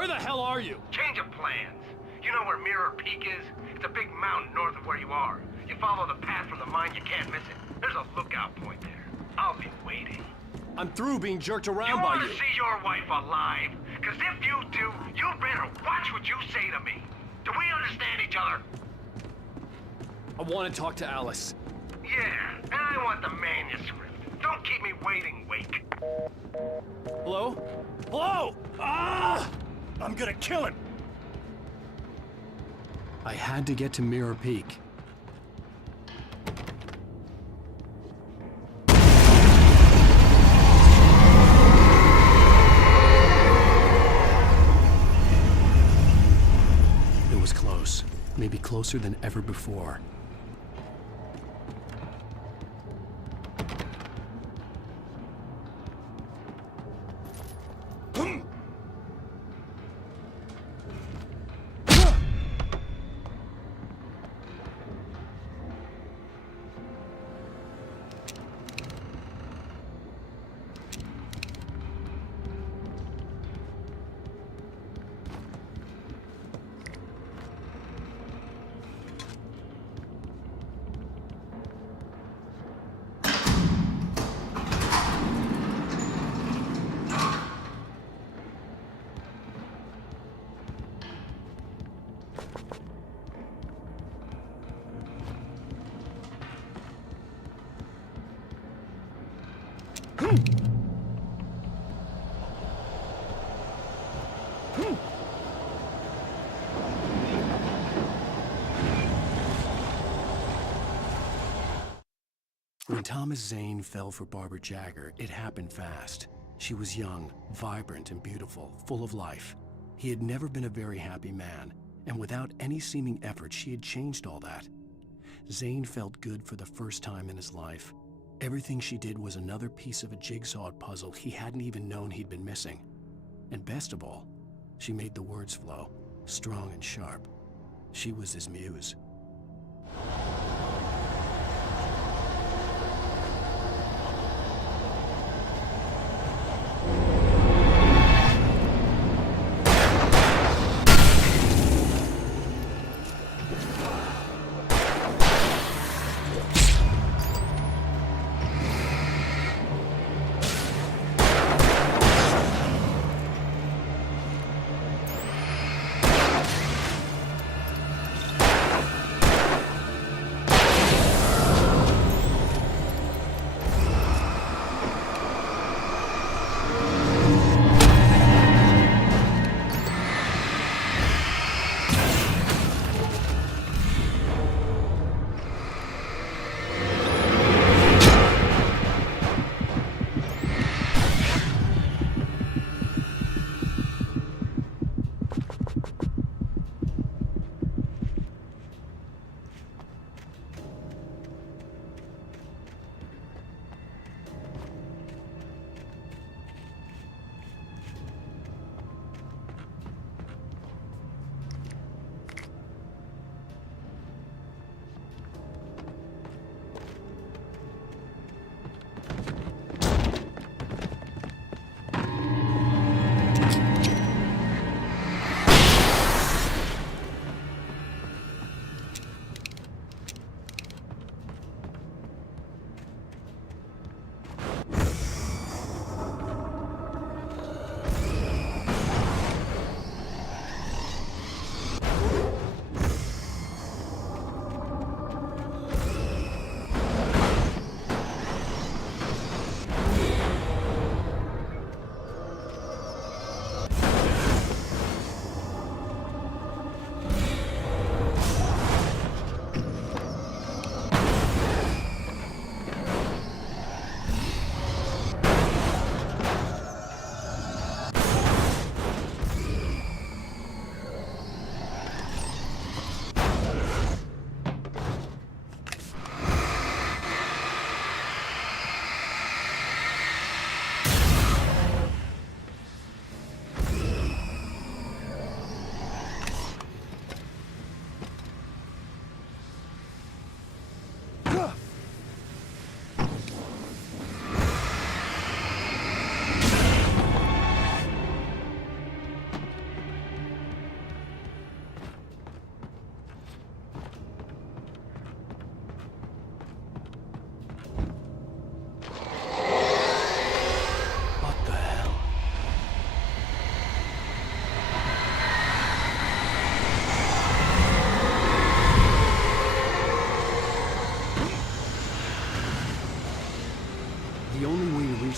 Where the hell are you? Change of plans. You know where Mirror Peak is? It's a big mountain north of where you are. You follow the path from the mine, you can't miss it. There's a lookout point there. I'll be waiting. I'm through being jerked You around by want you. to see your wife alive? Because if you do, you better watch what you say to me. Do we understand each other? I want to talk to Alice. Yeah, and I want the manuscript. Don't keep me waiting, Wake. Hello? Hello? Ah! I'm gonna kill him! I had to get to Mirror Peak. It was close. Maybe closer than ever before. When Thomas Zane fell for Barbara Jagger, it happened fast. She was young, vibrant, and beautiful, full of life. He had never been a very happy man, and without any seeming effort, she had changed all that. Zane felt good for the first time in his life. Everything she did was another piece of a jigsaw puzzle he hadn't even known he'd been missing. And best of all, she made the words flow, strong and sharp. She was his muse.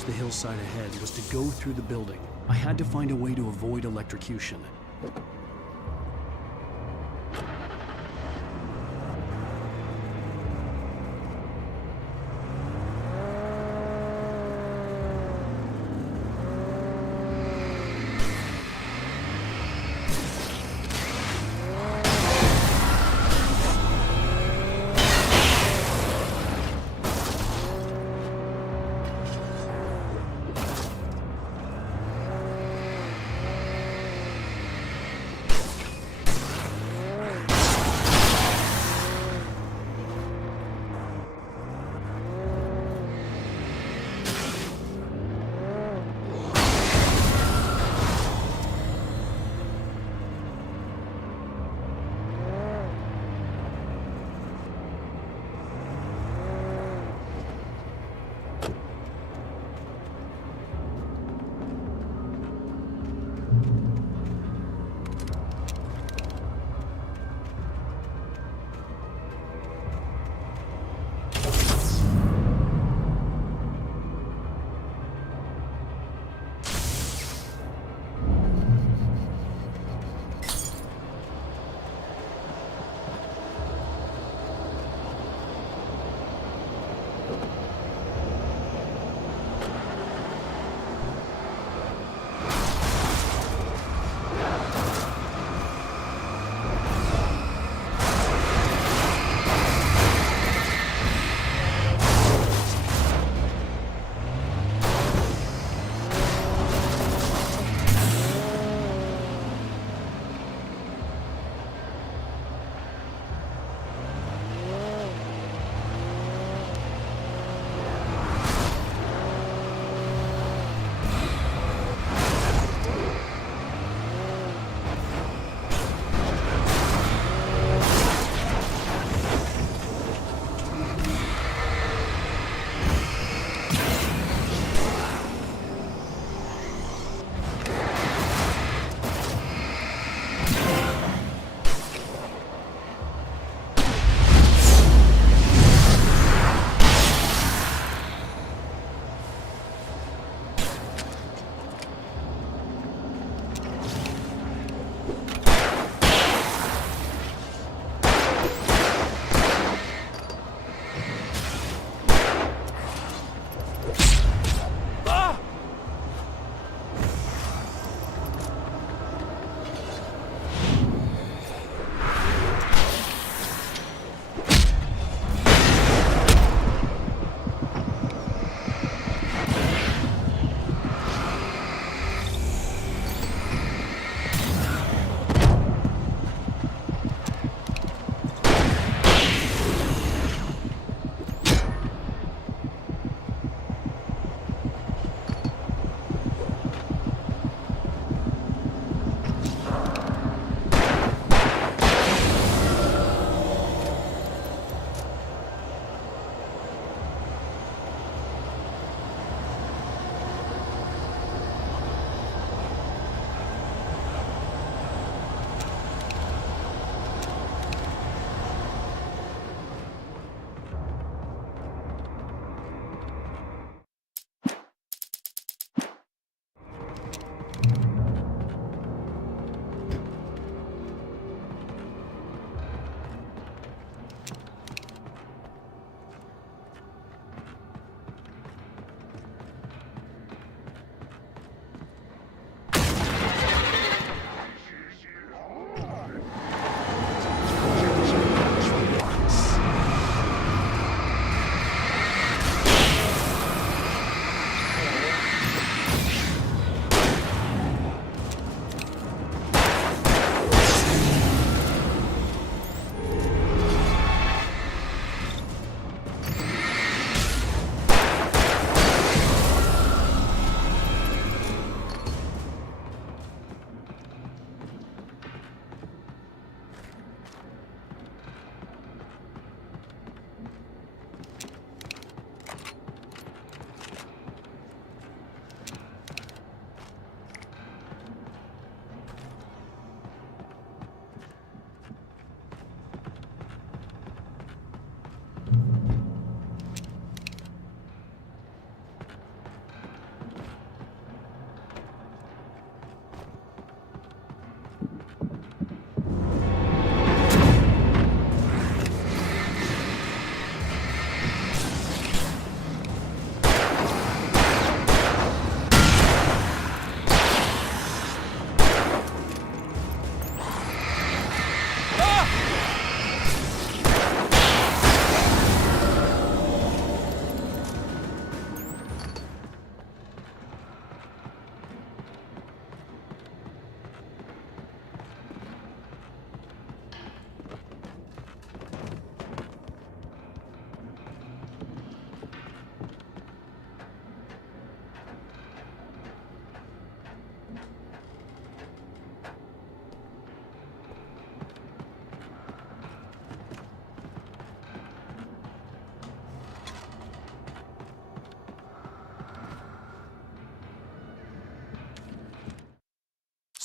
reach the hillside ahead was to go through the building. I had to find a way to avoid electrocution.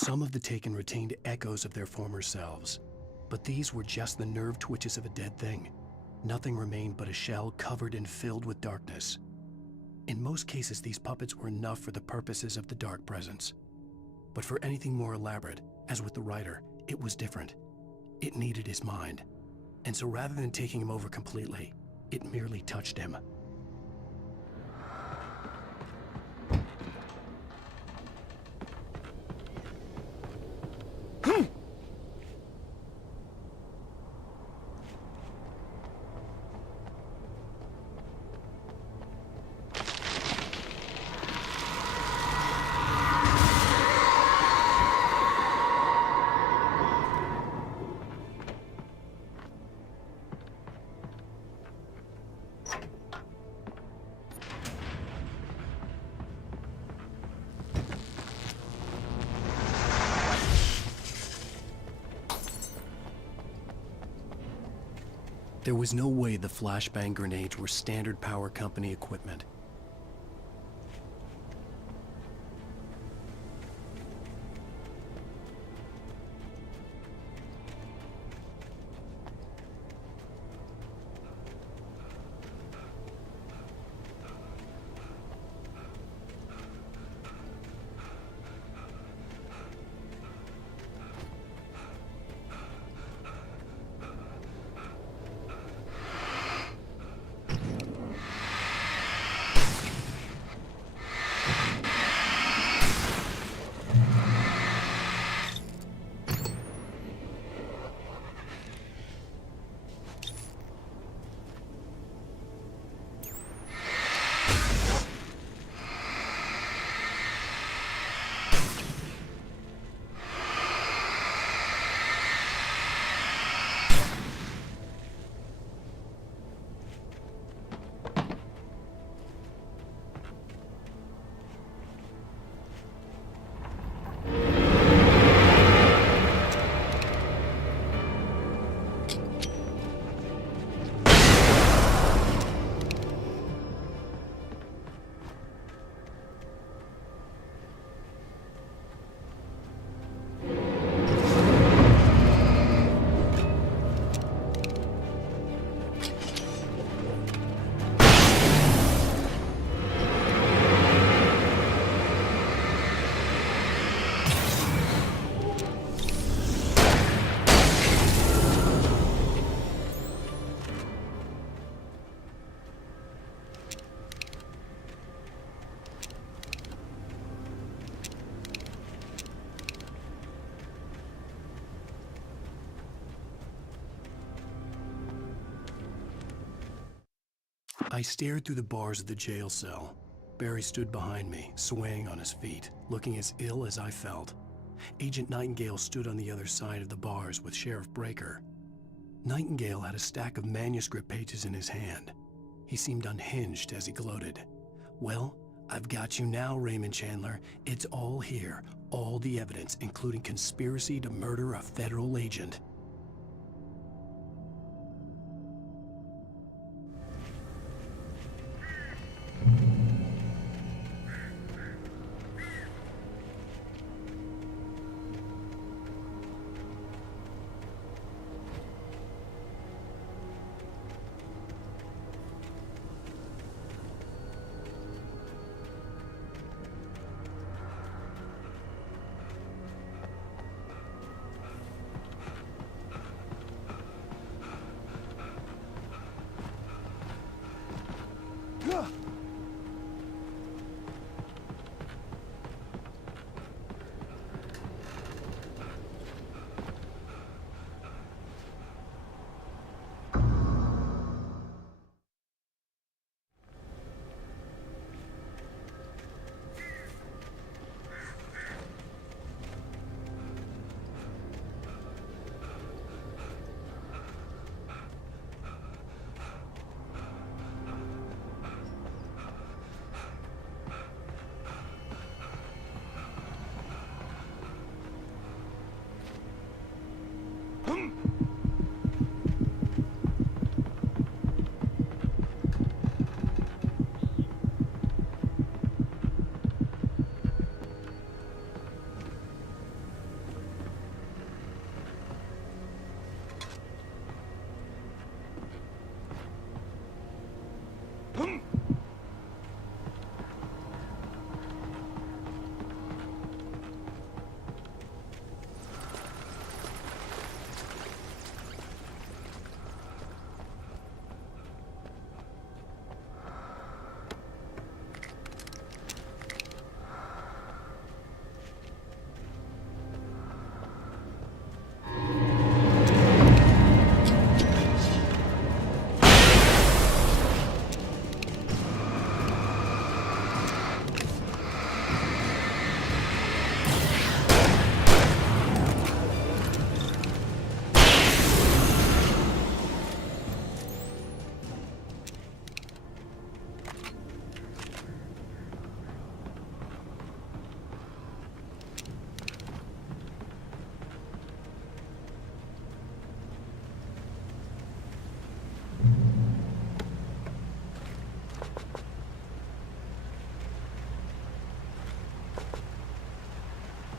Some of the taken retained echoes of their former selves, but these were just the nerve twitches of a dead thing. Nothing remained but a shell covered and filled with darkness. In most cases, these puppets were enough for the purposes of the dark presence. But for anything more elaborate, as with the writer, it was different. It needed his mind. And so rather than taking him over completely, it merely touched him. There was no way the flashbang grenades were standard power company equipment. I stared through the bars of the jail cell. Barry stood behind me, swaying on his feet, looking as ill as I felt. Agent Nightingale stood on the other side of the bars with Sheriff Breaker. Nightingale had a stack of manuscript pages in his hand. He seemed unhinged as he gloated. "Well, I've got you now, Raymond Chandler. It's all here. All the evidence, including conspiracy to murder a federal agent."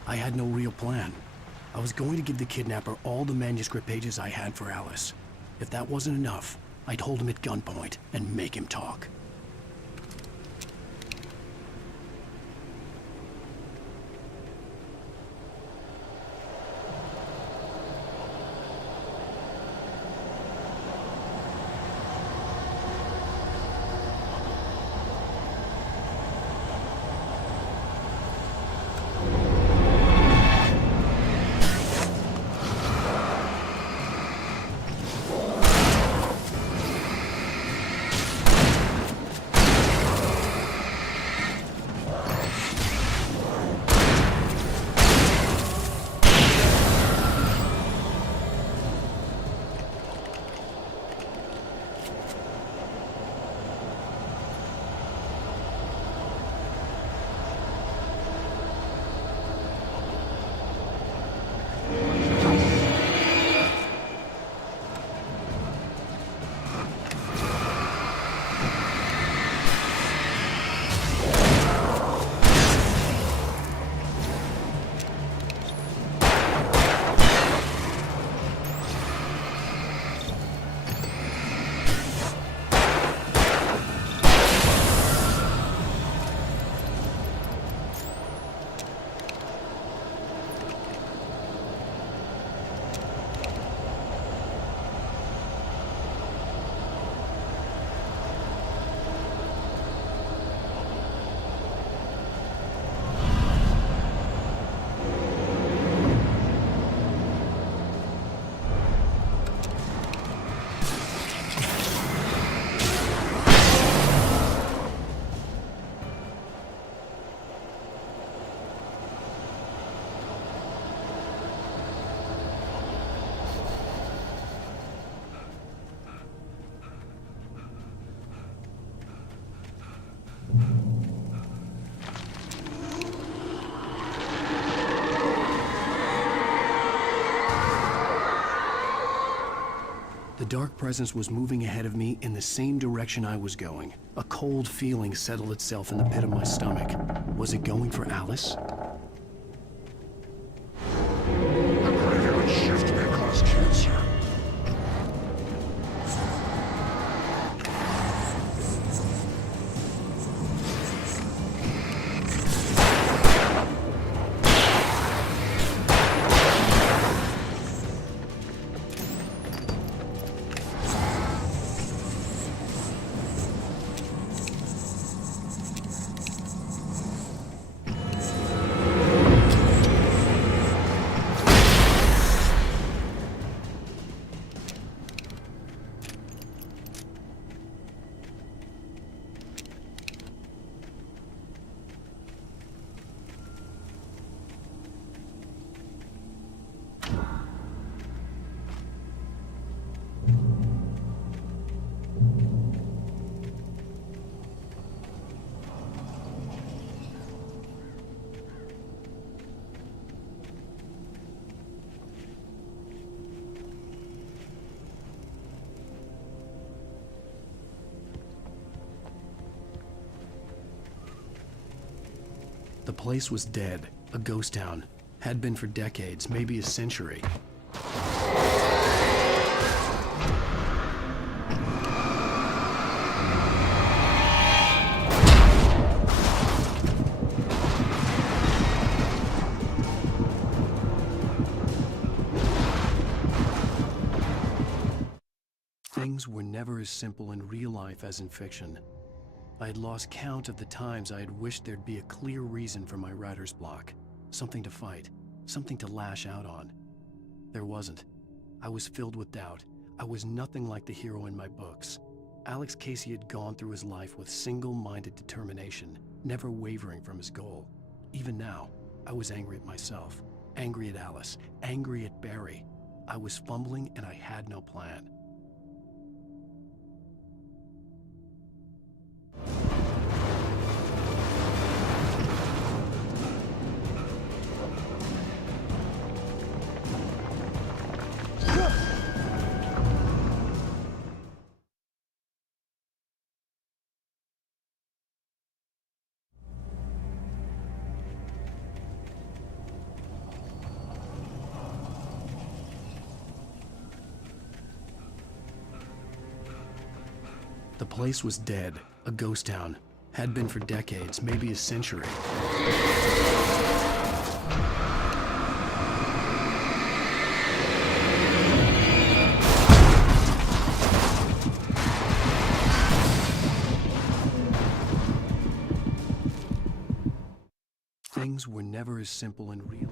I had no real plan. I was going to give the kidnapper all the manuscript pages I had for Alice. If that wasn't enough, I'd hold him at gunpoint and make him talk. The dark presence was moving ahead of me in the same direction I was going. A cold feeling settled itself in the pit of my stomach. Was it going for Alice? The graveyard shift may cause cancer. The place was dead, a ghost town. Had been for decades, maybe a century. Things were never as simple in real life as in fiction. I had lost count of the times I had wished there'd be a clear reason for my writer's block. Something to fight, something to lash out on. There wasn't. I was filled with doubt. I was nothing like the hero in my books. Alex Casey had gone through his life with single-minded determination, never wavering from his goal. Even now, I was angry at myself, angry at Alice, angry at Barry. I was fumbling and I had no plan. The place was dead, a ghost town. Had been for decades, maybe a century. Things were never as simple and real.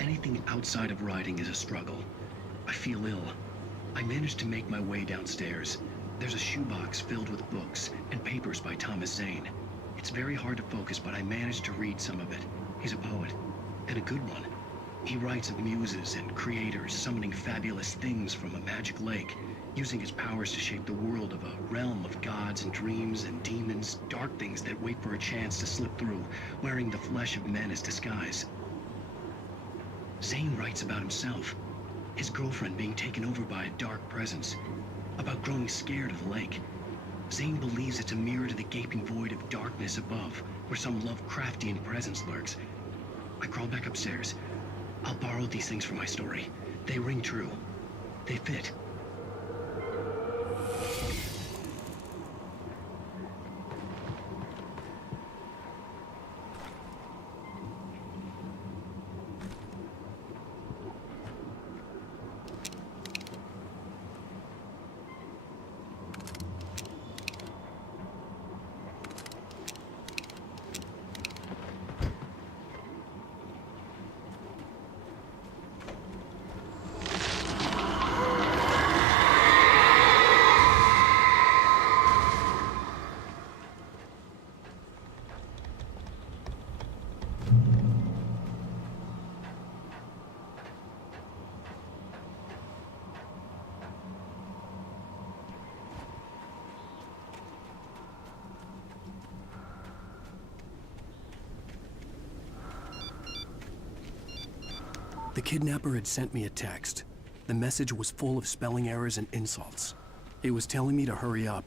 Anything outside of writing is a struggle. I feel ill. I managed to make my way downstairs. There's a shoebox filled with books and papers by Thomas Zane. It's very hard to focus, but I managed to read some of it. He's a poet, and a good one. He writes of muses and creators summoning fabulous things from a magic lake, using his powers to shape the world of a realm of gods and dreams and demons, dark things that wait for a chance to slip through, wearing the flesh of men as disguise. Zane writes about himself, his girlfriend being taken over by a dark presence, about growing scared of the lake. Zane believes it's a mirror to the gaping void of darkness above, where some Lovecraftian presence lurks. I crawl back upstairs. I'll borrow these things for my story. They ring true. They fit. The kidnapper had sent me a text. The message was full of spelling errors and insults. It was telling me to hurry up.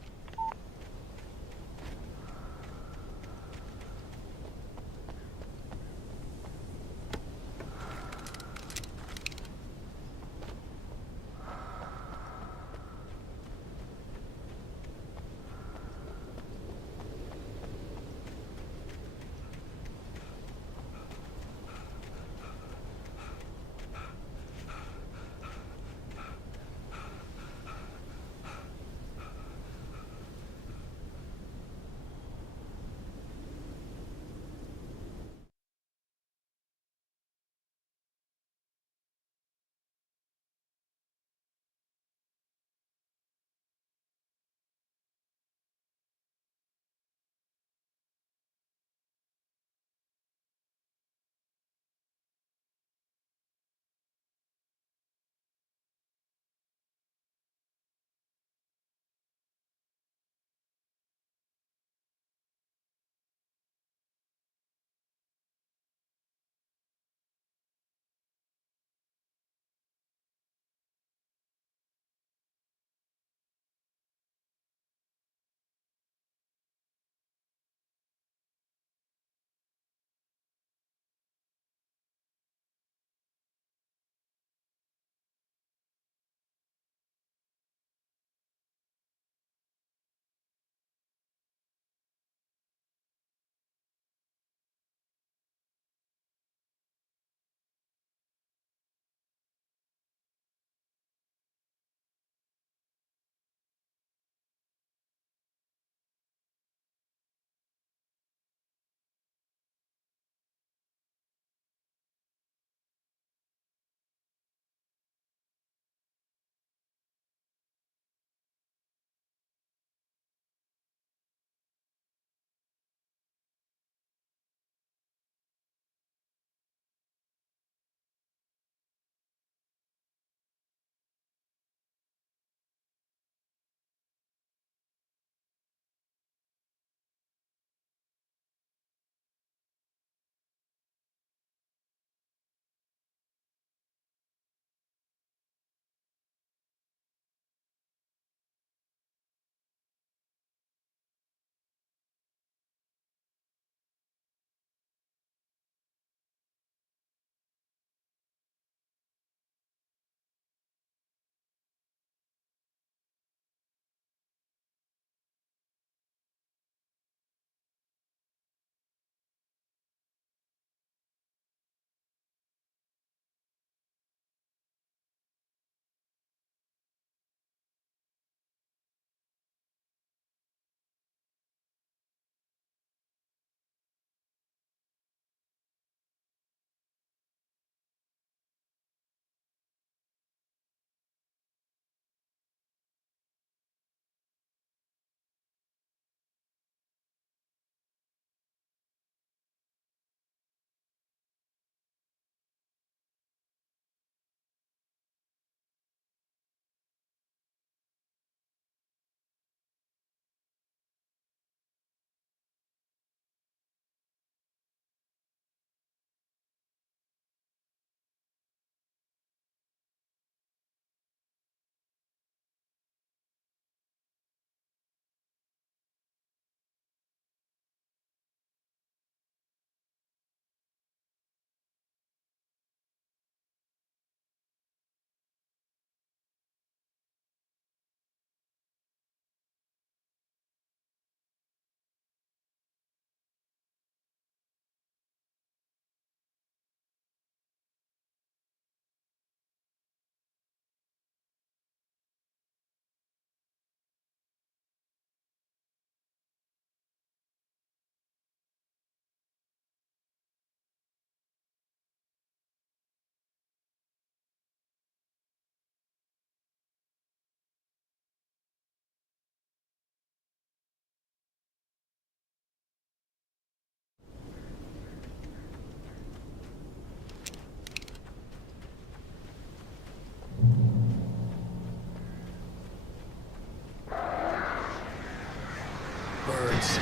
Birds.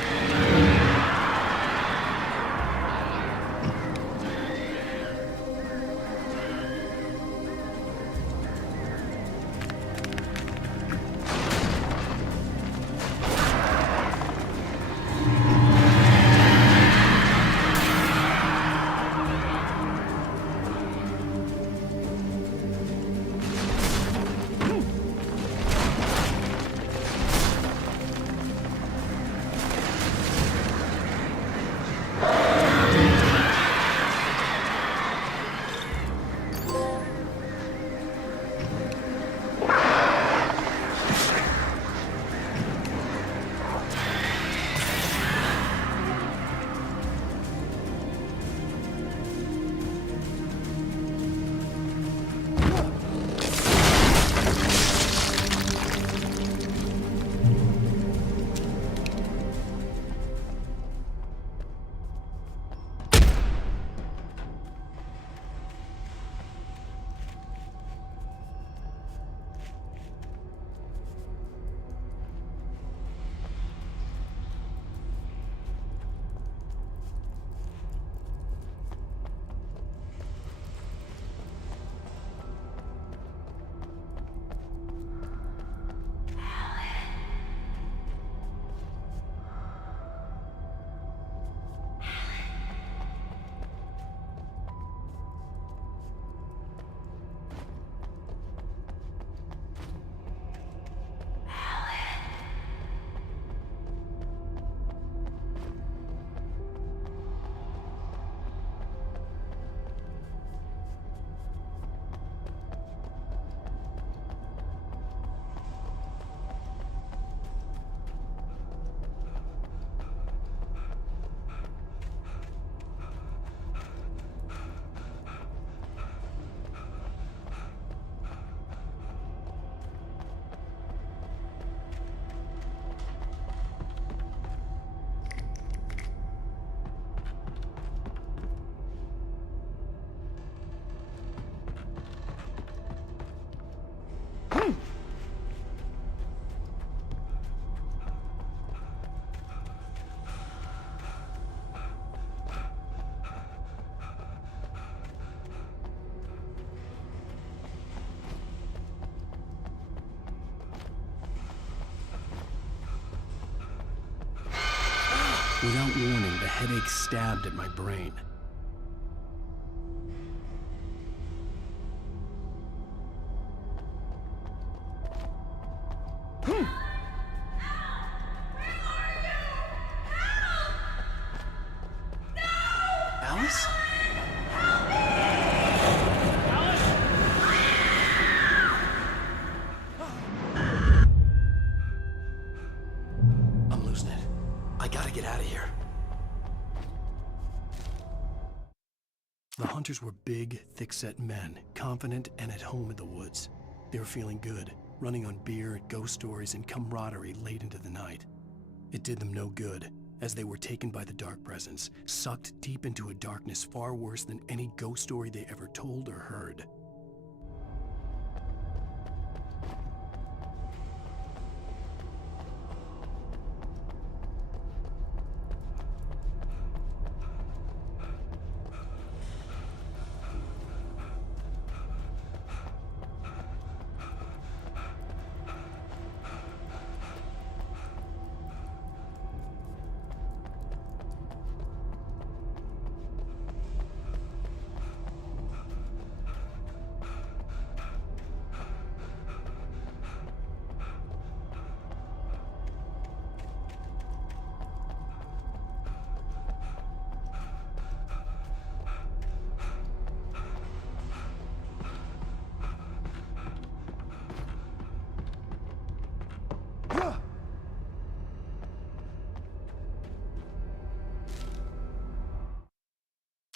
Without warning, the headache stabbed at my brain. Alice? I'm losing it. I gotta get out of here. The hunters were big, thick-set men, confident and at home in the woods. They were feeling good, running on beer, ghost stories, and camaraderie late into the night. It did them no good, as they were taken by the dark presence, sucked deep into a darkness far worse than any ghost story they ever told or heard.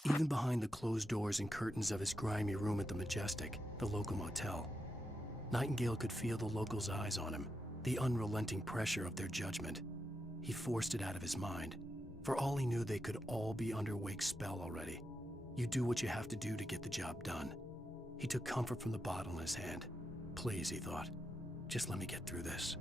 Even behind the closed doors and curtains of his grimy room at the Majestic, the local motel, Nightingale could feel the locals' eyes on him, the unrelenting pressure of their judgment. He forced it out of his mind. For all he knew, they could all be under Wake's spell already. You do what you have to do to get the job done. He took comfort from the bottle in his hand. Please, he thought, just let me get through this.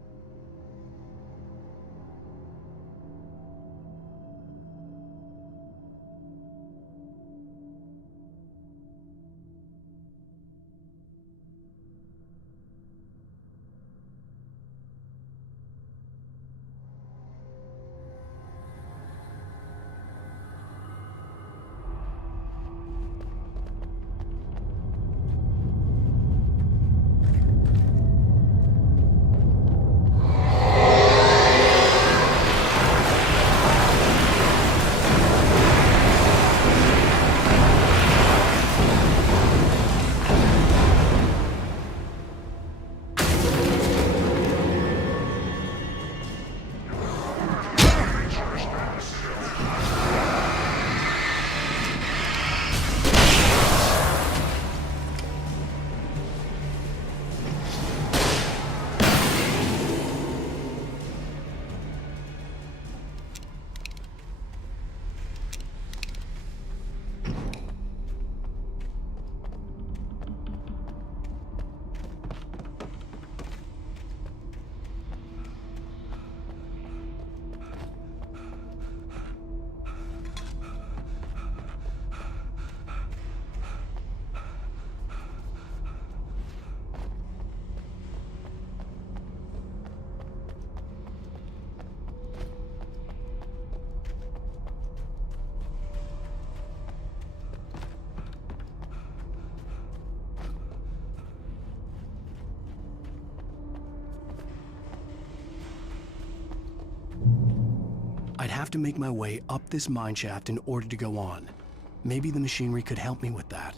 I'd have to make my way up this mineshaft in order to go on. Maybe the machinery could help me with that.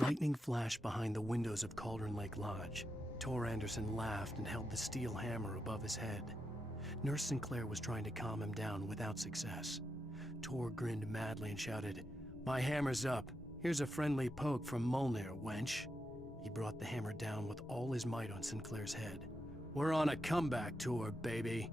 Lightning flashed behind the windows of Cauldron Lake Lodge. Tor Anderson laughed and held the steel hammer above his head. Nurse Sinclair was trying to calm him down without success. Tor grinned madly and shouted, "My hammer's up. Here's a friendly poke from Molnir, wench." He brought the hammer down with all his might on Sinclair's head. "We're on a comeback tour, baby."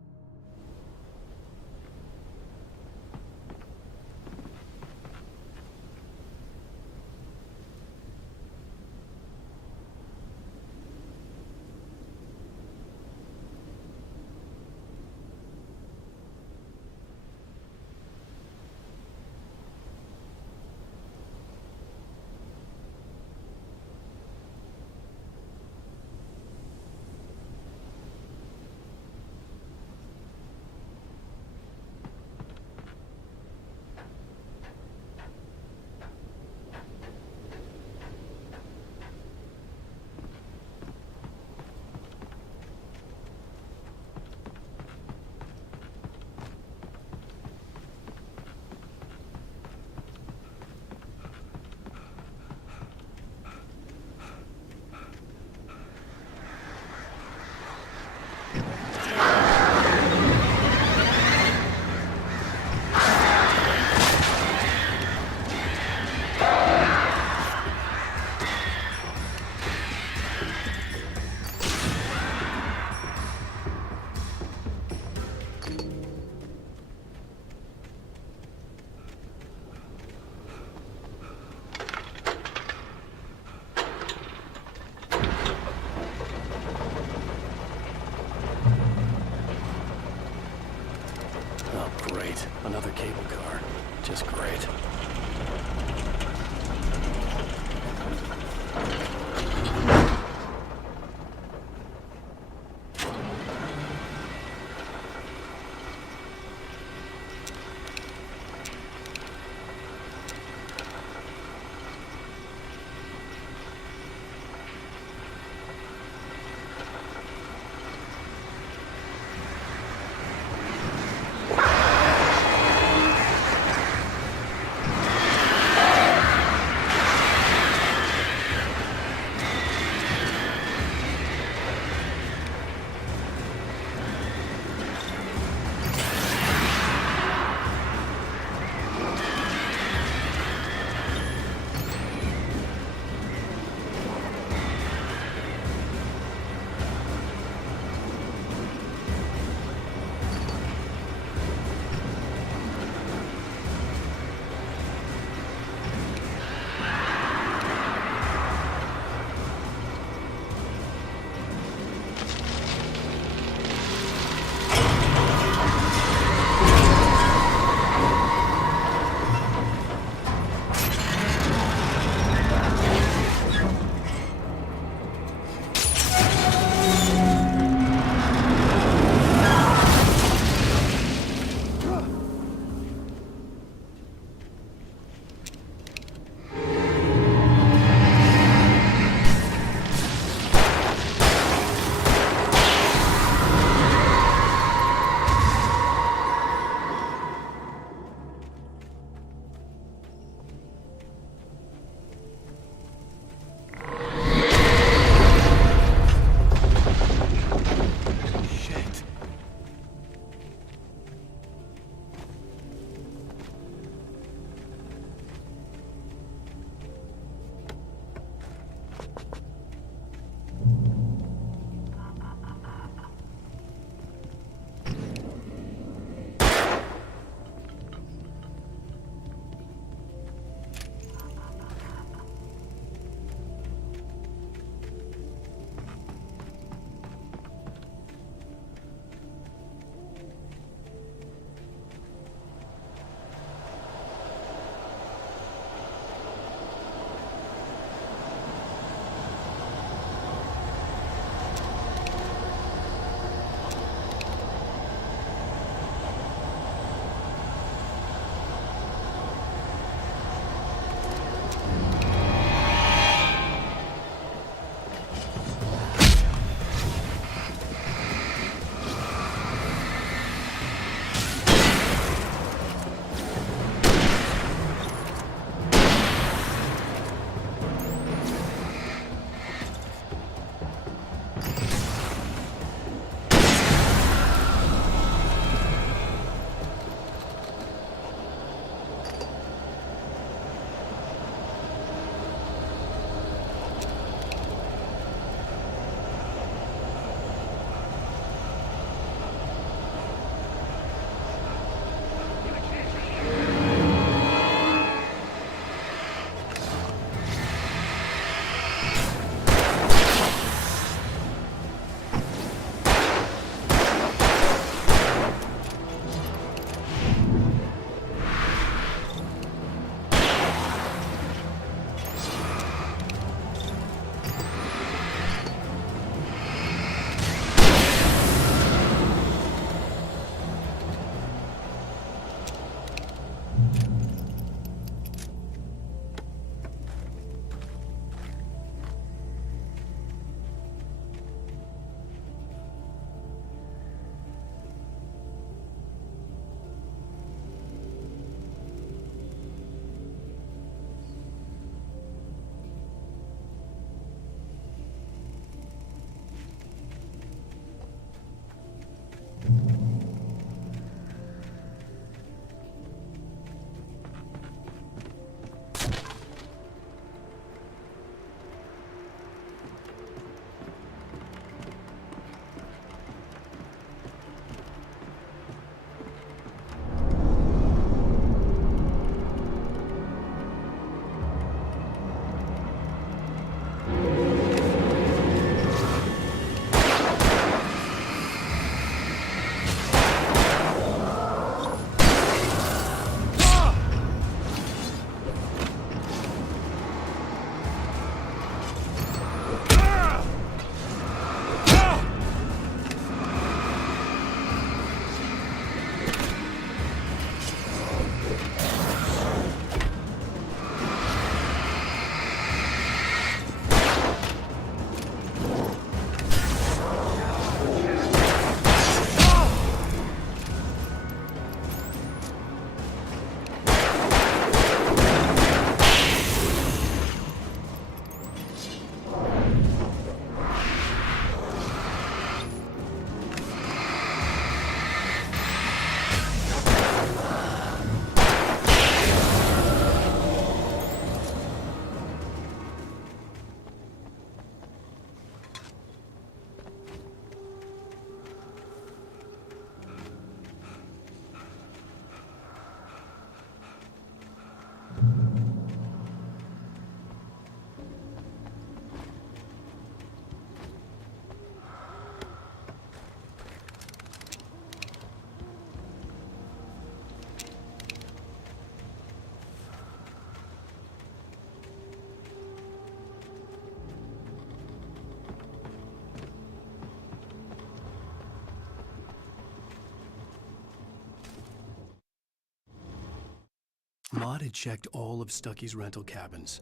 Mott had checked all of Stucky's rental cabins.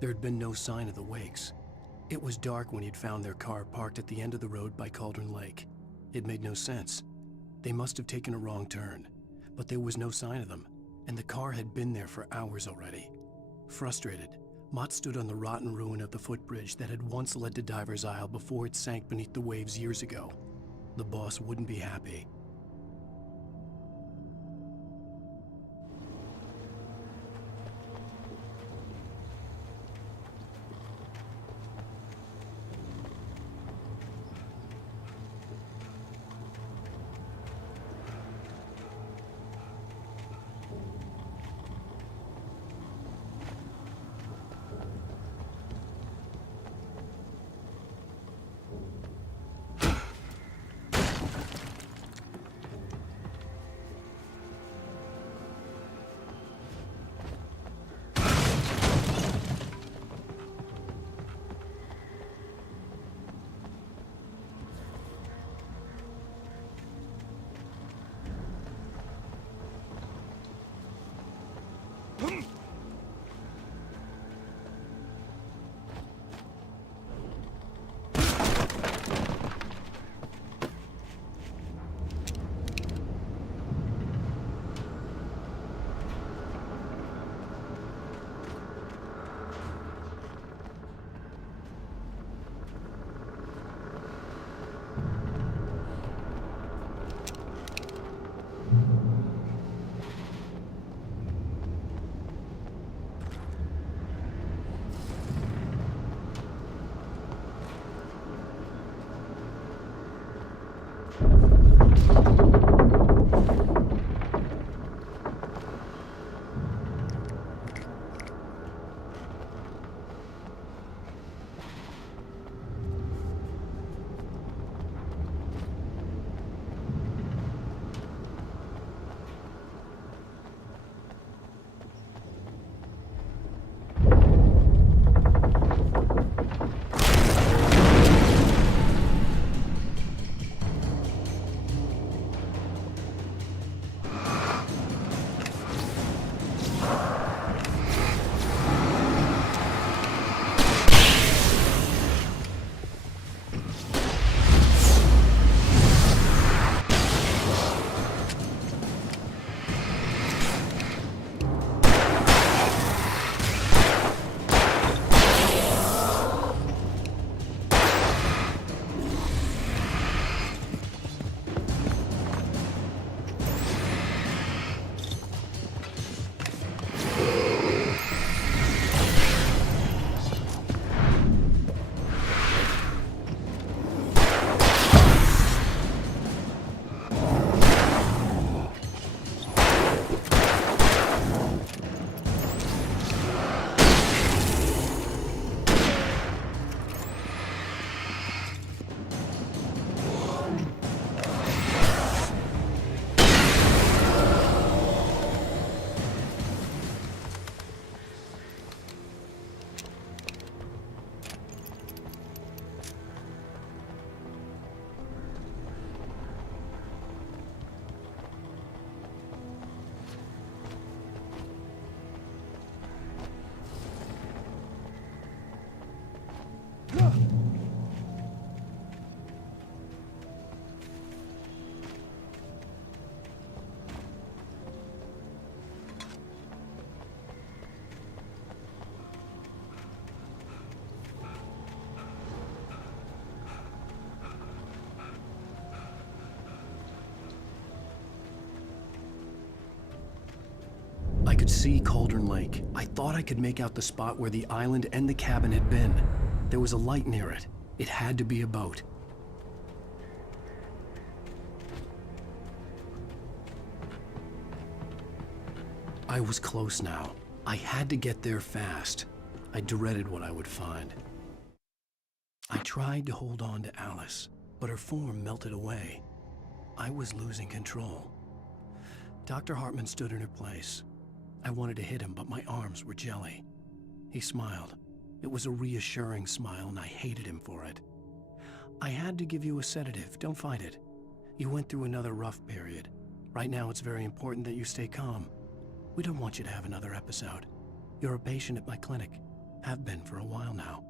There had been no sign of the Wakes. It was dark when he'd found their car parked at the end of the road by Cauldron Lake. It made no sense. They must have taken a wrong turn, but there was no sign of them, and the car had been there for hours already. Frustrated, Mott stood on the rotten ruin of the footbridge that had once led to Diver's Isle before it sank beneath the waves years ago. The boss wouldn't be happy. I could see Cauldron Lake. I thought I could make out the spot where the island and the cabin had been. There was a light near it. It had to be a boat. I was close now. I had to get there fast. I dreaded what I would find. I tried to hold on to Alice, but her form melted away. I was losing control. Dr. Hartman stood in her place. I wanted to hit him, but my arms were jelly. He smiled. It was a reassuring smile, and I hated him for it. I had to give you a sedative. Don't fight it. You went through another rough period. Right now, it's very important that you stay calm. We don't want you to have another episode. You're a patient at my clinic. Have been for a while now.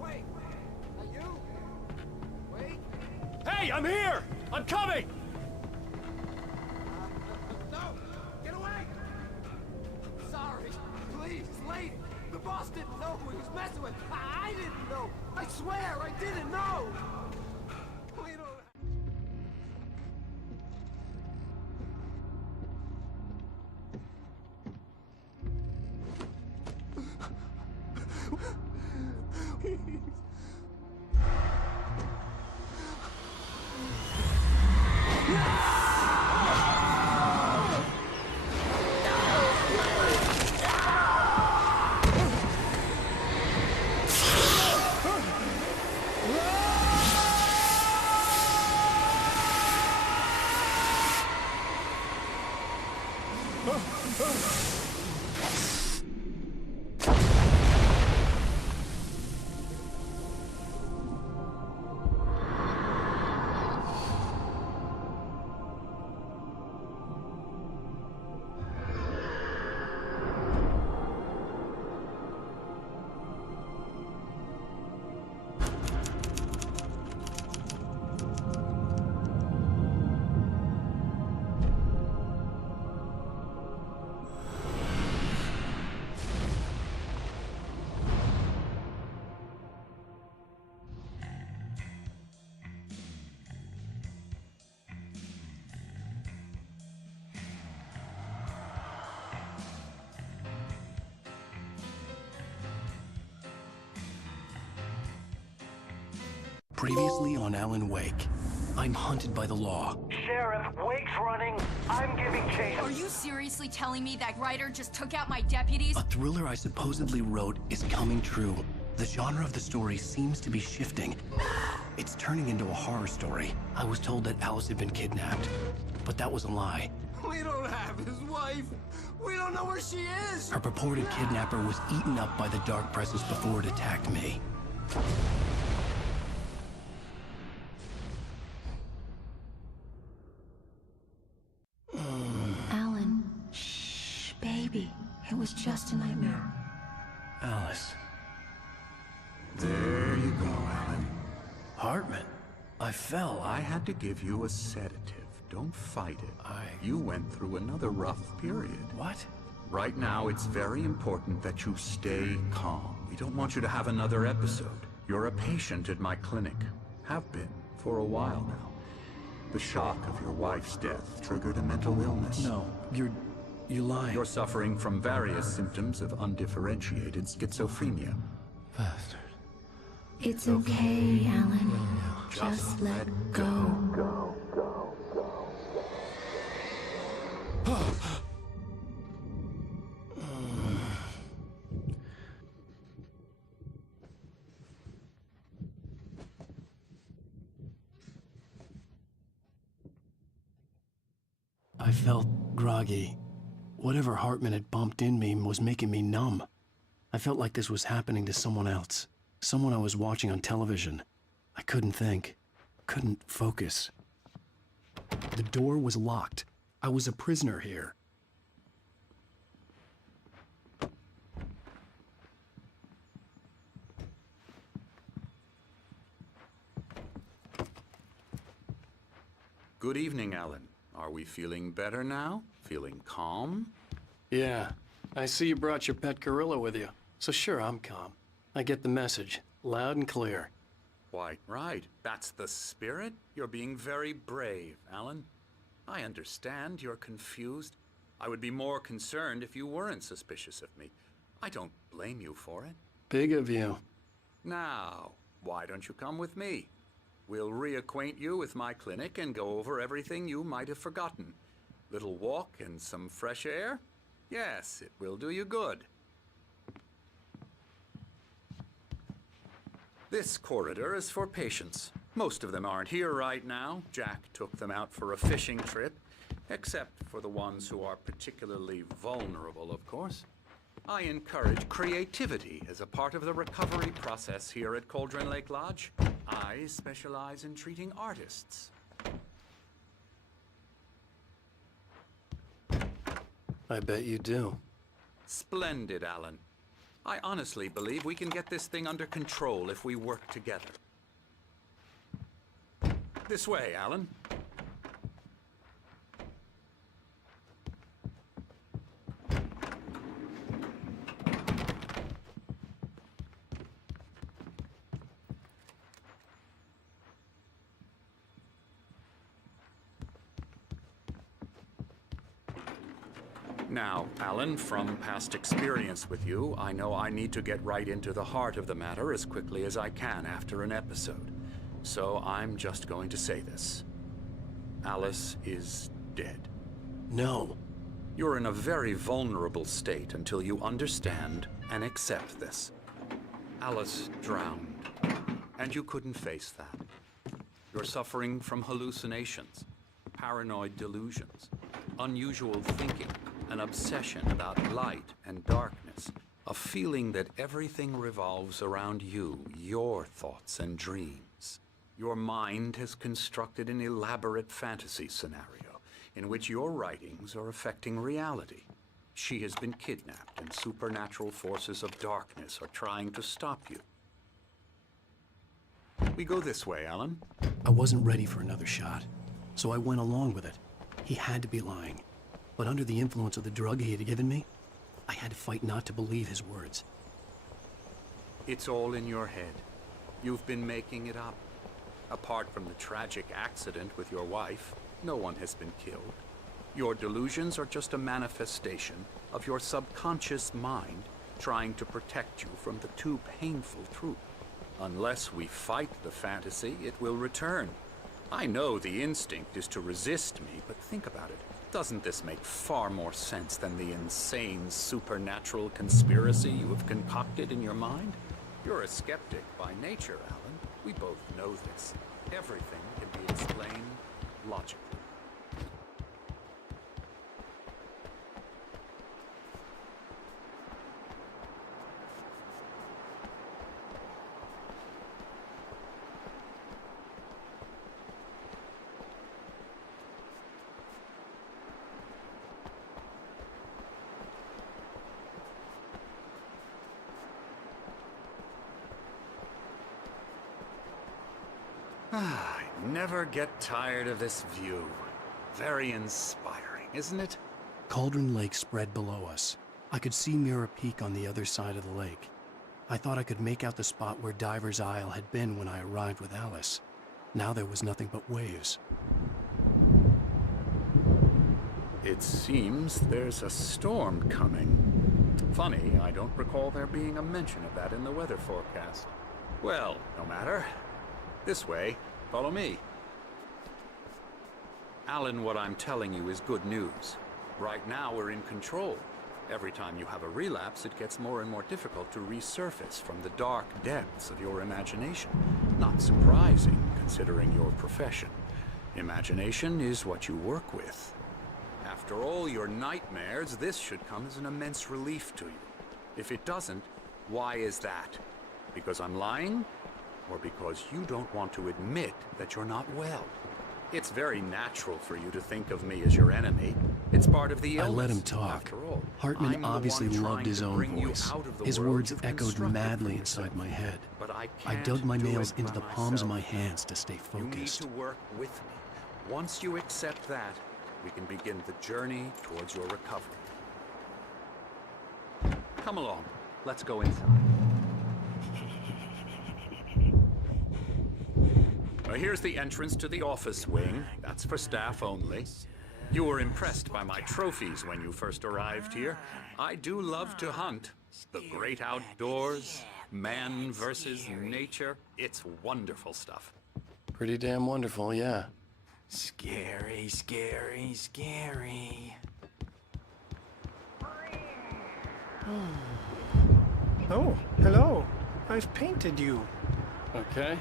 Wait! Are you? Wait! Hey, I'm here! I'm coming! No! Get away! Sorry. Please, lady. The boss didn't know who he was messing with. I didn't know. I swear I didn't know. We don't... Previously on Alan Wake. I'm hunted by the law. Sheriff, Wake's running. I'm giving chase. Are you seriously telling me that Ryder just took out my deputies? A thriller I supposedly wrote is coming true. The genre of the story seems to be shifting. It's turning into a horror story. I was told that Alice had been kidnapped, but that was a lie. We don't have his wife. We don't know where she is. Her purported kidnapper was eaten up by the dark presence before it attacked me. Alan, shh, baby. It was just a nightmare. Alice. There you go, Alan. Hartman. I fell. I had to give you a sedative. Don't fight it. You went through another rough period. What? Right now, it's very important that you stay calm. We don't want you to have another episode. You're a patient at my clinic. Have been for a while now. The shock of your wife's death triggered a mental illness. No, you're lying. You're suffering from various symptoms of undifferentiated schizophrenia. Bastard. It's okay, Alan. Just let go. I felt groggy. Whatever Hartman had bumped in me was making me numb. I felt like this was happening to someone else. Someone I was watching on television. I couldn't think. Couldn't focus. The door was locked. I was a prisoner here. Good evening, Alan. Are we feeling better now? Feeling calm? Yeah. I see you brought your pet gorilla with you. So sure, I'm calm. I get the message. Loud and clear. Quite right. That's the spirit. You're being very brave, Alan. I understand you're confused. I would be more concerned if you weren't suspicious of me. I don't blame you for it. Big of you. Now, why don't you come with me? We'll reacquaint you with my clinic and go over everything you might have forgotten. Little walk and some fresh air? Yes, it will do you good. This corridor is for patients. Most of them aren't here right now. Jack took them out for a fishing trip, except for the ones who are particularly vulnerable, of course. I encourage creativity as a part of the recovery process here at Cauldron Lake Lodge. I specialize in treating artists. I bet you do. Splendid, Alan. I honestly believe we can get this thing under control if we work together. This way, Alan. Now, Alan, from past experience with you, I know I need to get right into the heart of the matter as quickly as I can after an episode. So I'm just going to say this. Alice is dead. No. You're in a very vulnerable state until you understand and accept this. Alice drowned, and you couldn't face that. You're suffering from hallucinations, paranoid delusions, unusual thinking, an obsession about light and darkness, a feeling that everything revolves around you, your thoughts and dreams. Your mind has constructed an elaborate fantasy scenario in which your writings are affecting reality. She has been kidnapped, and supernatural forces of darkness are trying to stop you. We go this way, Alan. I wasn't ready for another shot, so I went along with it. He had to be lying. But under the influence of the drug he had given me, I had to fight not to believe his words. It's all in your head. You've been making it up. Apart from the tragic accident with your wife, no one has been killed. Your delusions are just a manifestation of your subconscious mind trying to protect you from the too painful truth. Unless we fight the fantasy, it will return. I know the instinct is to resist me, but think about it. Doesn't this make far more sense than the insane supernatural conspiracy you have concocted in your mind? You're a skeptic by nature, Alan. We both know this. Everything can be explained logically. I never get tired of this view. Very inspiring, isn't it? Cauldron Lake spread below us. I could see Mirror Peak on the other side of the lake. I thought I could make out the spot where Diver's Isle had been when I arrived with Alice. Now there was nothing but waves. It seems there's a storm coming. Funny, I don't recall there being a mention of that in the weather forecast. Well, no matter. This way. Follow me. Alan, what I'm telling you is good news. Right now, we're in control. Every time you have a relapse, it gets more and more difficult to resurface from the dark depths of your imagination. Not surprising, considering your profession. Imagination is what you work with. After all your nightmares, this should come as an immense relief to you. If it doesn't, why is that? Because I'm lying? Or because you don't want to admit that you're not well? It's very natural for you to think of me as your enemy. It's part of the illness. I let him talk. After all, Hartman I'm the obviously one loved trying his to own bring you voice. out of the His world words you've echoed constructed madly for inside yourself. my head. But I I can't dug my do nails it into by the palms of my myself. hands to stay You need focused. to work with me. Once you accept that, we can begin the journey towards your recovery. Come along. Let's go inside. Here's the entrance to the office wing. That's for staff only. You were impressed by my trophies when you first arrived here. I do love to hunt. The great outdoors, man versus nature. It's wonderful stuff. Pretty damn wonderful, yeah. Scary, scary, scary. Oh, hello. I've painted you. Okay.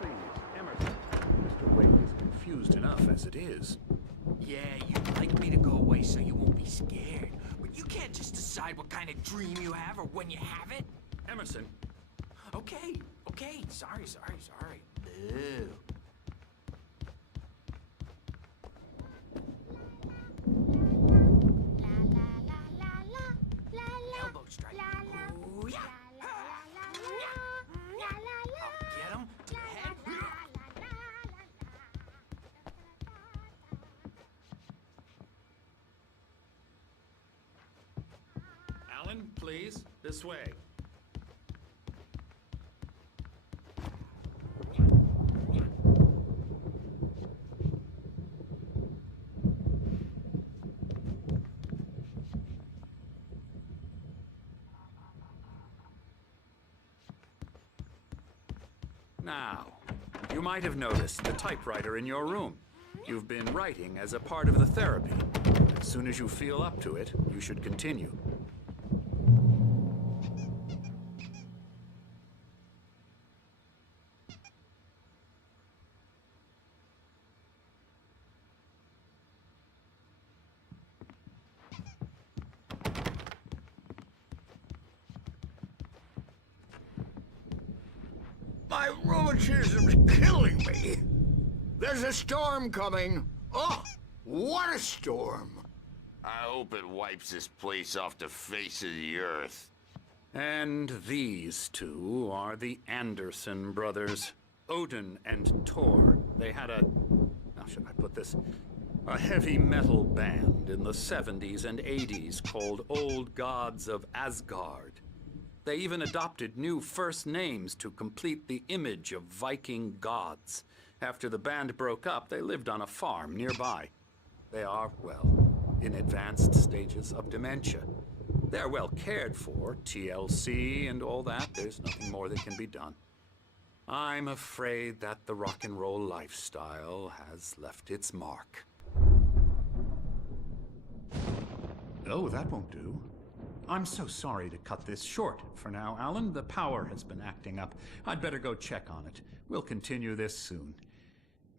Please, Emerson. Mr. Wake is confused enough as it is. Yeah, you'd like me to go away so you won't be scared. But you can't just decide what kind of dream you have or when you have it. Emerson, Okay. Sorry. Ew. Elbow strike. Ooh, yeah. Get him to the head. Alan, please, this way. Now, you might have noticed the typewriter in your room. You've been writing as a part of the therapy. As soon as you feel up to it, you should continue. My rheumatism's killing me. There's a storm coming. Oh, what a storm. I hope it wipes this place off the face of the earth. And these two are the Anderson brothers, Odin and Thor. They had how should I put this? A heavy metal band in the 70s and 80s called Old Gods of Asgard. They even adopted new first names to complete the image of Viking gods. After the band broke up, they lived on a farm nearby. They are, well, in advanced stages of dementia. They're well cared for, TLC and all that. There's nothing more that can be done. I'm afraid that the rock and roll lifestyle has left its mark. Oh, that won't do. I'm so sorry to cut this short for now, Alan. The power has been acting up. I'd better go check on it. We'll continue this soon.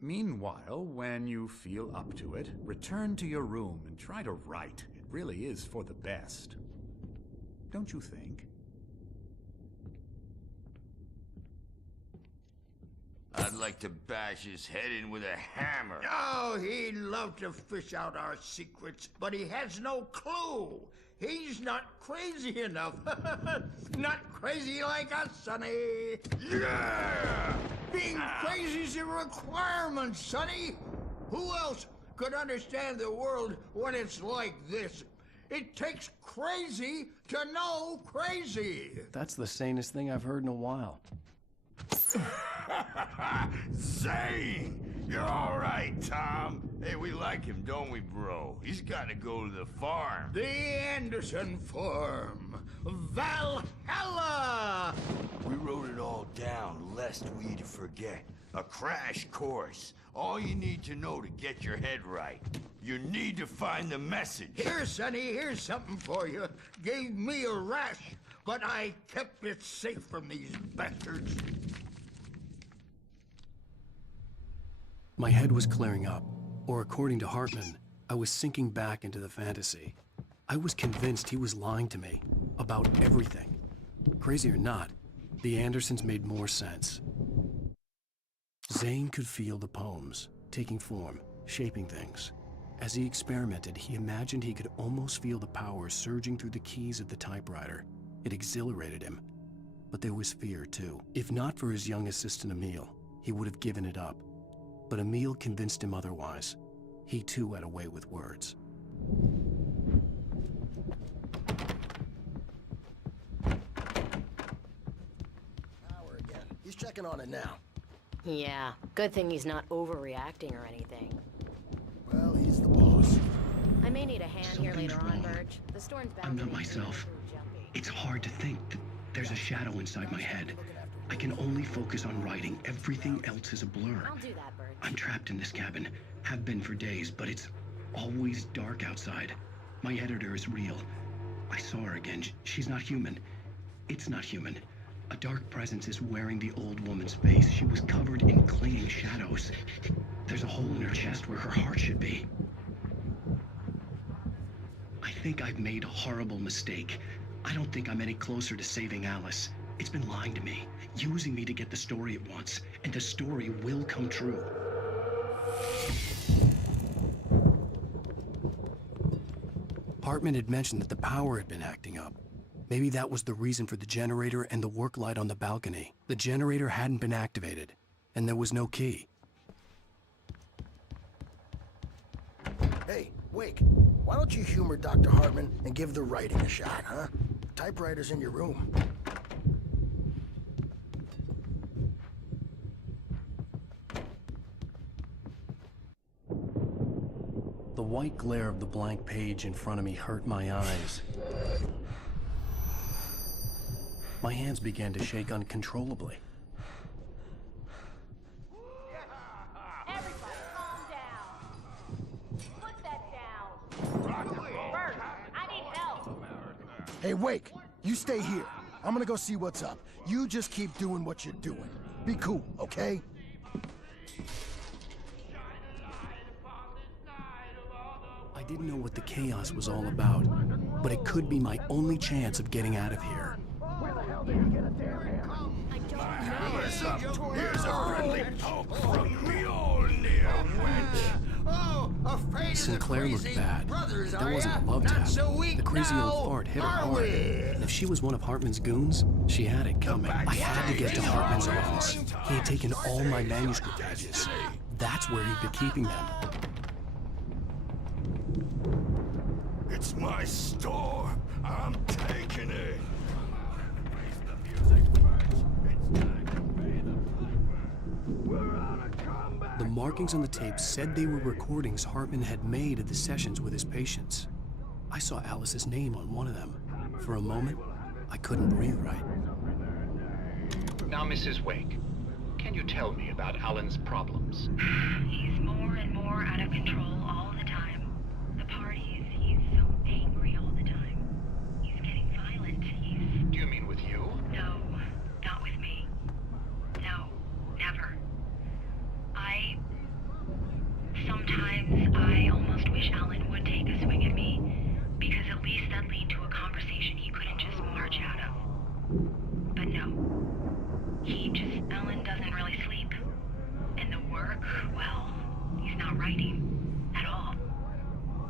Meanwhile, when you feel up to it, return to your room and try to write. It really is for the best. Don't you think? I'd like to bash his head in with a hammer. Oh, he'd love to fish out our secrets, but he has no clue. He's not crazy enough. Not crazy like us, Sonny. Yeah! Being crazy's a requirement, Sonny. Who else could understand the world when it's like this? It takes crazy to know crazy. That's the sanest thing I've heard in a while. Zane! You're all right, Tom. Hey, we like him, don't we, bro? He's got to go to the farm. The Anderson Farm. Valhalla! We wrote it all down, lest we forget. A crash course. All you need to know to get your head right. You need to find the message. Here, Sonny, here's something for you. Gave me a rash, but I kept it safe from these bastards. My head was clearing up, or according to Hartman, I was sinking back into the fantasy. I was convinced he was lying to me about everything. Crazy or not, the Andersons made more sense. Zane could feel the poems, taking form, shaping things. As he experimented, he imagined he could almost feel the power surging through the keys of the typewriter. It exhilarated him. But there was fear, too. If not for his young assistant Emil, he would have given it up. But Emil convinced him otherwise. He too had a way with words. Power again. He's checking on it now. Yeah, good thing he's not overreacting or anything. Well, he's the boss. I may need a hand here Something's later on, wrong. Burge. The storm's bound I'm to not make me myself. too jumpy. It's hard to think that there's a shadow inside my head. I can only focus on writing. Everything else is a blur. I'll do that, Burge. I'm trapped in this cabin. Have been for days, but it's always dark outside. My editor is real. I saw her again. She's not human. It's not human. A dark presence is wearing the old woman's face. She was covered in clinging shadows. There's a hole in her chest where her heart should be. think I've made a horrible mistake. I don't think I'm any closer to saving Alice. It's been lying to me, using me to get the story it wants, and the story will come true. Hartman had mentioned that the power had been acting up. Maybe that was the reason for the generator and the work light on the balcony. The generator hadn't been activated, and there was no key. Hey, Wake, why don't you humor Dr. Hartman and give the writing a shot, huh? Typewriter's in your room. The white glare of the blank page in front of me hurt my eyes. My hands began to shake uncontrollably. Everybody, calm down. Put that down. Bert, I need help. Hey, Wake, you stay here. I'm gonna go see what's up. You just keep doing what you're doing. Be cool, okay? I didn't know what the chaos was all about, but it could be my only chance of getting out of here. Where the hell did you get a damn hair? I don't know. Here's a friendly poke from Mjolnir, wench. Oh, afraid Sinclair of the looked crazy bad. brothers, There are wasn't ya? a love Not tap. so weak The crazy now, old fart hit her are hard. we? And if she was one of Hartman's goons, she had it coming. I had to get to Hartman's office. He had taken all my manuscript pages. That's where he'd been keeping them. It's my store. I'm taking it. The markings on the tape said they were recordings Hartman had made at the sessions with his patients. I saw Alice's name on one of them. For a moment, I couldn't breathe right. Now, Mrs. Wake, can you tell me about Alan's problems? He's more and more out of control all the time. The parties, he's so angry all the time. He's getting violent. Do you mean with you? No, not with me. No, never. Sometimes I almost wish Alan would take a swing at me, because at least that'd lead to a conversation he couldn't just march out of. But no. Alan doesn't really sleep. And the work, well, he's not writing at all.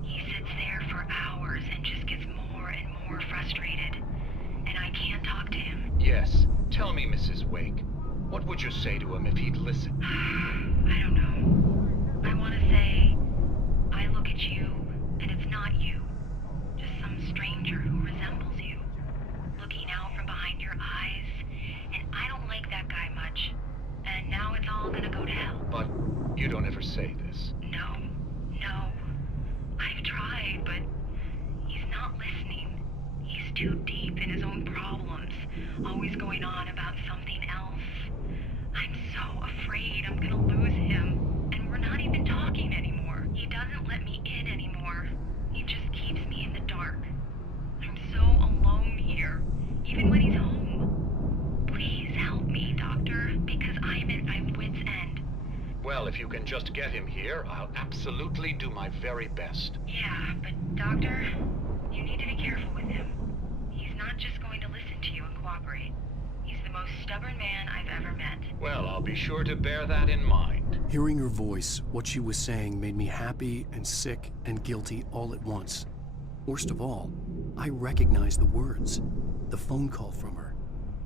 He sits there for hours and just gets more and more frustrated. And I can't talk to him. Yes. Tell me, Mrs. Wake, what would you say to him if he'd listen? I don't know. I want to say, I look at you, and it's not you. Just some stranger who resembles you. Looking out from behind your eyes, and I don't like that guy much. And now it's all gonna go to hell. But you don't ever say this. No. I've tried, but he's not listening. He's too deep in his own problems, always going on about something else. I'm so afraid I'm gonna lose him. And we're not even talking anymore. He doesn't let me in anymore. He just keeps me in the dark. I'm so alone here, even when he's home. Please help me, Doctor, because I'm at my wit's end. Well, if you can just get him here, I'll absolutely do my very best. Yeah, but Doctor, you need to be careful with him. He's not just going to listen to you and cooperate. He's the most stubborn man I've ever met. Well, I'll be sure to bear that in mind. Hearing her voice, what she was saying made me happy and sick and guilty all at once. Worst of all, I recognized the words. The phone call from her.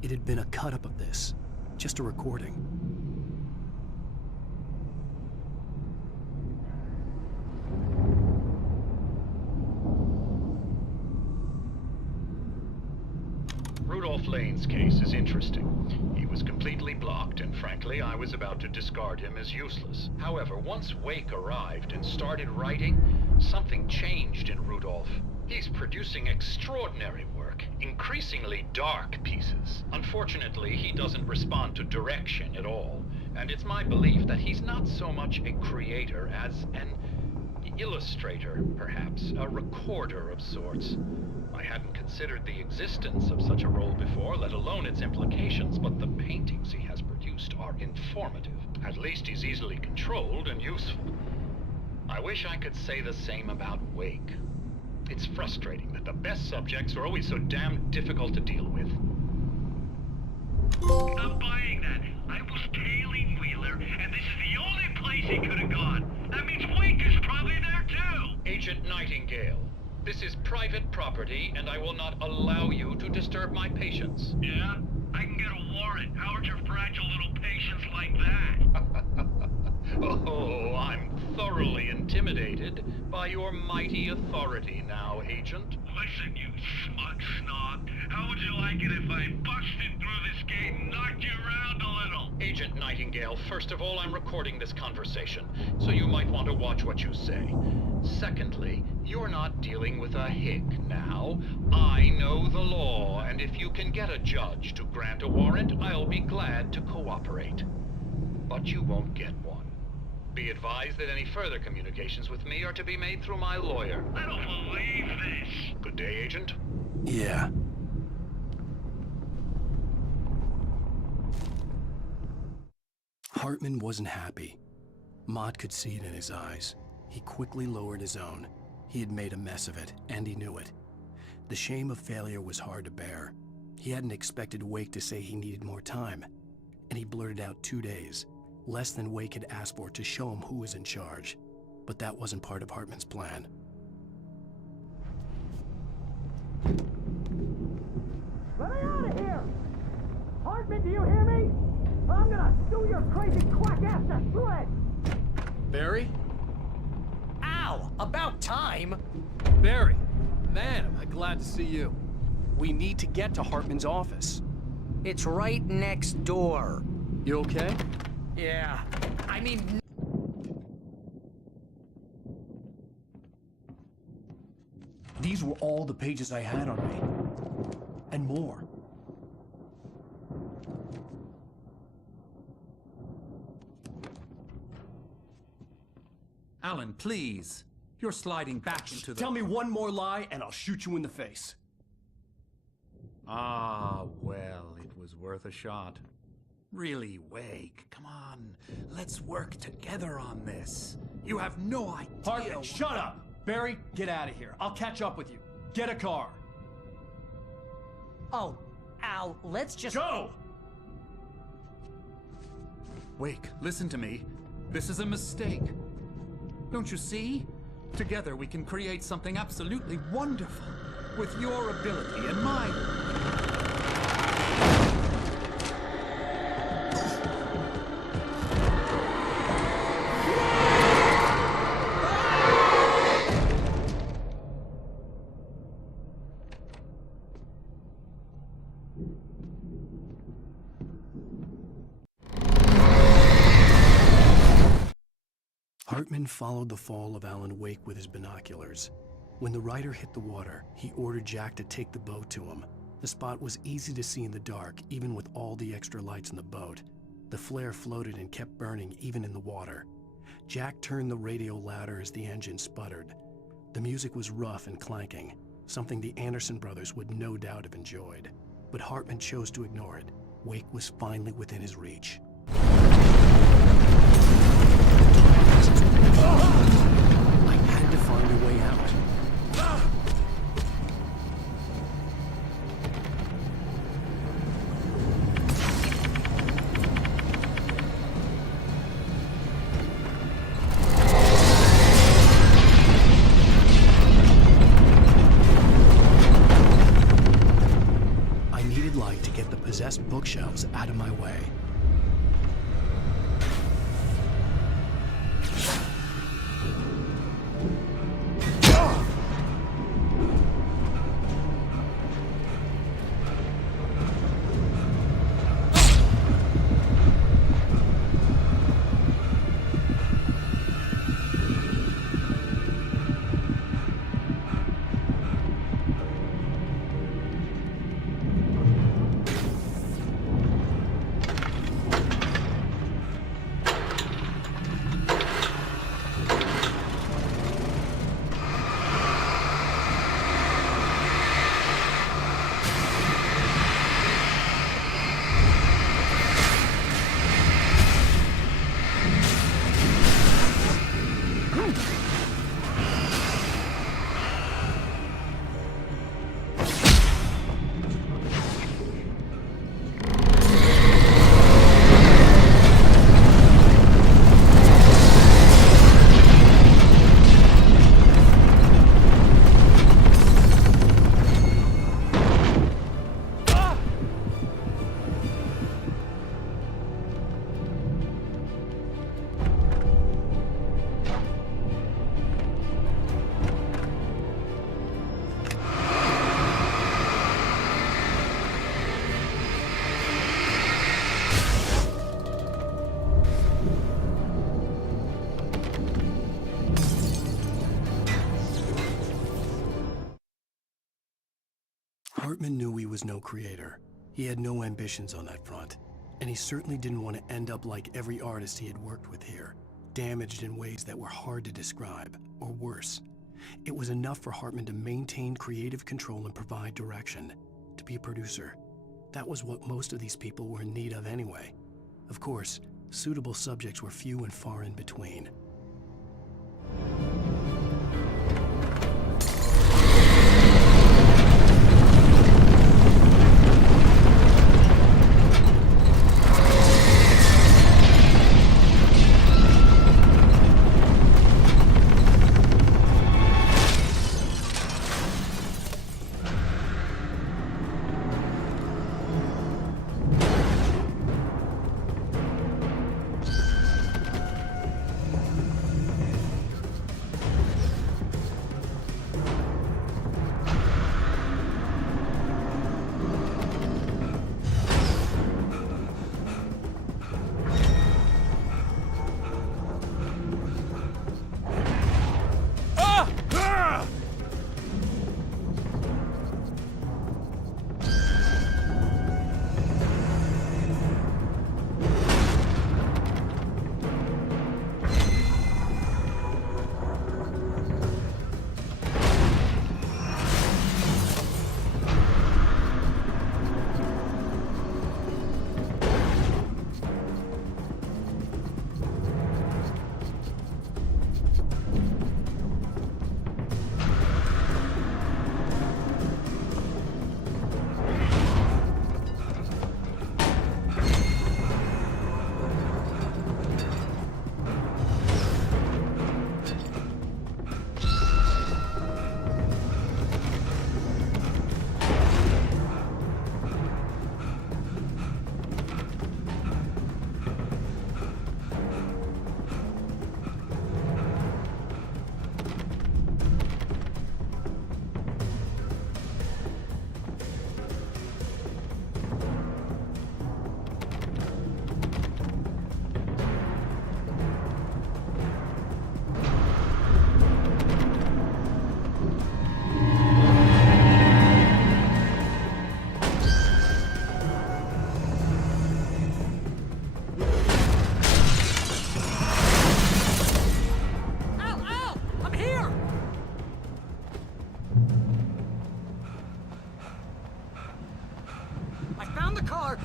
It had been a cut-up of this. Just a recording. Rudolph Lane's case is interesting. He was completely blocked, and frankly, I was about to discard him as useless. However, once Wake arrived and started writing, something changed in Rudolph. He's producing extraordinary work, increasingly dark pieces. Unfortunately, he doesn't respond to direction at all, and it's my belief that he's not so much a creator as an illustrator, perhaps, a recorder of sorts. I hadn't considered the existence of such a role before, let alone its implications, but the paintings he has produced are informative. At least he's easily controlled and useful. I wish I could say the same about Wake. It's frustrating that the best subjects are always so damn difficult to deal with. I'm buying that. I was tailing Wheeler, and this is the only place he could have gone. That means Wake is probably there too. Agent Nightingale, this is private property, and I will not allow you to disturb my patients. Yeah? I can get a warrant. Howard your fragile little patients like that? Oh, I'm thoroughly intimidated by your mighty authority now, Agent. Listen, you smug snob. How would you like it if I busted through this gate and knocked you around a little? Agent Nightingale, first of all, I'm recording this conversation, so you might want to watch what you say. Secondly, you're not dealing with a hick now. I know the law, and if you can get a judge to grant a warrant, I'll be glad to cooperate. But you won't get one. Be advised that any further communications with me are to be made through my lawyer. I don't believe this. Good day, Agent. Yeah. Hartman wasn't happy. Mott could see it in his eyes. He quickly lowered his own. He had made a mess of it, and he knew it. The shame of failure was hard to bear. He hadn't expected Wake to say he needed more time, and he blurted out 2 days, less than Wake had asked for to show him who was in charge. But that wasn't part of Hartman's plan. Let me out of here! Hartman, do you hear me? I'm gonna sue your crazy quack ass to shreds! Barry? Ow! About time! Barry! Man, am I glad to see you. We need to get to Hartman's office. It's right next door. You okay? Yeah. I mean... These were all the pages I had on me. And more. Alan, please. You're sliding back into the... Tell me one more lie and I'll shoot you in the face. Ah, well, it was worth a shot. Really, Wake, come on. Let's work together on this. You have no idea... Hartman, shut up! Barry, get out of here. I'll catch up with you. Get a car. Oh, Al, let's just... Go! Wake, listen to me. This is a mistake. Don't you see? Together we can create something absolutely wonderful. With your ability and mine. Hartman followed the fall of Alan Wake with his binoculars. When the rider hit the water, he ordered Jack to take the boat to him. The spot was easy to see in the dark, even with all the extra lights in the boat. The flare floated and kept burning even in the water. Jack turned the radio louder as the engine sputtered. The music was rough and clanking, something the Anderson brothers would no doubt have enjoyed. But Hartman chose to ignore it. Wake was finally within his reach. I had to find a way out. I needed light to get the possessed bookshelves out of my way. Hartman knew he was no creator. He had no ambitions on that front, and he certainly didn't want to end up like every artist he had worked with here, damaged in ways that were hard to describe, or worse. It was enough for Hartman to maintain creative control and provide direction, to be a producer. That was what most of these people were in need of anyway. Of course, suitable subjects were few and far in between.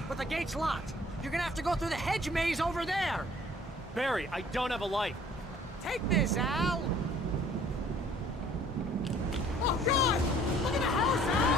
But the gate's locked. You're gonna have to go through the hedge maze over there. Barry, I don't have a light. Take this, Al. Oh, God! Look at the house, Al!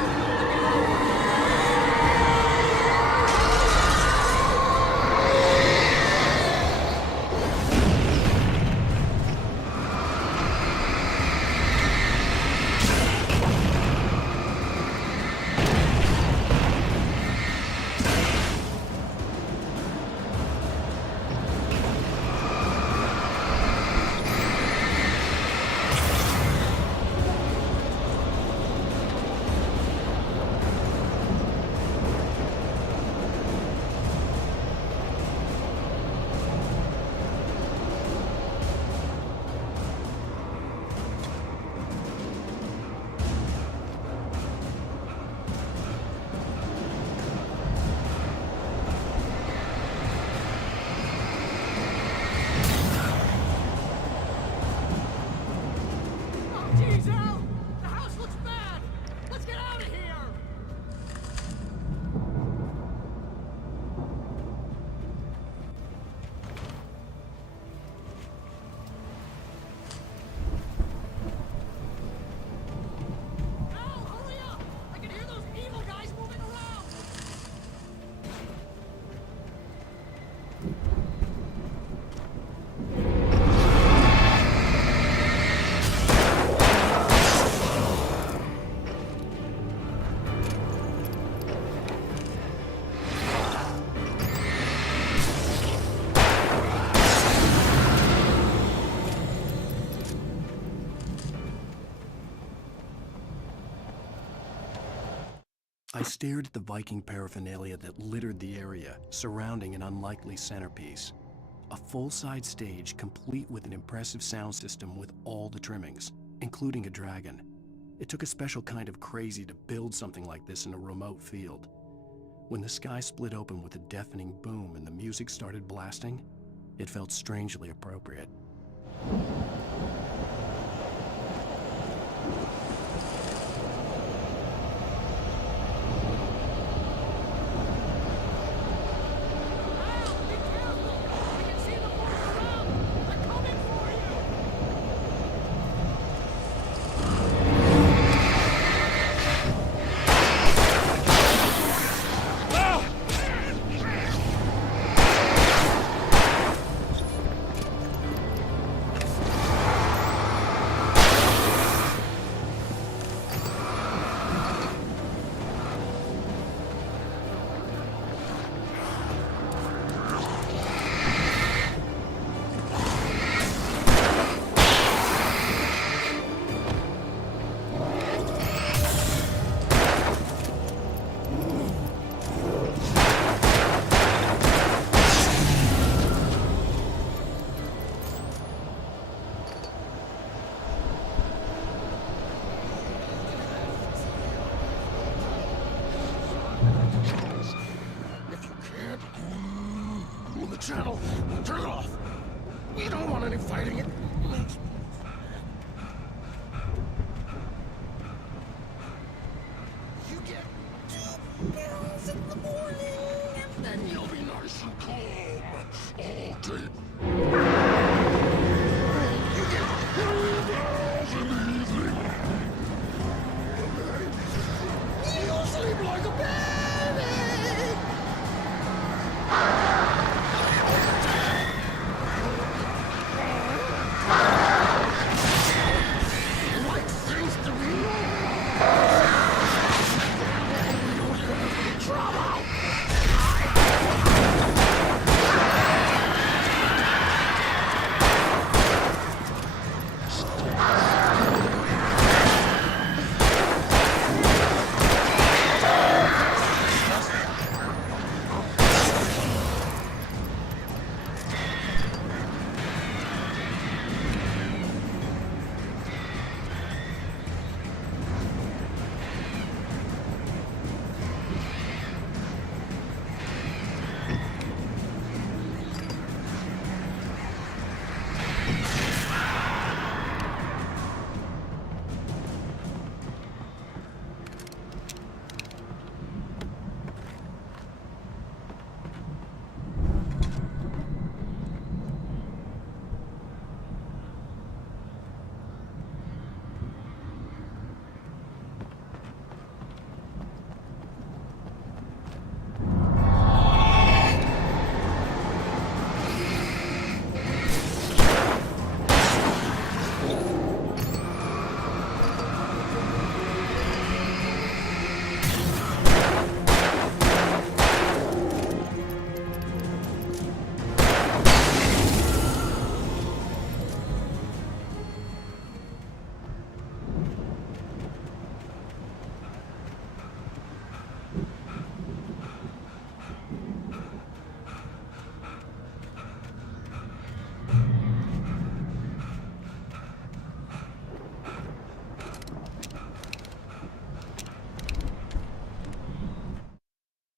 I stared at the Viking paraphernalia that littered the area, surrounding an unlikely centerpiece. A full-size stage complete with an impressive sound system with all the trimmings, including a dragon. It took a special kind of crazy to build something like this in a remote field. When the sky split open with a deafening boom and the music started blasting, it felt strangely appropriate. Channel, turn it off. We don't want any fighting. It makes... You get 2 pills in the morning, and then you'll be nice and calm all day. You get 3 pills in the evening. You'll sleep like a baby.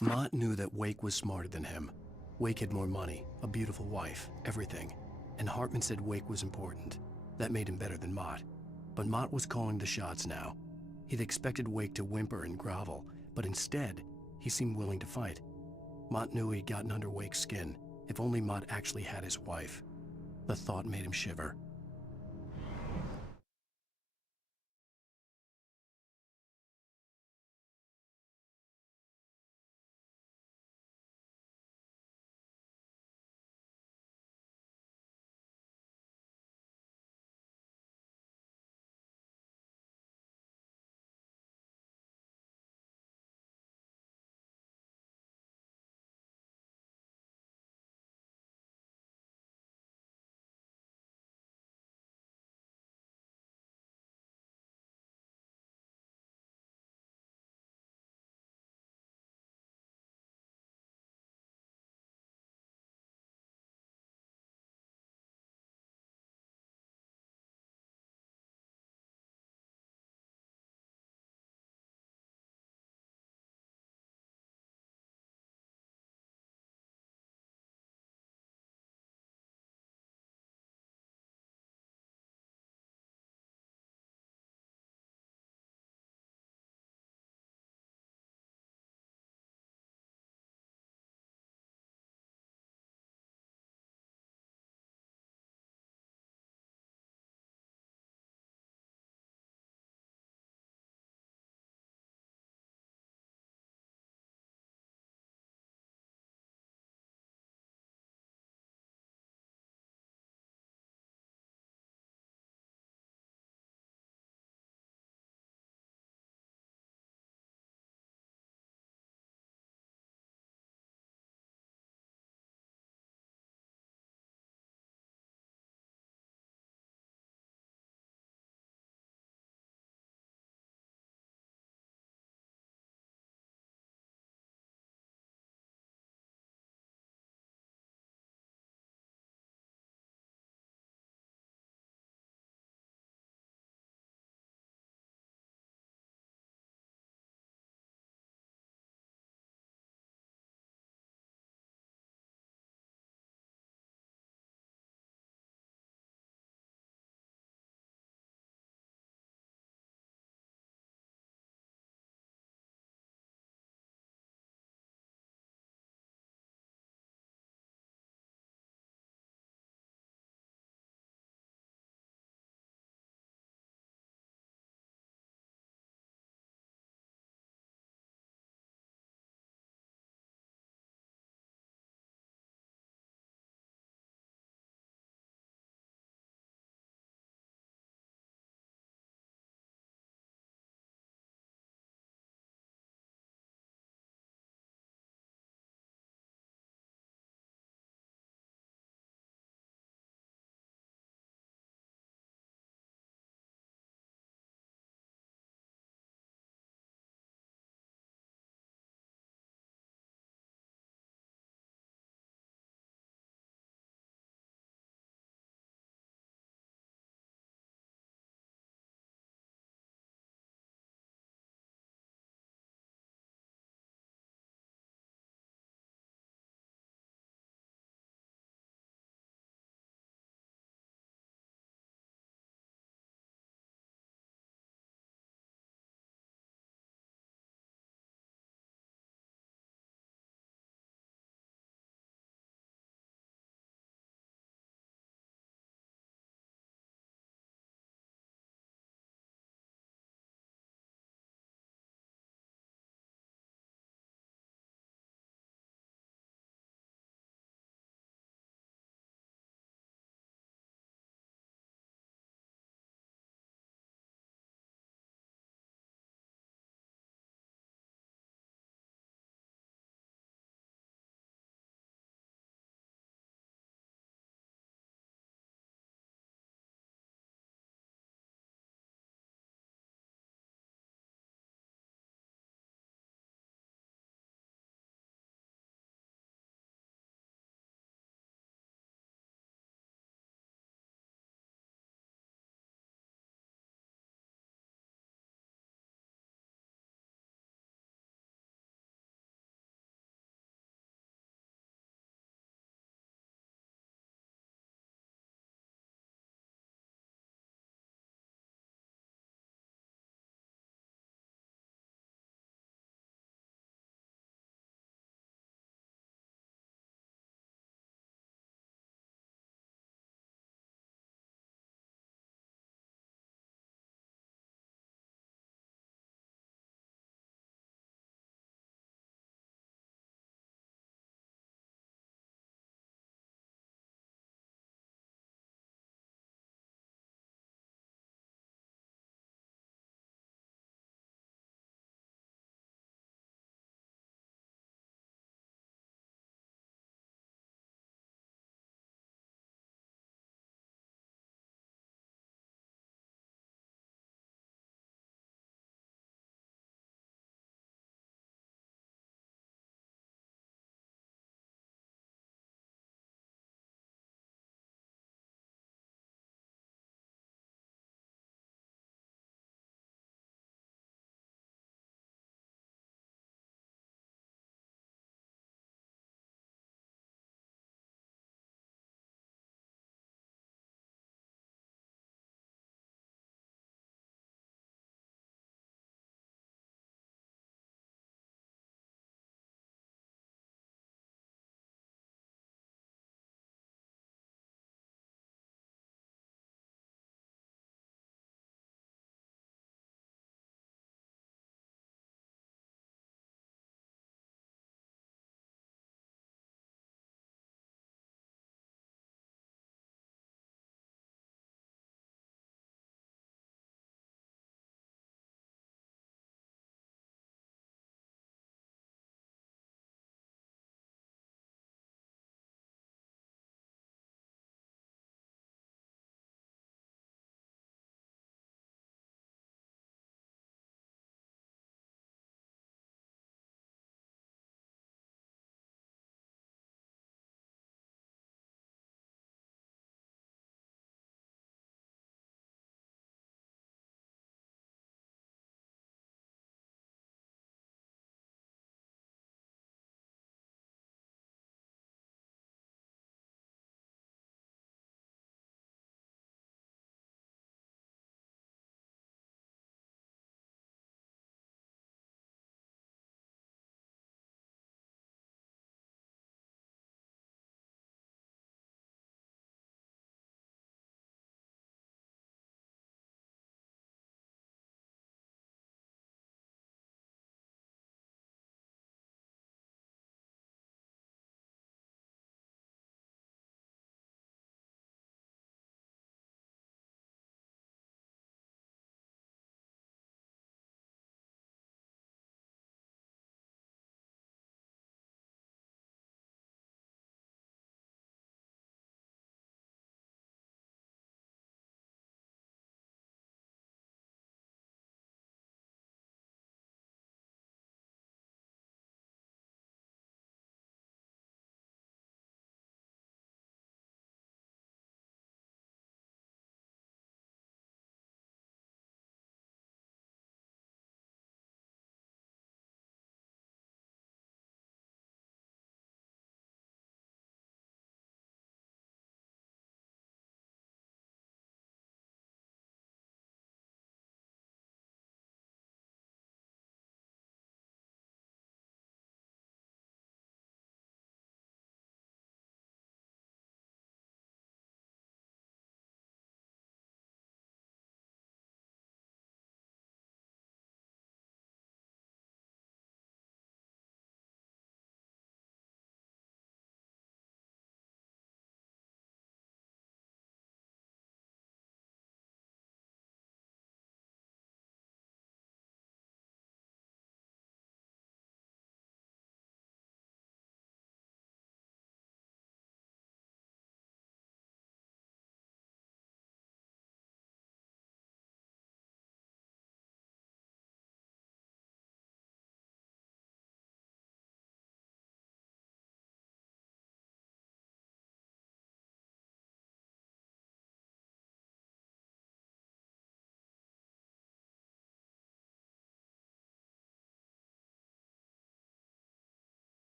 Mott knew that Wake was smarter than him. Wake had more money, a beautiful wife, everything. And Hartman said Wake was important. That made him better than Mott. But Mott was calling the shots now. He'd expected Wake to whimper and grovel, but instead, he seemed willing to fight. Mott knew he'd gotten under Wake's skin. If only Mott actually had his wife. The thought made him shiver.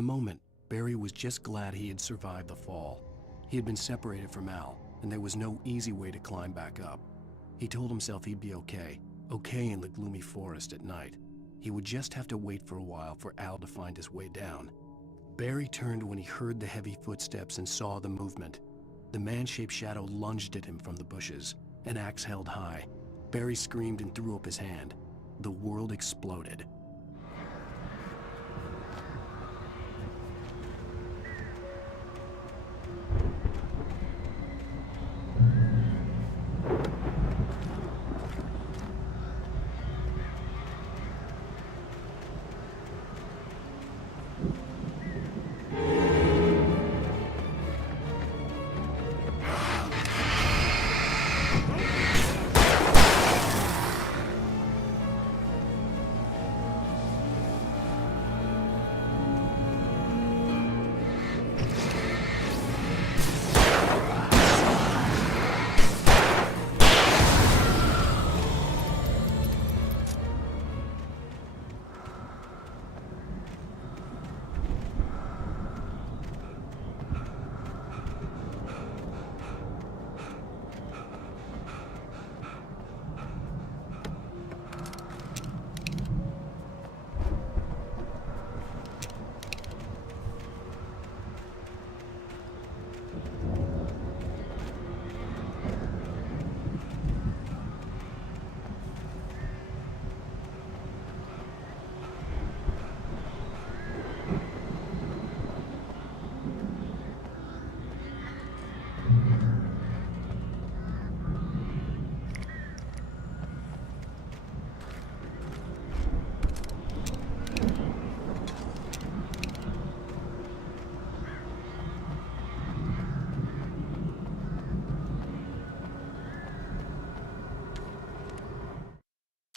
the moment, Barry was just glad he had survived the fall. He had been separated from Al, and there was no easy way to climb back up. He told himself he'd be okay in the gloomy forest at night. He would just have to wait for a while for Al to find his way down. Barry turned when he heard the heavy footsteps and saw the movement. The man-shaped shadow lunged at him from the bushes, an axe held high. Barry screamed and threw up his hand. The world exploded.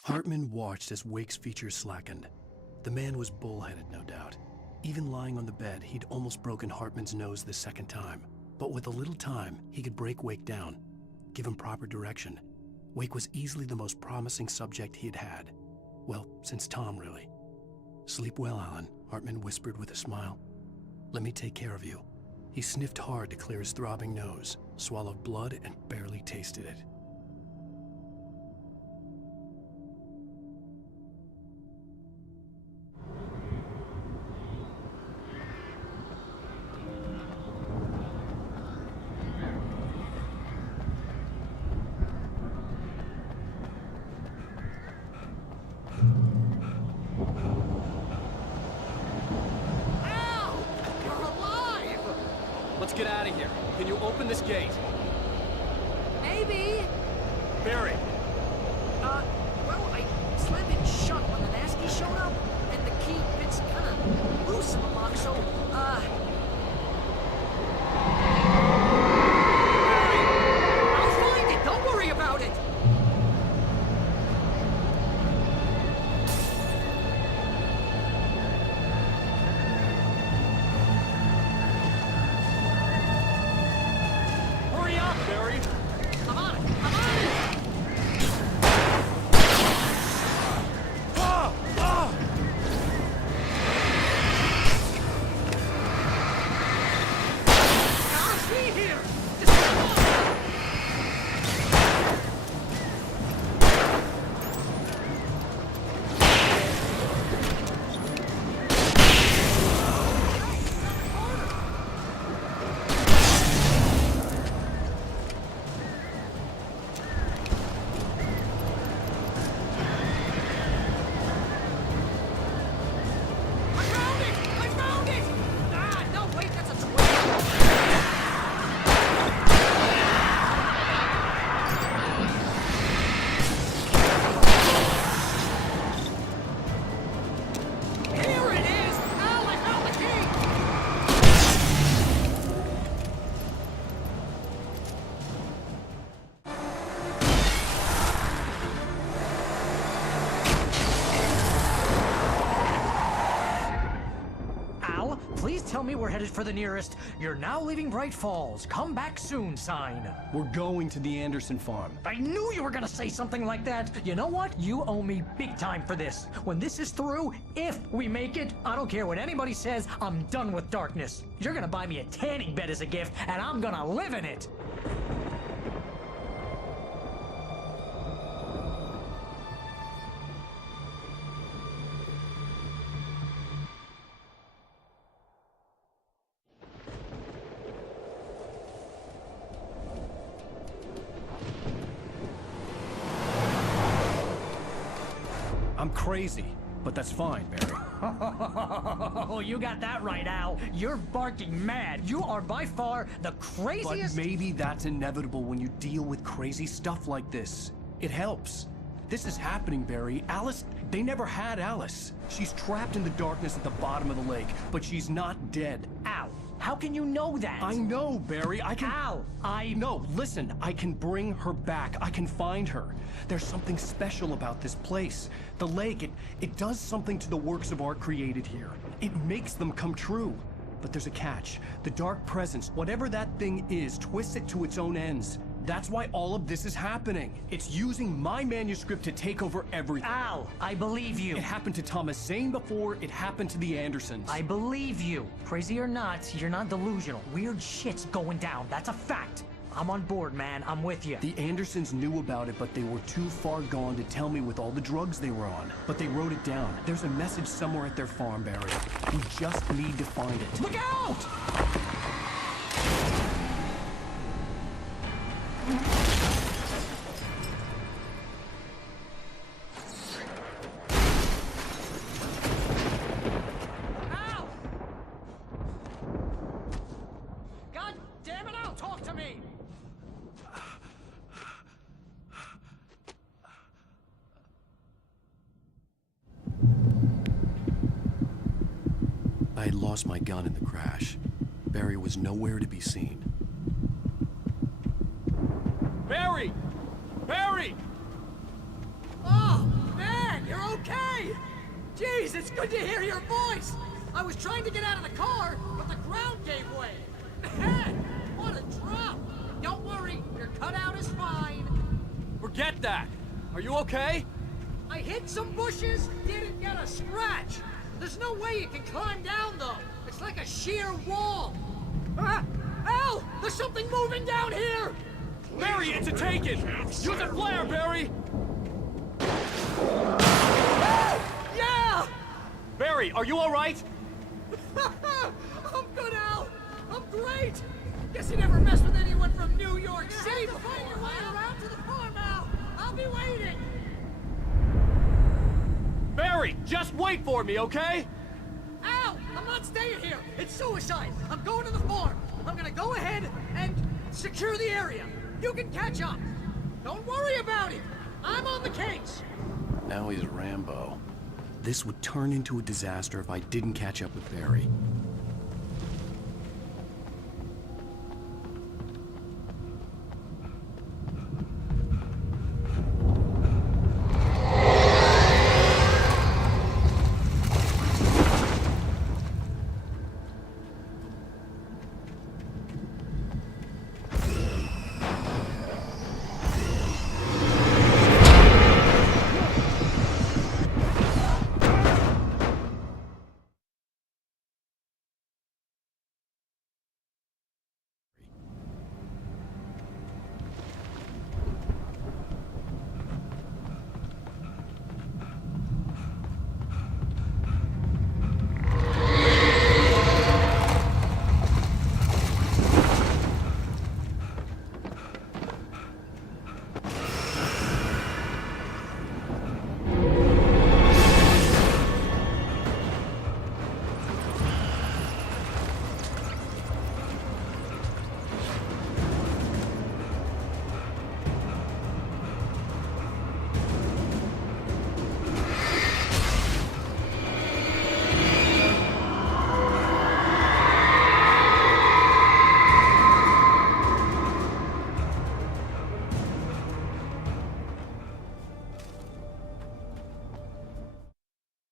Hartman watched as Wake's features slackened. The man was bullheaded, no doubt. Even lying on the bed, he'd almost broken Hartman's nose the second time. But with a little time, he could break Wake down, give him proper direction. Wake was easily the most promising subject he had had. Well, since Tom, really. "Sleep well, Alan," Hartman whispered with a smile. "Let me take care of you." He sniffed hard to clear his throbbing nose, swallowed blood, and barely tasted it. Let's get out of here. Can you open this gate? Maybe. Barry! Well, I slammed it shut when the nasty showed up, and the key fits kinda loose in the lock, so, I'll find it! Don't worry about it! Hurry up, Barry! I'm on it! I'm on it! I'll see here! Just come on! please tell me we're headed for the nearest "You're now leaving Bright Falls. Come back soon" sign. We're going to the Anderson farm. I knew you were gonna say something like that. You know what? You owe me big time for this. When this is through, if we make it, I don't care what anybody says, I'm done with darkness. You're gonna buy me a tanning bed as a gift, and I'm gonna live in it. I'm crazy, but that's fine, Barry. Oh, you got that right, Al. You're barking mad. You are by far the craziest... But maybe that's inevitable when you deal with crazy stuff like this. It helps. This is happening, Barry. Alice, they never had Alice. She's trapped in the darkness at the bottom of the lake, but she's not dead. Al, how can you know that? I know, Barry. I can... Al, No, listen. I can bring her back. I can find her. There's something special about this place. The lake, it does something to the works of art created here. It makes them come true. But there's a catch. The dark presence, whatever that thing is, twists it to its own ends. That's why all of this is happening. It's using my manuscript to take over everything. Al, I believe you. It happened to Thomas Zane before, it happened to the Andersons. I believe you. Crazy or not, you're not delusional. Weird shit's going down. That's a fact. I'm on board, man. I'm with you. The Andersons knew about it, but they were too far gone to tell me with all the drugs they were on. But they wrote it down. There's a message somewhere at their farm, Barry. We just need to find it. Look out! Al! God damn it, Al, talk to me! I had lost my gun in the crash. Barry was nowhere to be seen. Barry! Barry! Oh, man, you're okay! Jeez, it's good to hear your voice! I was trying to get out of the car, but the ground gave way. Man, what a drop! Don't worry, your cutout is fine. Forget that! Are you okay? I hit some bushes, didn't get a scratch. There's no way you can climb down, though. It's like a sheer wall. Ah! Al! There's something moving down here! Barry, it's a taken! Use a flare, Barry! Yeah! Barry, are you alright? I'm good, Al! I'm great! Guess you never mess with anyone from New York City to find your way around to the farm, Al! I'll be waiting! Barry, just wait for me, okay? Al! I'm not staying here! It's suicide! I'm going to the farm! I'm gonna go ahead and secure the area! You can catch up! Don't worry about it! I'm on the case! Now he's Rambo. This would turn into a disaster if I didn't catch up with Barry.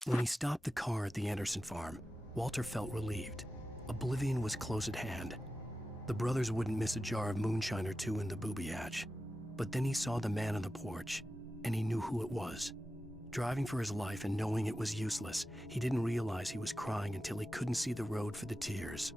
When he stopped the car at the Anderson farm, Walter felt relieved. Oblivion was close at hand. The brothers wouldn't miss a jar of moonshine or two in the booby hatch. But then he saw the man on the porch, and he knew who it was. Driving for his life and knowing it was useless, he didn't realize he was crying until he couldn't see the road for the tears.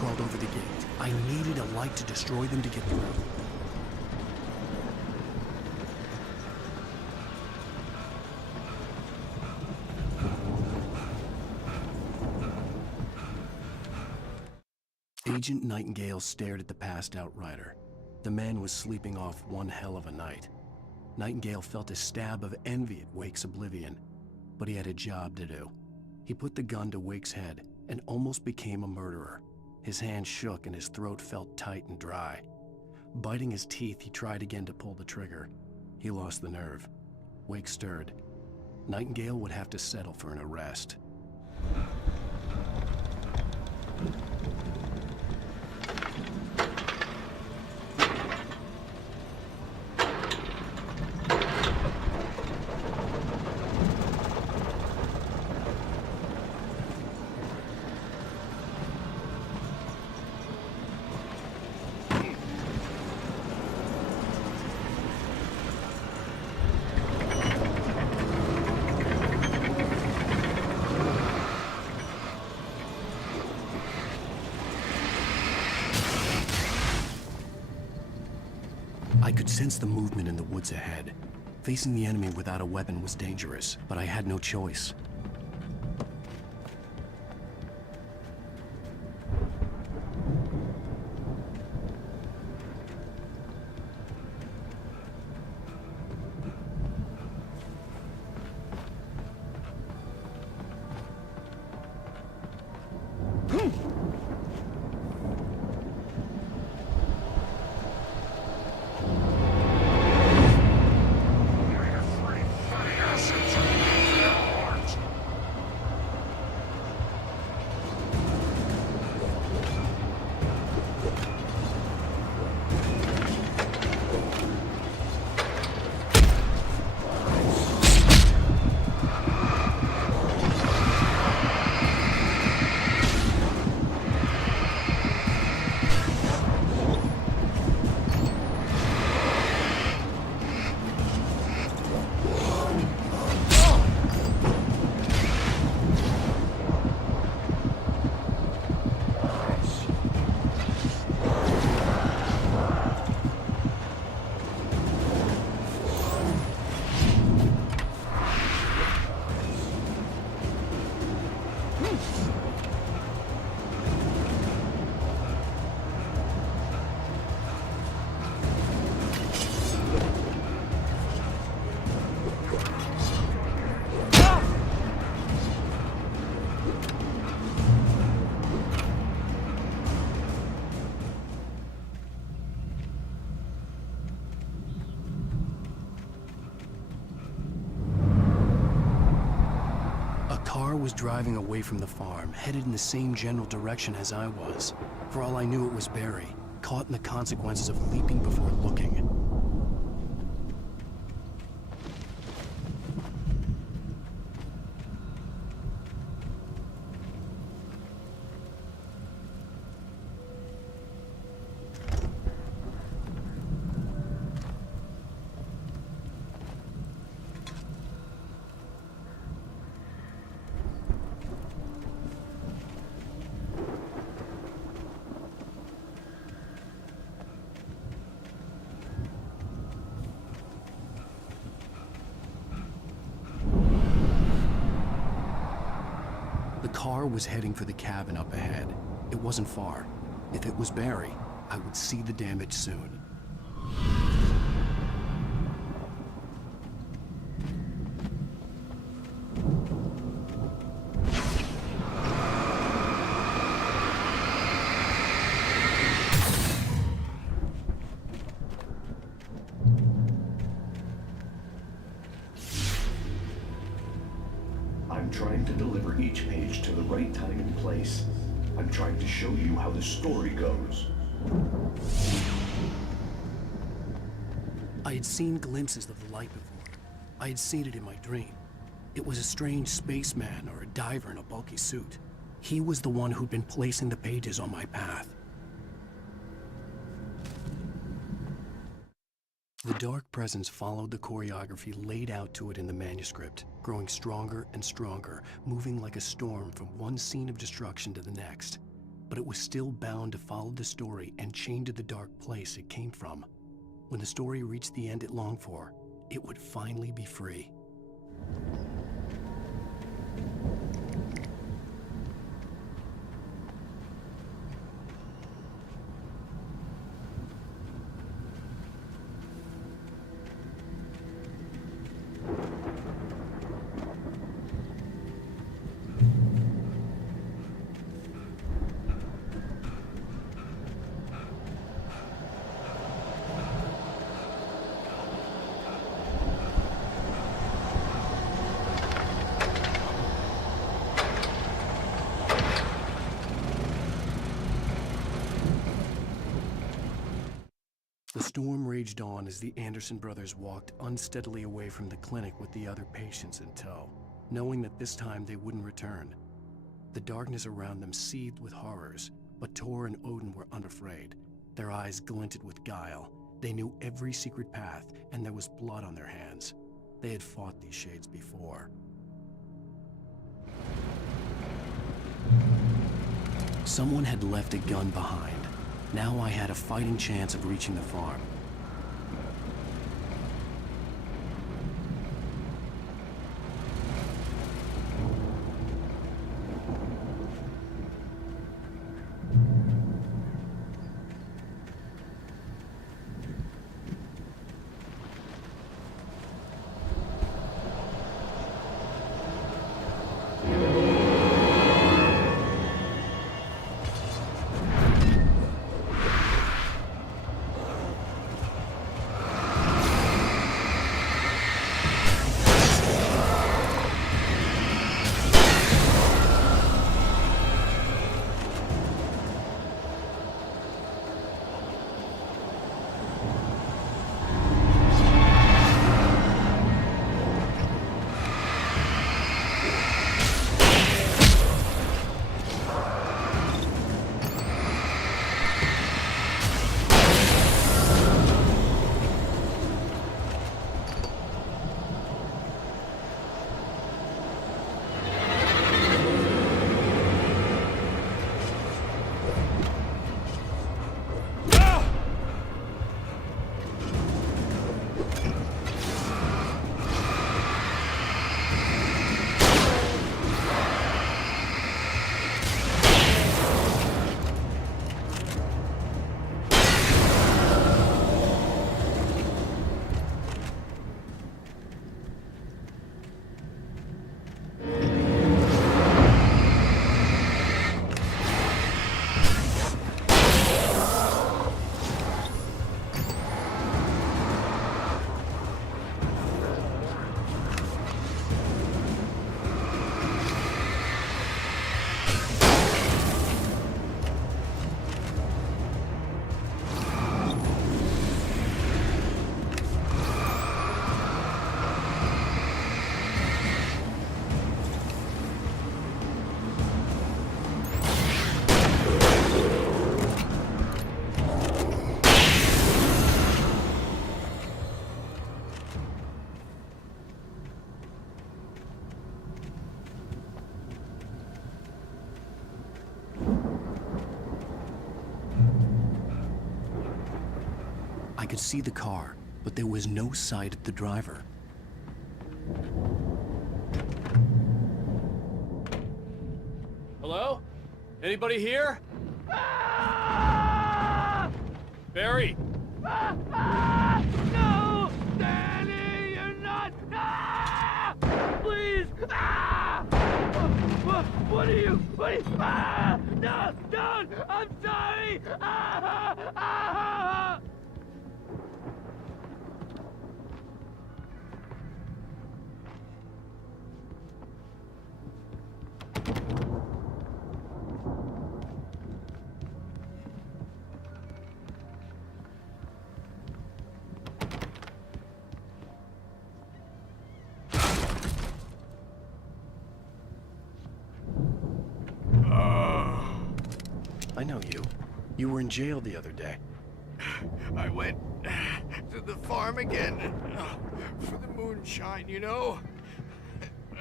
Crawled over the gate. I needed a light to destroy them to get through. Agent Nightingale stared at the passed-out rider. The man was sleeping off one hell of a night. Nightingale felt a stab of envy at Wake's oblivion, but he had a job to do. He put the gun to Wake's head and almost became a murderer. His hand shook and his throat felt tight and dry. Biting his teeth, he tried again to pull the trigger. He lost the nerve. Wake stirred. Nightingale would have to settle for an arrest. I could sense the movement in the woods ahead. Facing the enemy without a weapon was dangerous, but I had no choice. Was driving away from the farm, headed in the same general direction as I was. For all I knew, it was Barry, caught in the consequences of leaping before looking. The car was heading for the cabin up ahead. It wasn't far. If it was Barry, I would see the damage soon. I'm trying to deliver each page to the right time and place. I'm trying to show you how the story goes. I had seen glimpses of the light before. I had seen it in my dream. It was a strange spaceman or a diver in a bulky suit. He was the one who'd been placing the pages on my path. The dark presence followed the choreography laid out to it in the manuscript, growing stronger and stronger, moving like a storm from one scene of destruction to the next. But it was still bound to follow the story and chain to the dark place it came from. When the story reached the end it longed for, it would finally be free. The storm raged on as the Anderson brothers walked unsteadily away from the clinic with the other patients in tow, knowing that this time they wouldn't return. The darkness around them seethed with horrors, but Tor and Odin were unafraid. Their eyes glinted with guile. They knew every secret path, and there was blood on their hands. They had fought these shades before. Someone had left a gun behind. Now I had a fighting chance of reaching the farm. I could see the car, but there was no sight of the driver. Anybody here? Barry! No! Danny, you're not! Please! What are you? No! Don't! I'm sorry! I know you. You were in jail the other day. I went to the farm again for the moonshine, you know?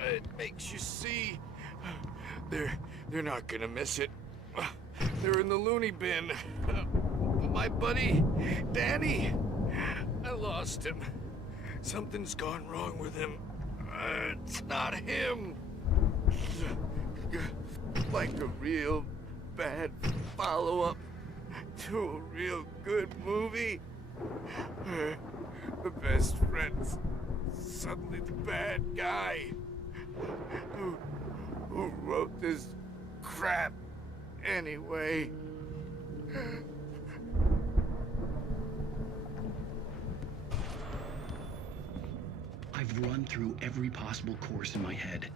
It makes you see. They're not gonna miss it. They're in the loony bin. But my buddy, Danny, I lost him. Something's gone wrong with him. It's not him. Like a real bad follow-up to a real good movie. The best friend's suddenly the bad guy. Who wrote this crap anyway? I've run through every possible course in my head.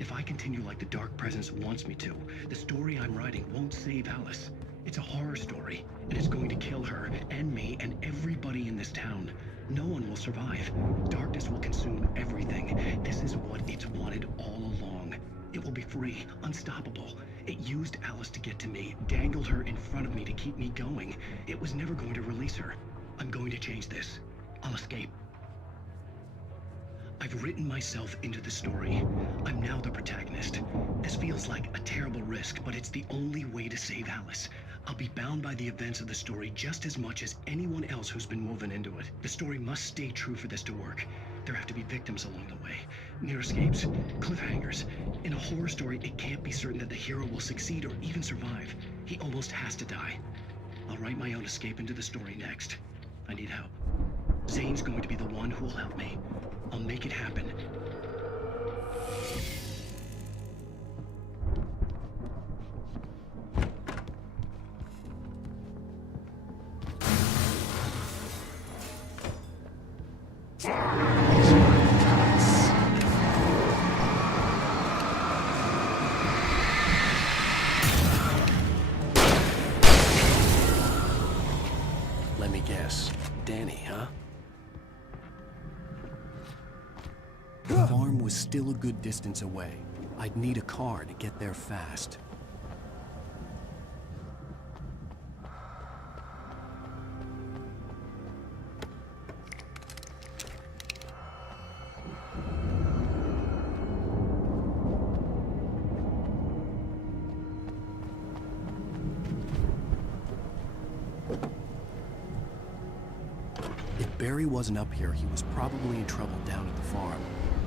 If I continue like the Dark Presence wants me to, the story I'm writing won't save Alice. It's a horror story, and it's going to kill her, and me, and everybody in this town. No one will survive. Darkness will consume everything. This is what it's wanted all along. It will be free, unstoppable. It used Alice to get to me, dangled her in front of me to keep me going. It was never going to release her. I'm going to change this. I'll escape. I've written myself into the story. I'm now the protagonist. This feels like a terrible risk, but it's the only way to save Alice. I'll be bound by the events of the story just as much as anyone else who's been woven into it. The story must stay true for this to work. There have to be victims along the way. Near escapes, cliffhangers. In a horror story, it can't be certain that the hero will succeed or even survive. He almost has to die. I'll write my own escape into the story next. I need help. Zane's going to be the one who will help me. I'll make it happen. Let me guess. Danny, huh? The farm was still a good distance away. I'd need a car to get there fast. If Barry wasn't up here, he was probably in trouble down at the farm.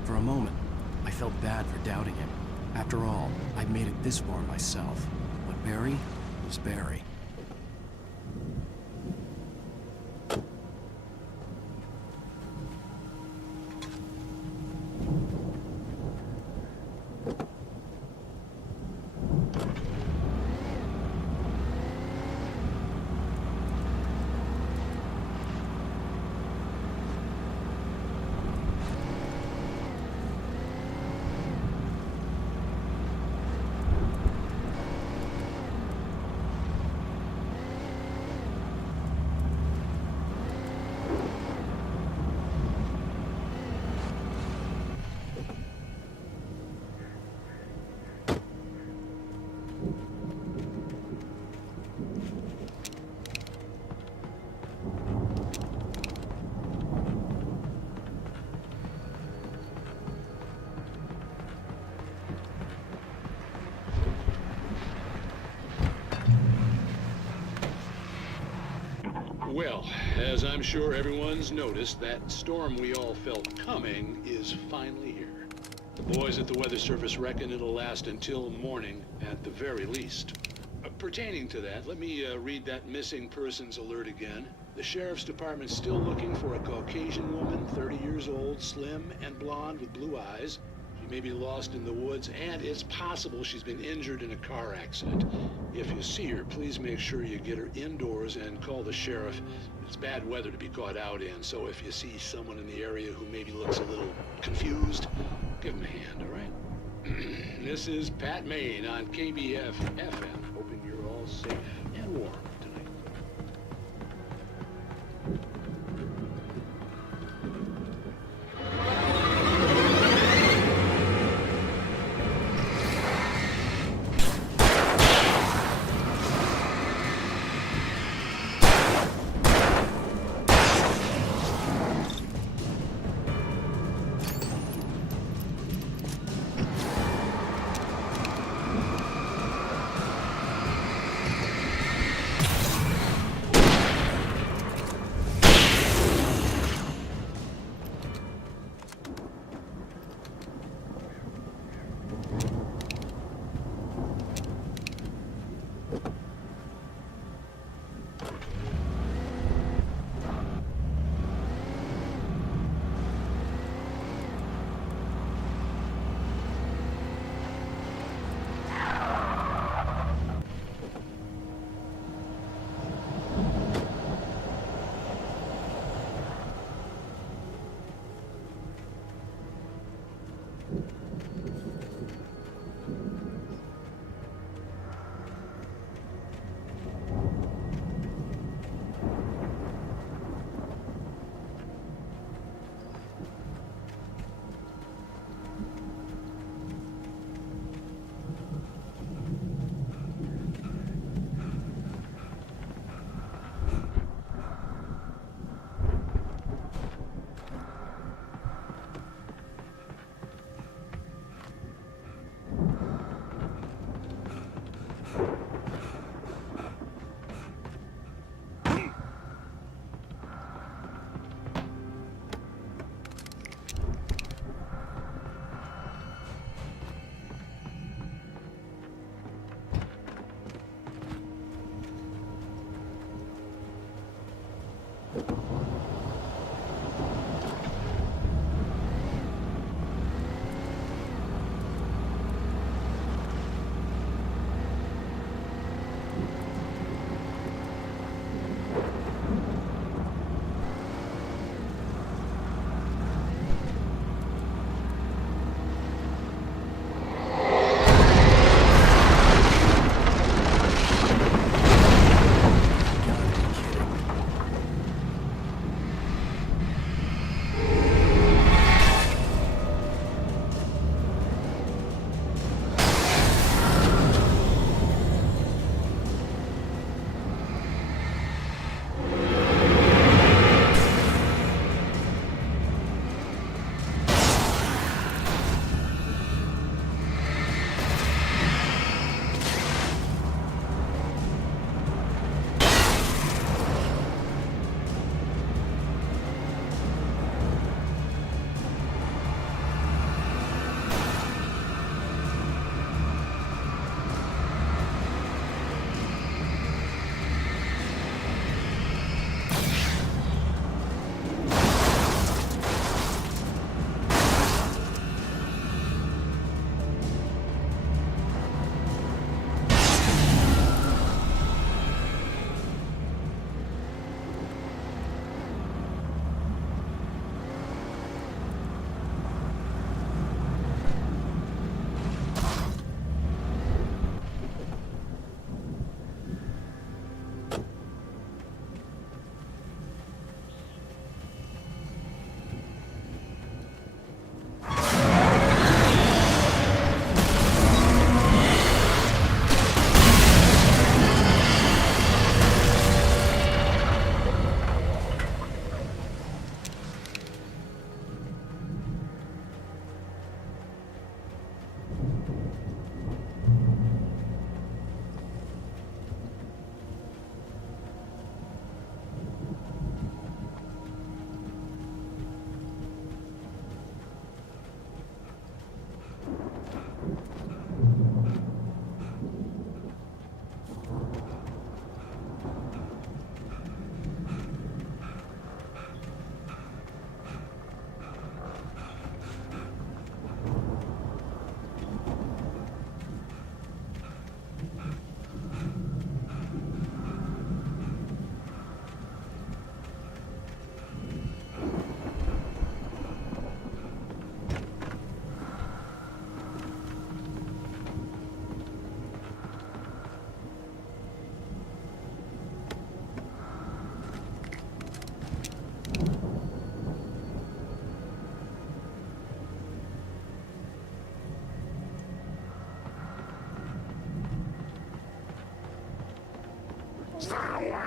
For a moment, I felt bad for doubting him. After all, I'd made it this far myself. But Barry was Barry. Well, as I'm sure everyone's noticed, that storm we all felt coming is finally here. The boys at the Weather Service reckon it'll last until morning at the very least. Pertaining to that, let me read that missing persons alert again. The Sheriff's Department's still looking for a Caucasian woman, 30 years old, slim and blonde with blue eyes. She may be lost in the woods, and it's possible she's been injured in a car accident. If you see her, please make sure you get her indoors and call the sheriff. It's bad weather to be caught out in, so if you see someone in the area who maybe looks a little confused, give them a hand, all right? This is Pat Maine on KBF FM, hoping you're all safe and warm tonight.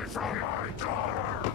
from my daughter!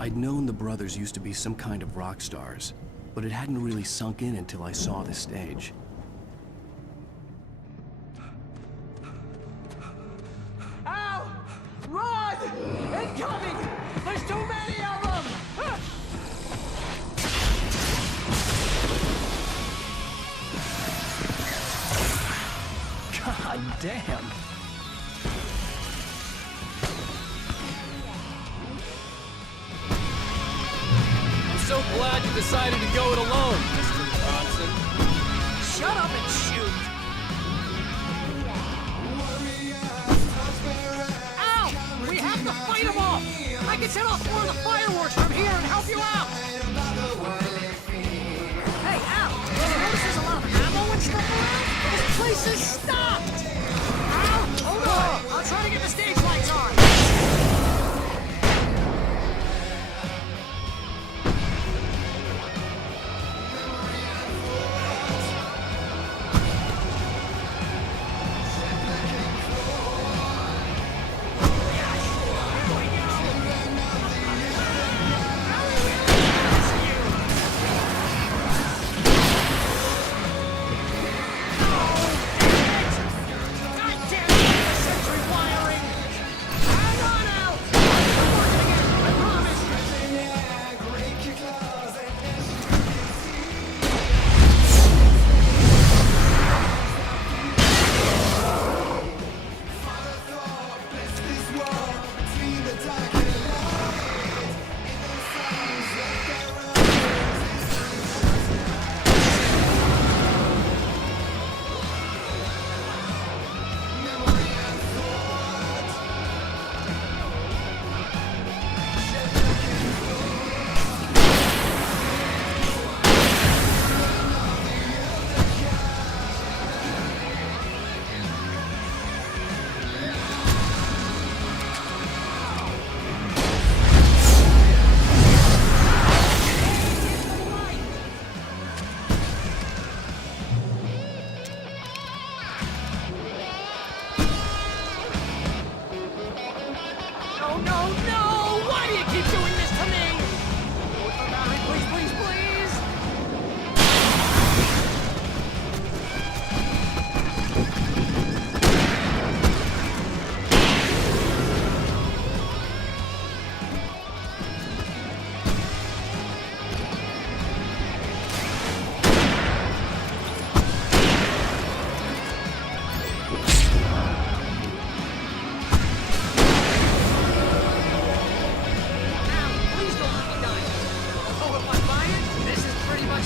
I'd known the brothers used to be some kind of rock stars, but it hadn't really sunk in until I saw the stage. Ow! Run! Incoming! There's too many of them! God damn. I'm so glad you decided to go it alone, Mr. Bronson. Shut up and shoot! Ow! We have to fight them off! I can set off more of the fireworks from here and help you out! Hey, Al! You notice there's a lot of ammo and stuff around? This place is stopped! Al, hold on! I'll try to get the stage lights on!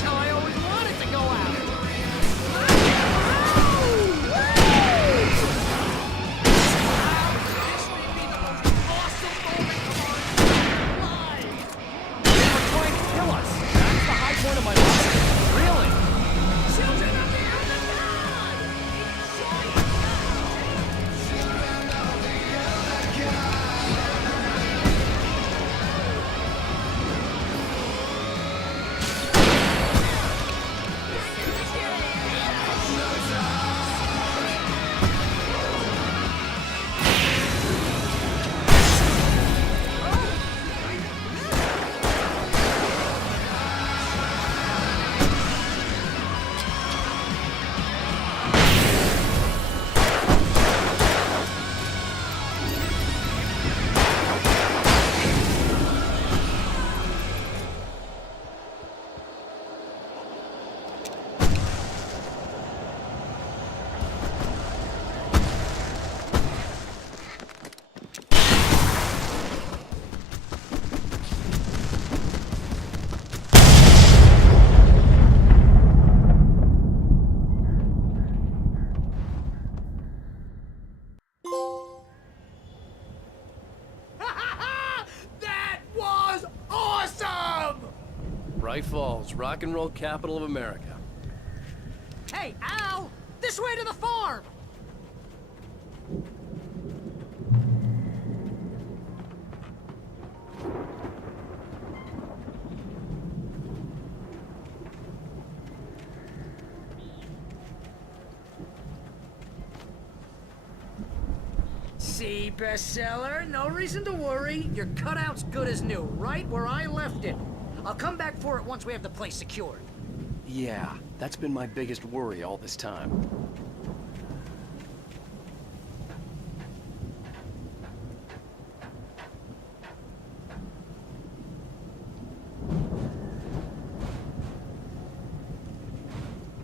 how I always wanted to go out. This may be the most awesome moment of our lives. They were trying to kill us. That's the high point of my life. Really? Children of the Underground! Enjoy it! That was awesome! Bright Falls, rock and roll capital of America. Hey, Al! This way to the farm! See, bestseller? No reason to worry. Your cutout's good as new, right where I left it. I'll come back for it once we have the place secured. Yeah, that's been my biggest worry all this time.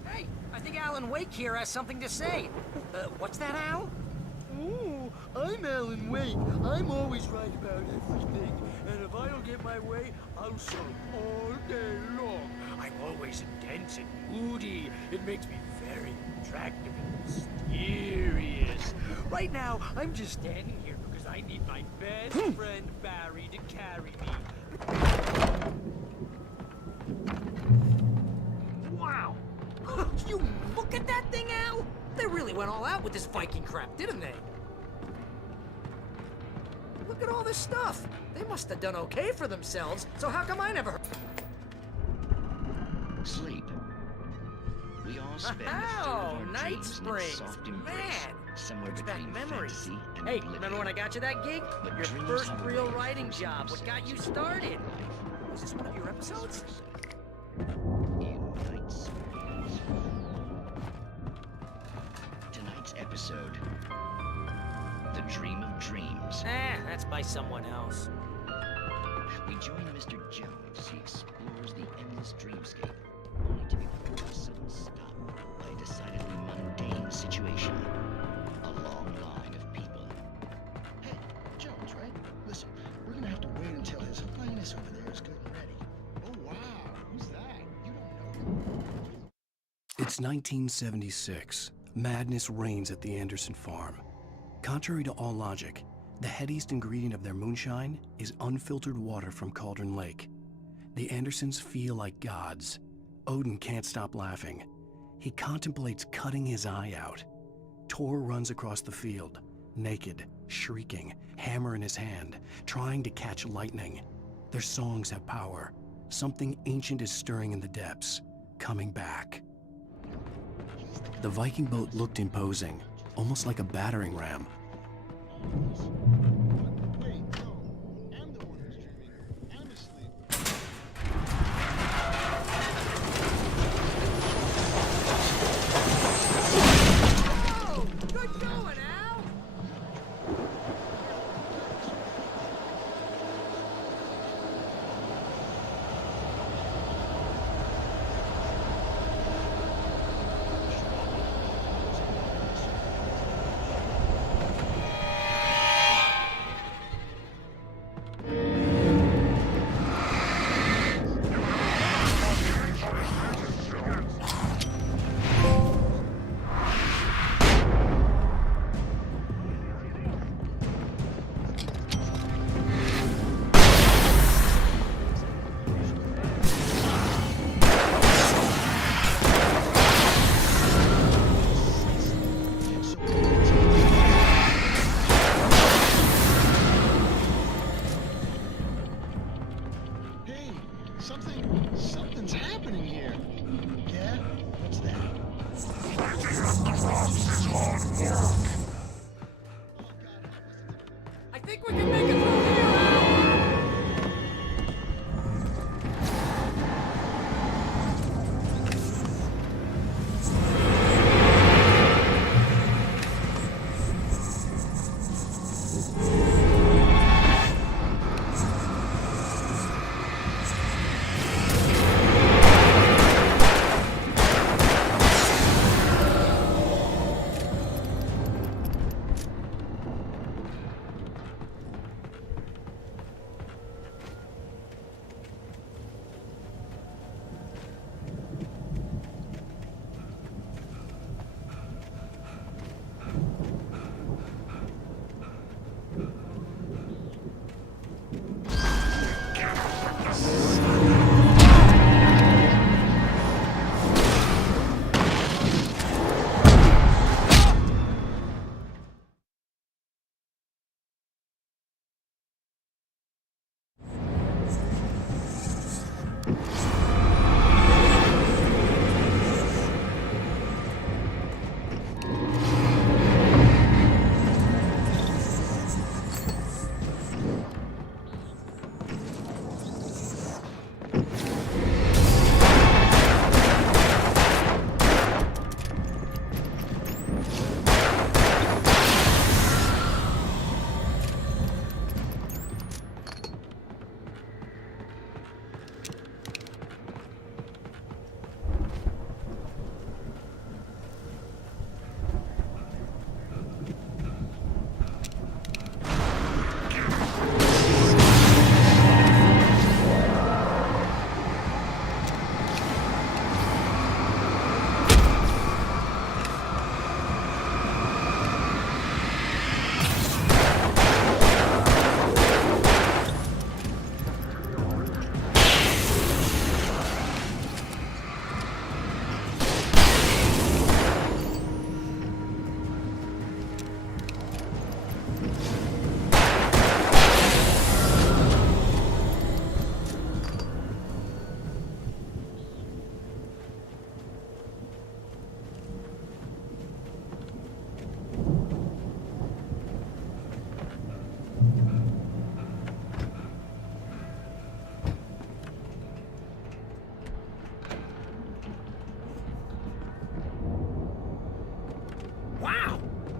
Hey, I think Alan Wake here has something to say. What's that, Al? Ooh, I'm Alan Wake. I'm always right about everything. And if I don't get my way, I'll sulk all day long. I'm always intense and moody. It makes me very attractive and mysterious. Right now, I'm just standing here because I need my best friend Barry to carry me. Wow! You look at that thing, Al! They really went all out with this Viking crap, didn't they? Look at all this stuff. They must have done okay for themselves, so how come I never heard? Sleep. We all spend a third of our Night dreams in Springs. its soft embrace, Man, somewhere brings back between memories. fantasy and Hey, oblivion. remember when I got you that gig? But Your dreams first have a real way of writing forcing job. What got you themselves started? Was this one of your episodes? in Night Springs. Tonight's episode, The Dream of Dreams. That's by someone else. We join Mr. Jones as he explores the endless dreamscape, only to be put to a sudden stop by a decidedly mundane situation. A long line of people. Hey, Jones, right? Listen, we're gonna have to wait until His Highness over there is good and ready. Oh, wow. Who's that? You don't know. It's 1976. Madness reigns at the Anderson farm. Contrary to all logic, the headiest ingredient of their moonshine is unfiltered water from Cauldron Lake. The Andersons feel like gods. Odin can't stop laughing. He contemplates cutting his eye out. Tor runs across the field, naked, shrieking, hammer in his hand, trying to catch lightning. Their songs have power. Something ancient is stirring in the depths, coming back. The Viking boat looked imposing, almost like a battering ram. Wait, no. I'm the one who's dreaming. I'm asleep. Oh, good going, Al! I think we can make it through here, Al!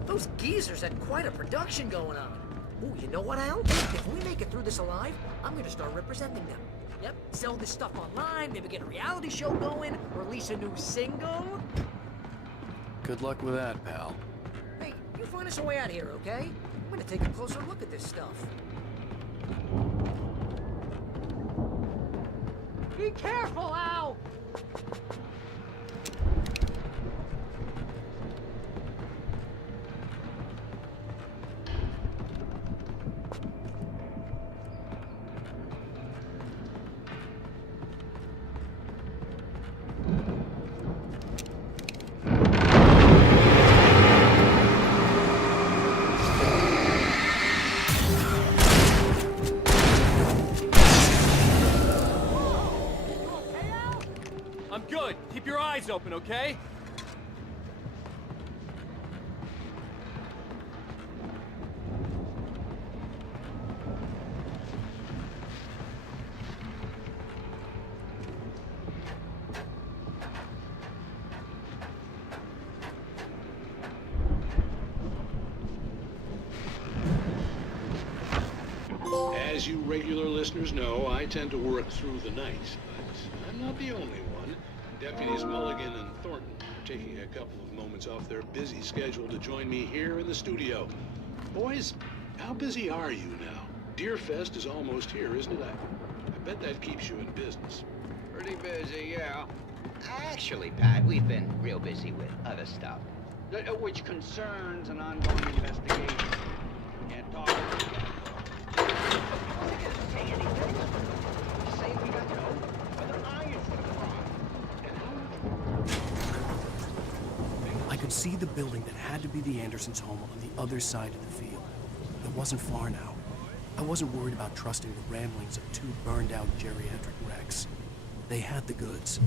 Those geezers had quite a production going on. Ooh, you know what, Al? If we make it through this alive, I'm gonna start representing them. Yep, sell this stuff online, maybe get a reality show going, release a new single. Good luck with that, pal. Hey, you find us a way out here, okay? I'm gonna take a closer look at this stuff. Be careful, Al! I'm good. Keep your eyes open, okay? As you regular listeners know, I tend to work through the night, but I'm not the only one. Deputies Mulligan and Thornton are taking a couple of moments off their busy schedule to join me here in the studio. Boys, how busy are you now? Deerfest is almost here, isn't it? I bet that keeps you in business. Pretty busy, yeah. Actually, Pat, we've been real busy with other stuff, which concerns an ongoing investigation. Can't talk about that. Say anything. Say we got to know whether I am for the crime and how much. I could see the building that had to be the Andersons' home on the other side of the field. It wasn't far now. I wasn't worried about trusting the ramblings of two burned-out geriatric wrecks. They had the goods.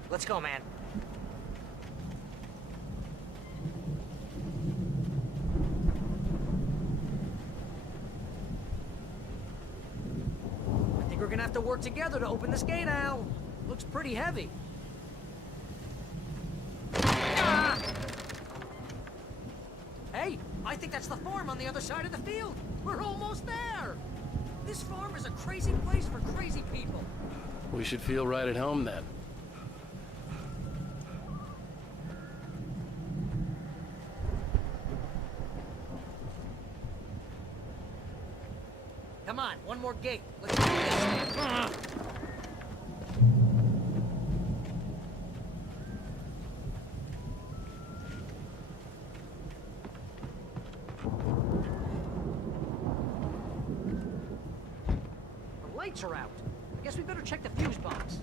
Okay, let's go, man. I think we're gonna have to work together to open this gate, Al. Looks pretty heavy. Ah! Hey, I think that's the farm on the other side of the field. We're almost there. This farm is a crazy place for crazy people. We should feel right at home then. Come on, one more gate. Let's do this. The lights are out. I guess we better check the fuse box.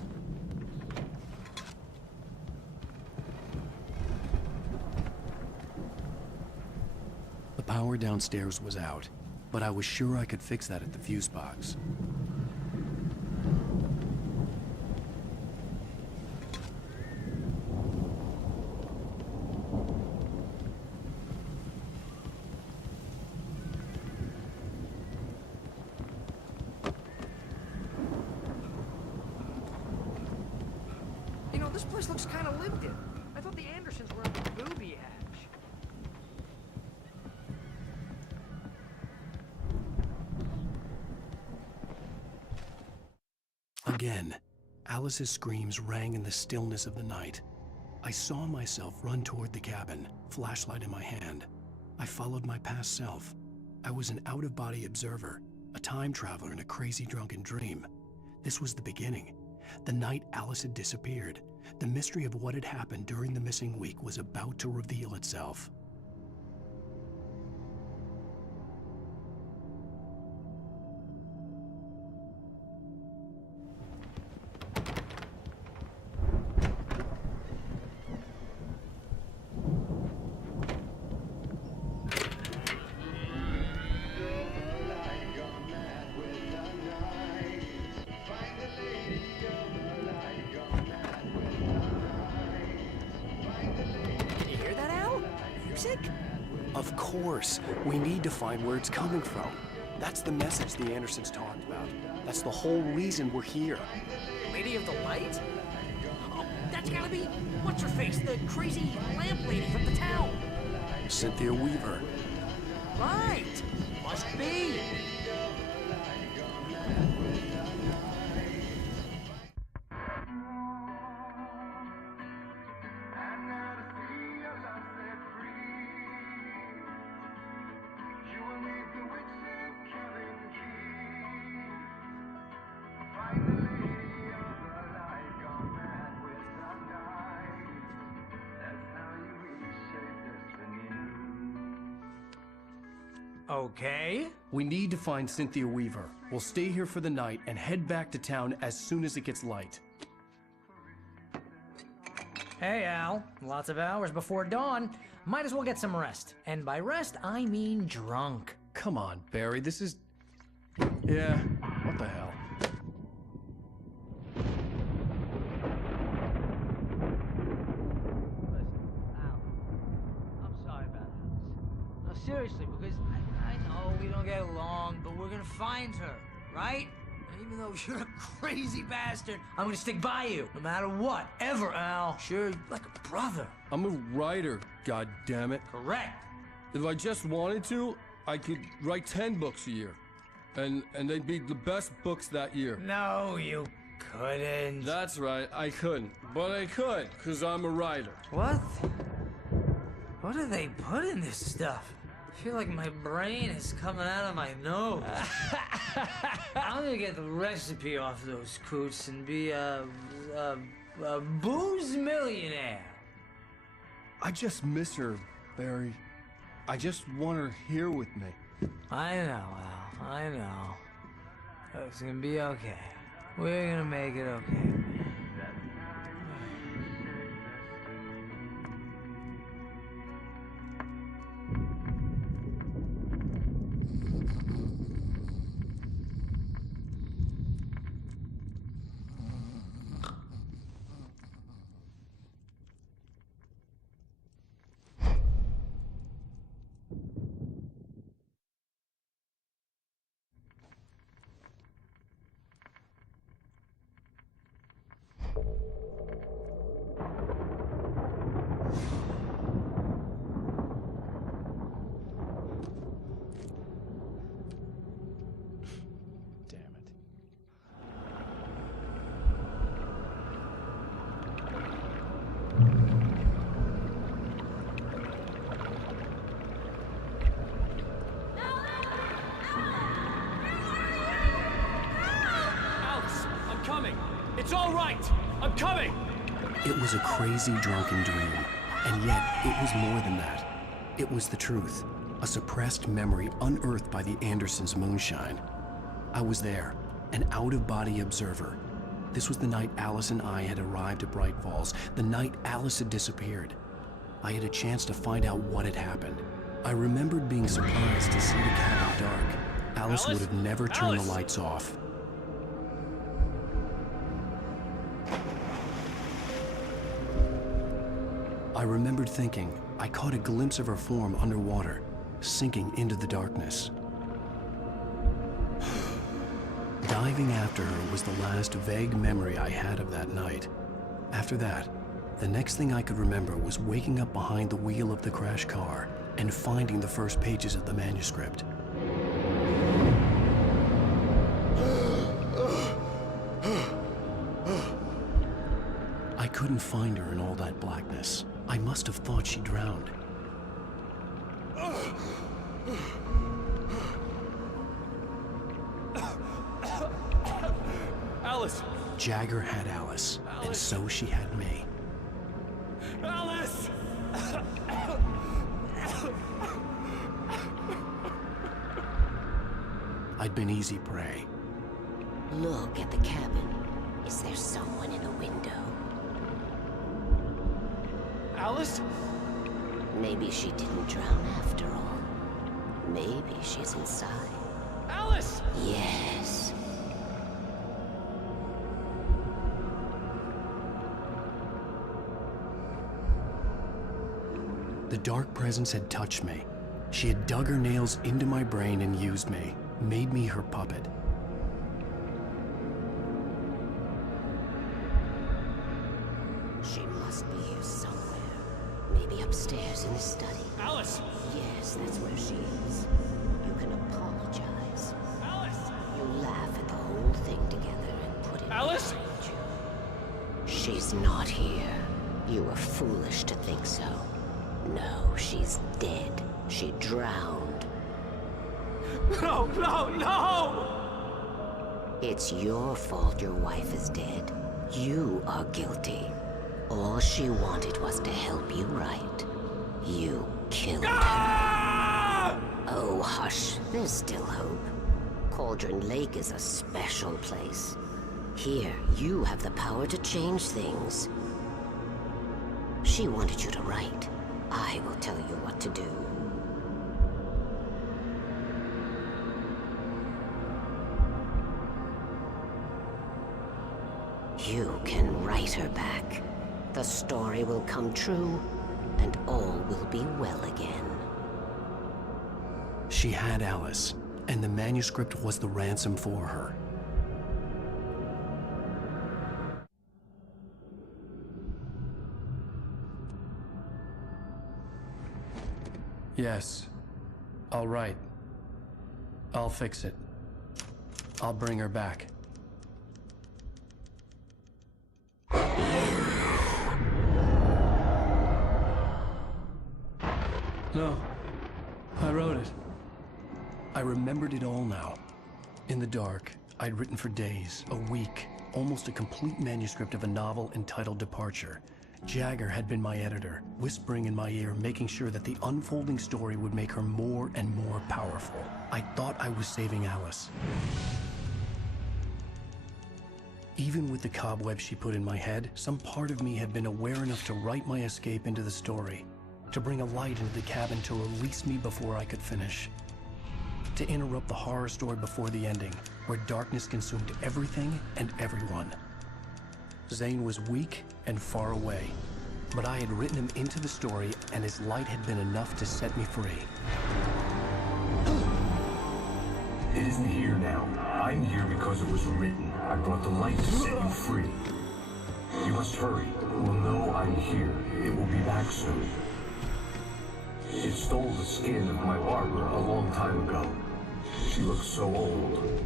The power downstairs was out, but I was sure I could fix that at the fuse box. You know, this place looks kind of lived in. I thought the Andersons were in the booby hatch. Again, Alice's screams rang in the stillness of the night. I saw myself run toward the cabin, flashlight in my hand. I followed my past self. I was an out-of-body observer, a time traveler in a crazy drunken dream. This was the beginning. The night Alice had disappeared. The mystery of what had happened during the missing week was about to reveal itself. You hear that, Al? Music? Of course, we need to find where it's coming from. That's the message the Andersons talked about. That's the whole reason we're here. Lady of the Light? Oh, that's gotta be what's-her-face, the crazy lamp lady from the town. Cynthia Weaver. Right. Must be. Okay. We need to find Cynthia Weaver. We'll stay here for the night and head back to town as soon as it gets light. Hey, Al. Lots of hours before dawn. Might as well get some rest. And by rest, I mean drunk. Come on, Barry, this is... Yeah, what the hell? I'm sorry about this. No, seriously, because I know we don't get along, but we're gonna find her, right? And even though you're a crazy bastard, I'm gonna stick by you, no matter what, ever, Al. Sure, like a brother. I'm a writer, goddammit. Correct. If I just wanted to, I could write 10 books a year. And they'd be the best books that year. No, you couldn't. That's right, I couldn't. But I could, because I'm a writer. What? What do they put in this stuff? I feel like my brain is coming out of my nose. I'm gonna get the recipe off those coots and be a booze millionaire. I just miss her, Barry. I just want her here with me. I know, Al. I know. It's gonna be okay. We're gonna make it okay. It was a crazy, drunken dream, and yet it was more than that. It was the truth, a suppressed memory unearthed by the Andersons' moonshine. I was there, an out-of-body observer. This was the night Alice and I had arrived at Bright Falls, the night Alice had disappeared. I had a chance to find out what had happened. I remembered being surprised to see the cabin dark. Alice would have never turned the lights off. I remembered thinking I caught a glimpse of her form underwater, sinking into the darkness. Diving after her was the last vague memory I had of that night. After that, the next thing I could remember was waking up behind the wheel of the crashed car and finding the first pages of the manuscript. I couldn't find her in all that blackness. I must have thought she drowned. Alice! Jagger had Alice, and so she had me. Alice! I'd been easy prey. Look at the cabin. Is there someone in a window? Alice? Maybe she didn't drown after all. Maybe she's inside. Alice! Yes. The dark presence had touched me. She had dug her nails into my brain and used me, made me her puppet. She must be here somewhere. Maybe upstairs in the study. Alice! Yes, that's where she is. You can apologize. Alice! You laugh at the whole thing together and put it Alice! behind you. She's not here. You were foolish to think so. No, she's dead. She drowned. No, no, no! It's your fault your wife is dead. You are guilty. All she wanted was to help you right. You killed her. Oh, hush. There's still hope. Cauldron Lake is a special place. Here, you have the power to change things. She wanted you to write. I will tell you what to do. You can write her back. The story will come true, and all will be well again. She had Alice, and the manuscript was the ransom for her. Yes. All right. I'll fix it. I'll bring her back. No. I wrote it. I remembered it all now. In the dark, I'd written for days, a week, almost a complete manuscript of a novel entitled Departure. Jagger had been my editor, whispering in my ear, making sure that the unfolding story would make her more and more powerful. I thought I was saving Alice. Even with the cobwebs she put in my head, some part of me had been aware enough to write my escape into the story, to bring a light into the cabin to release me before I could finish, to interrupt the horror story before the ending, where darkness consumed everything and everyone. Zane was weak and far away, but I had written him into the story, and his light had been enough to set me free. It isn't here now. I'm here because it was written. I brought the light to set you free. You must hurry. We'll know I'm here. It will be back soon. It stole the skin of my barber a long time ago. She looks so old.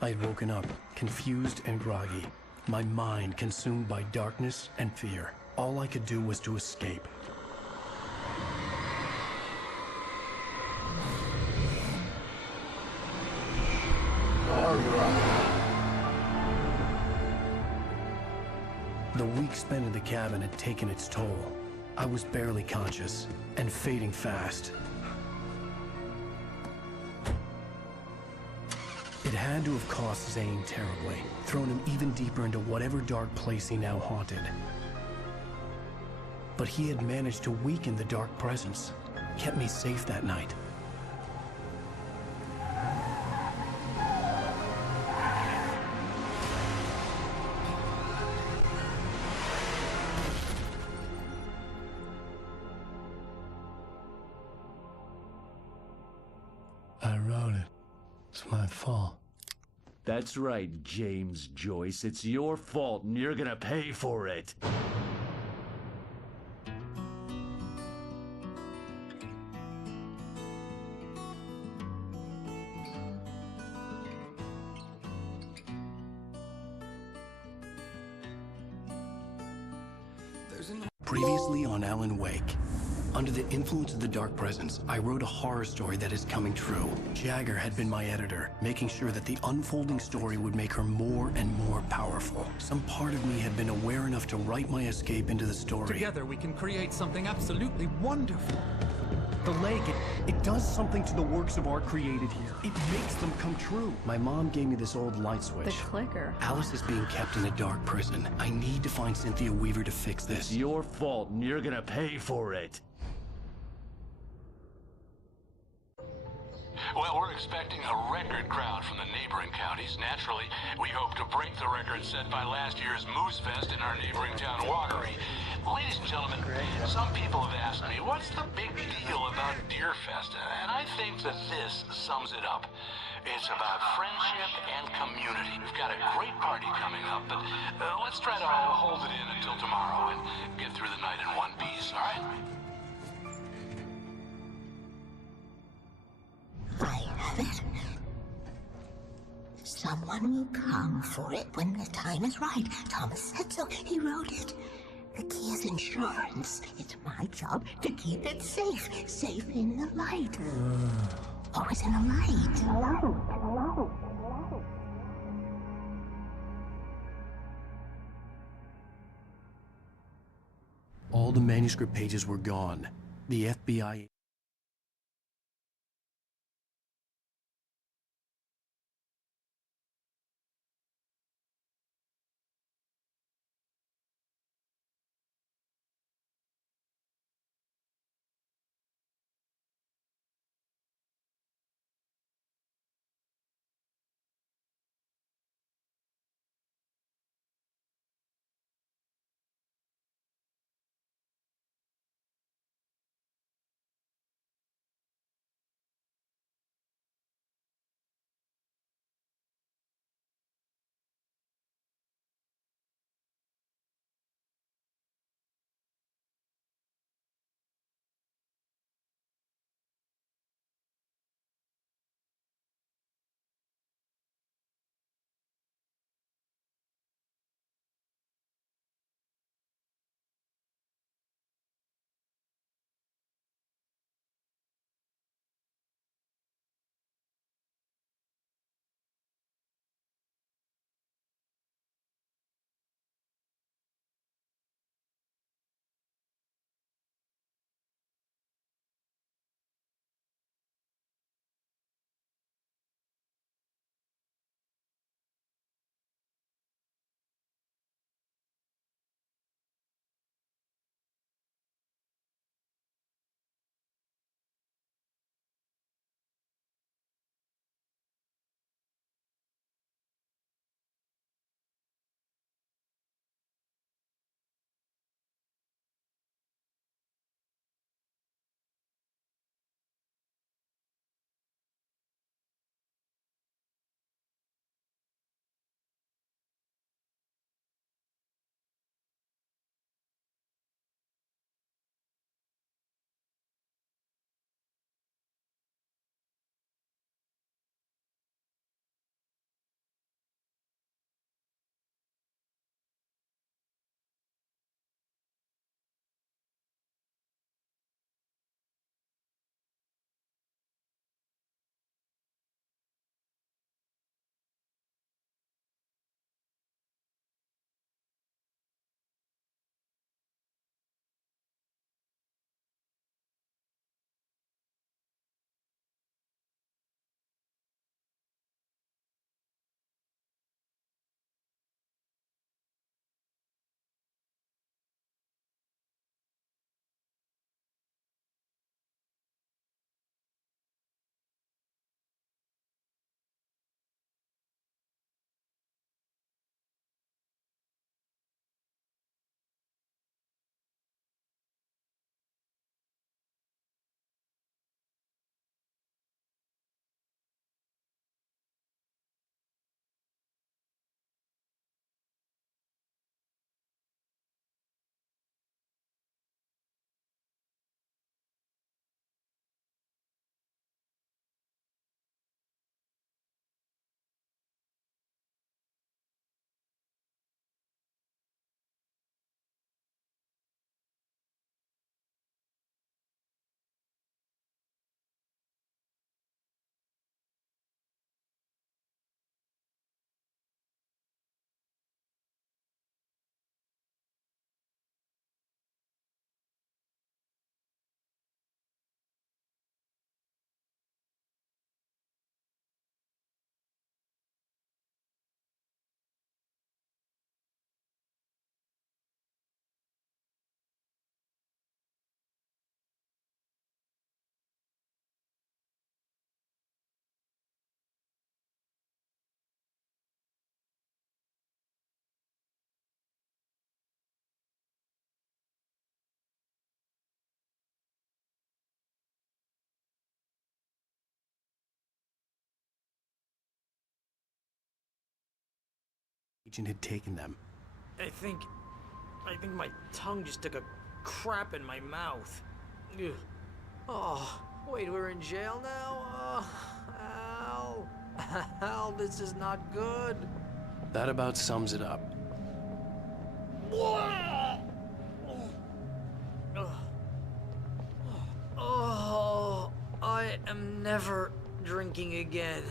I had woken up, confused and groggy, my mind consumed by darkness and fear. All I could do was to escape. The week spent in the cabin had taken its toll. I was barely conscious, and fading fast. It had to have cost Zane terribly, thrown him even deeper into whatever dark place he now haunted. But he had managed to weaken the dark presence, kept me safe that night. I wrote it. It's my fault. That's right, James Joyce. It's your fault, and you're gonna pay for it. Previously on Alan Wake. Under the influence of the dark presence, I wrote a horror story that is coming true. Jagger had been my editor, making sure that the unfolding story would make her more and more powerful. Some part of me had been aware enough to write my escape into the story. Together we can create something absolutely wonderful. The lake, it does something to the works of art created here. It makes them come true. My mom gave me this old light switch. The clicker. Alice is being kept in a dark prison. I need to find Cynthia Weaver to fix this. It's your fault, and you're gonna pay for it. Well, we're expecting a record crowd from the neighboring counties. Naturally, we hope to break the record set by last year's Moose Fest in our neighboring town, Watery. Ladies and gentlemen, some people have asked me, what's the big deal about Deerfest? And I think that this sums it up. It's about friendship and community. We've got a great party coming up, but let's try to hold it in until tomorrow and get through the night in one piece, all right? I have it. Someone will come for it when the time is right. Thomas said so. He wrote it. The key is insurance. It's my job to keep it safe. Safe in the light. Always in the light. Hello. All the manuscript pages were gone. The FBI... agent had taken them. I think my tongue just took a crap in my mouth. Ugh. Oh, wait, we're in jail now? Oh, Al. Al, this is not good. That about sums it up. Oh, I am never drinking again.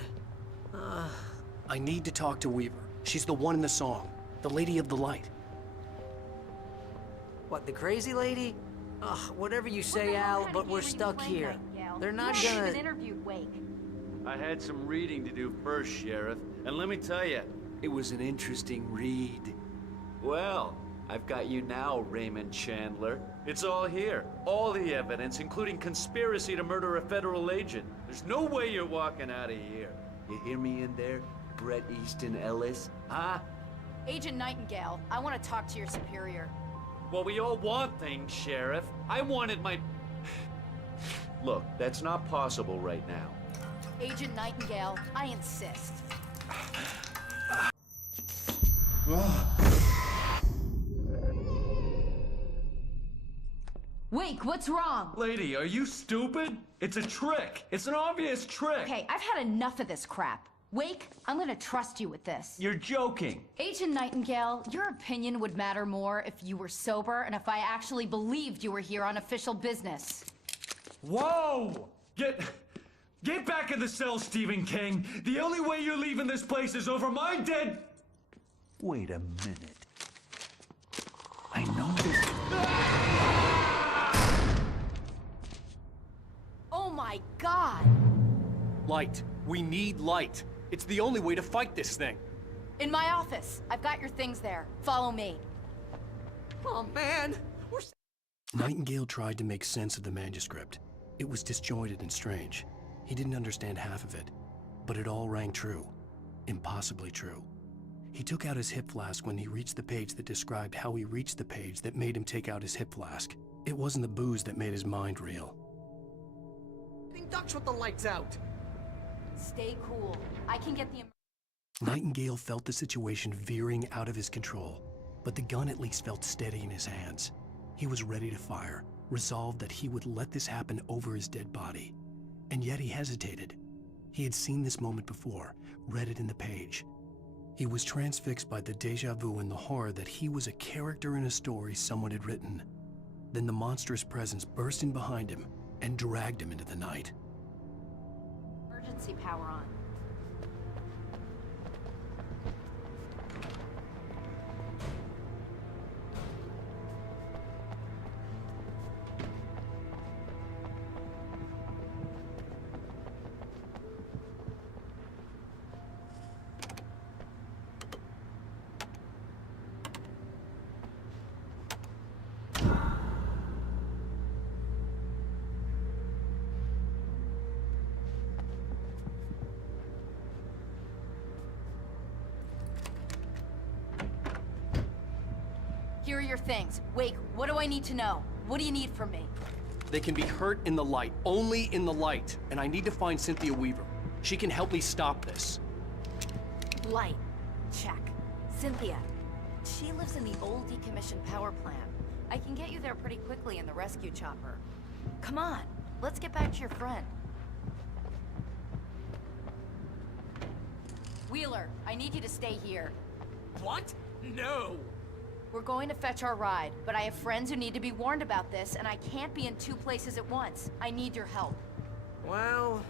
I need to talk to Weaver. She's the one in the song. The Lady of the Light. What, the crazy lady? Ugh, whatever you say, Al, but we're stuck here. They're not gonna... interviewed Wake. I had some reading to do first, Sheriff, and let me tell you, it was an interesting read. Well, I've got you now, Raymond Chandler. It's all here. All the evidence, including conspiracy to murder a federal agent. There's no way you're walking out of here. You hear me in there, Bret Easton Ellis? Huh? Agent Nightingale, I want to talk to your superior. Well, we all want things, Sheriff. I wanted my... Look, that's not possible right now. Agent Nightingale, I insist. Wake, what's wrong? Lady, are you stupid? It's a trick. It's an obvious trick. Okay, I've had enough of this crap. Wake, I'm gonna trust you with this. You're joking. Agent Nightingale, your opinion would matter more if you were sober and if I actually believed you were here on official business. Whoa! Get back in the cell, Stephen King. The only way you're leaving this place is over my dead... Wait a minute. I know this... Oh my God! Light. We need light. It's the only way to fight this thing. In my office. I've got your things there. Follow me. Oh man, we're... Nightingale tried to make sense of the manuscript. It was disjointed and strange. He didn't understand half of it, but it all rang true. Impossibly true. He took out his hip flask when he reached the page that described how he reached the page that made him take out his hip flask. It wasn't the booze that made his mind reel. Ducks with the lights out. Stay cool. I can get the... Nightingale felt the situation veering out of his control, but the gun at least felt steady in his hands. He was ready to fire, resolved that he would let this happen over his dead body. And yet he hesitated. He had seen this moment before, read it in the page. He was transfixed by the déjà vu and the horror that he was a character in a story someone had written. Then the monstrous presence burst in behind him and dragged him into the night. Emergency power on. Here are your things. Wake, what do I need to know? What do you need from me? They can be hurt in the light, only in the light. And I need to find Cynthia Weaver. She can help me stop this. Light. Check. Cynthia. She lives in the old decommissioned power plant. I can get you there pretty quickly in the rescue chopper. Come on, let's get back to your friend. Wheeler, I need you to stay here. What? No! We're going to fetch our ride, but I have friends who need to be warned about this, and I can't be in 2 places at once. I need your help. Well,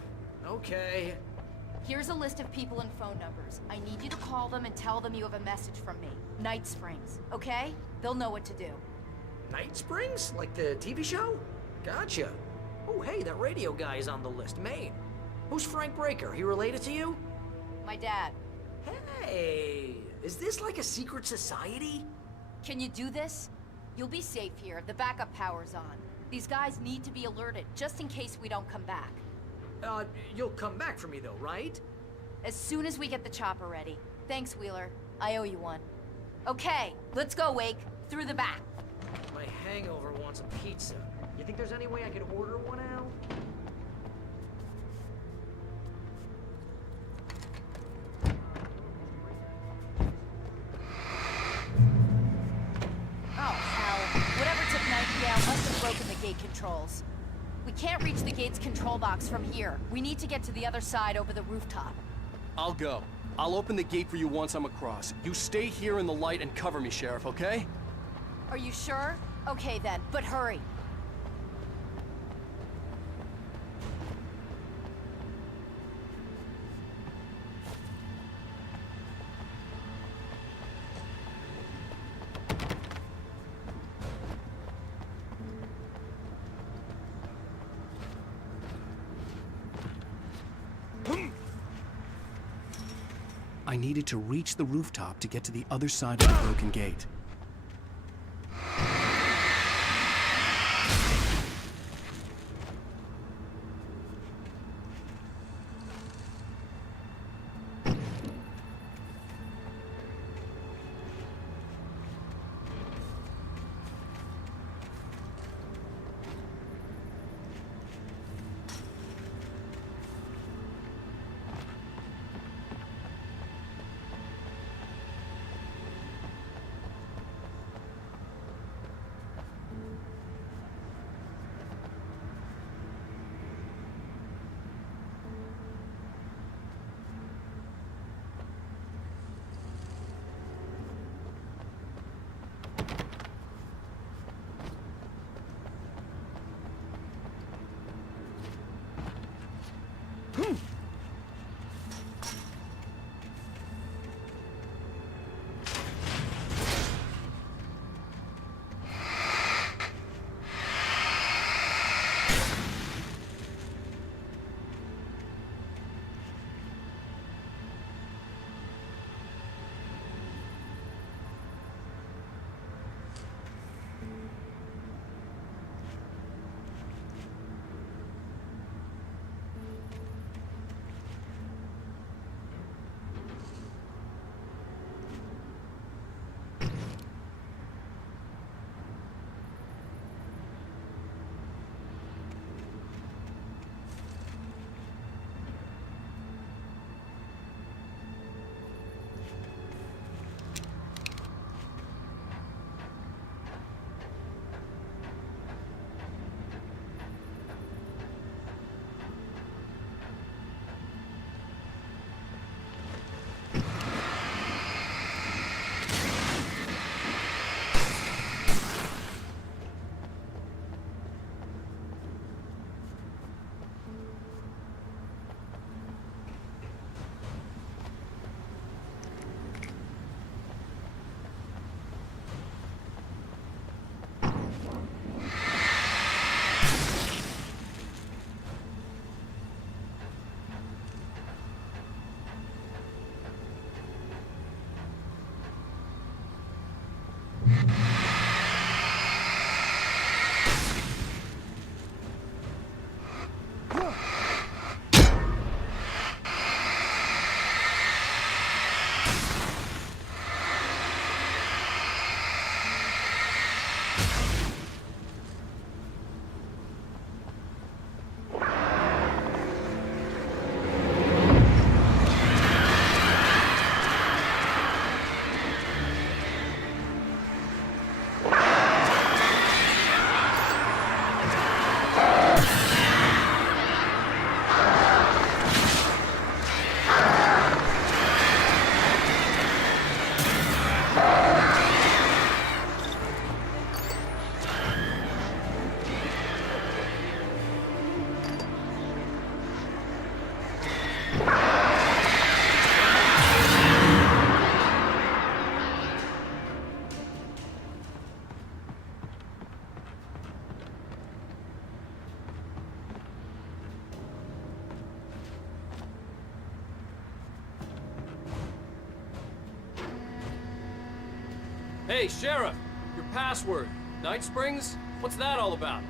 okay. Here's a list of people and phone numbers. I need you to call them and tell them you have a message from me. Night Springs, okay? They'll know what to do. Night Springs? Like the TV show? Gotcha. Oh, hey, that radio guy is on the list, Maine. Who's Frank Breaker? He related to you? My dad. Hey, is this like a secret society? Can you do this? You'll be safe here. The backup power's on. These guys need to be alerted, just in case we don't come back. You'll come back for me though, right? As soon as we get the chopper ready. Thanks, Wheeler. I owe you one. Okay, let's go, Wake. Through the back. My hangover wants a pizza. You think there's any way I could order one out? reach the gate's control box from here. We need to get to the other side over the rooftop. I'll go. I'll open the gate for you once I'm across. You stay here in the light and cover me, Sheriff, okay? Are you sure? Okay then, but hurry. I needed to reach the rooftop to get to the other side of the broken gate. Hey, Sheriff! Your password. Night Springs? What's that all about?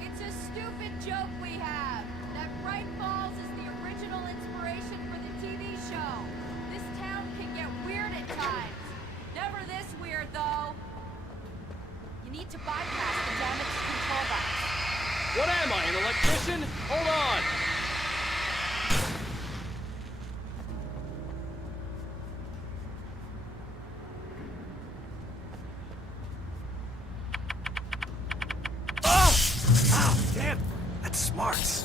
It's a stupid joke we have. That Bright Falls is the original inspiration for the TV show. This town can get weird at times. Never this weird, though. You need to bypass the damaged control box. What am I, an electrician? Hold on! parts.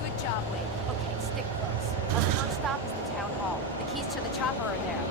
Good job, Wade. Okay, stick close. Our first stop is the town hall. The keys to the chopper are there.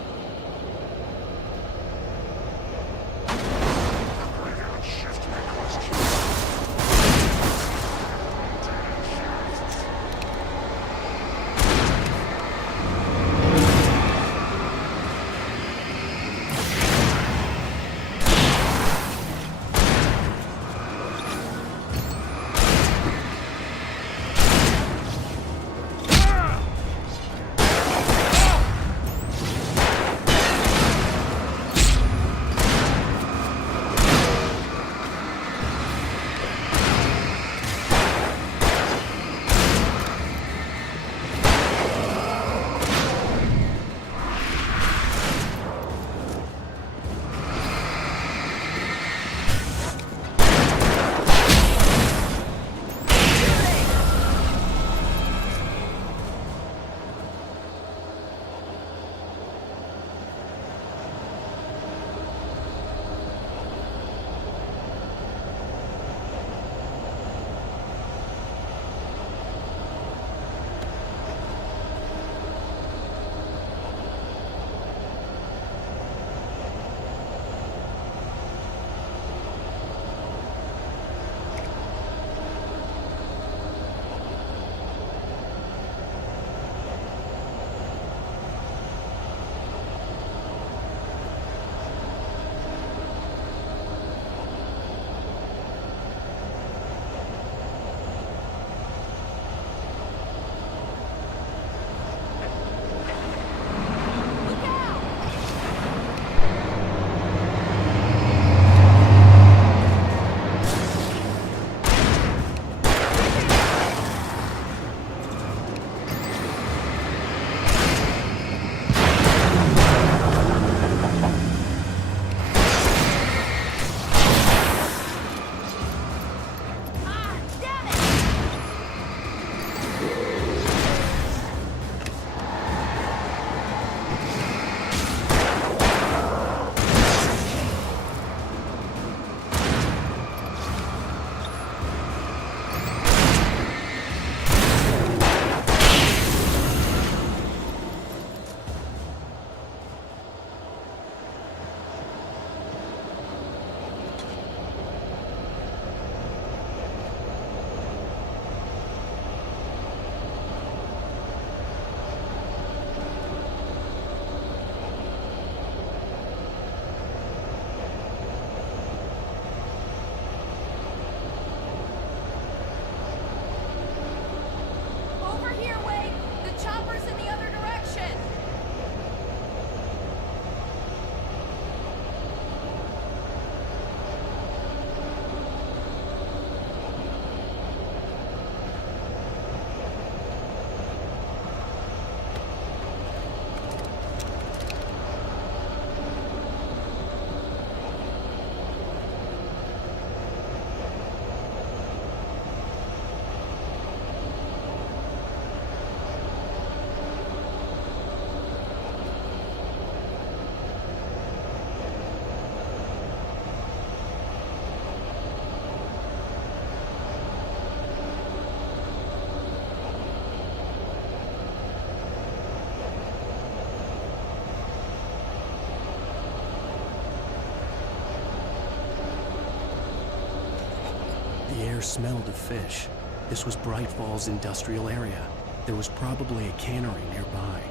The air smelled of fish. This was Bright Falls industrial area. There was probably a cannery nearby.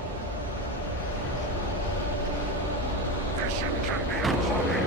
Fishing can be a hobby.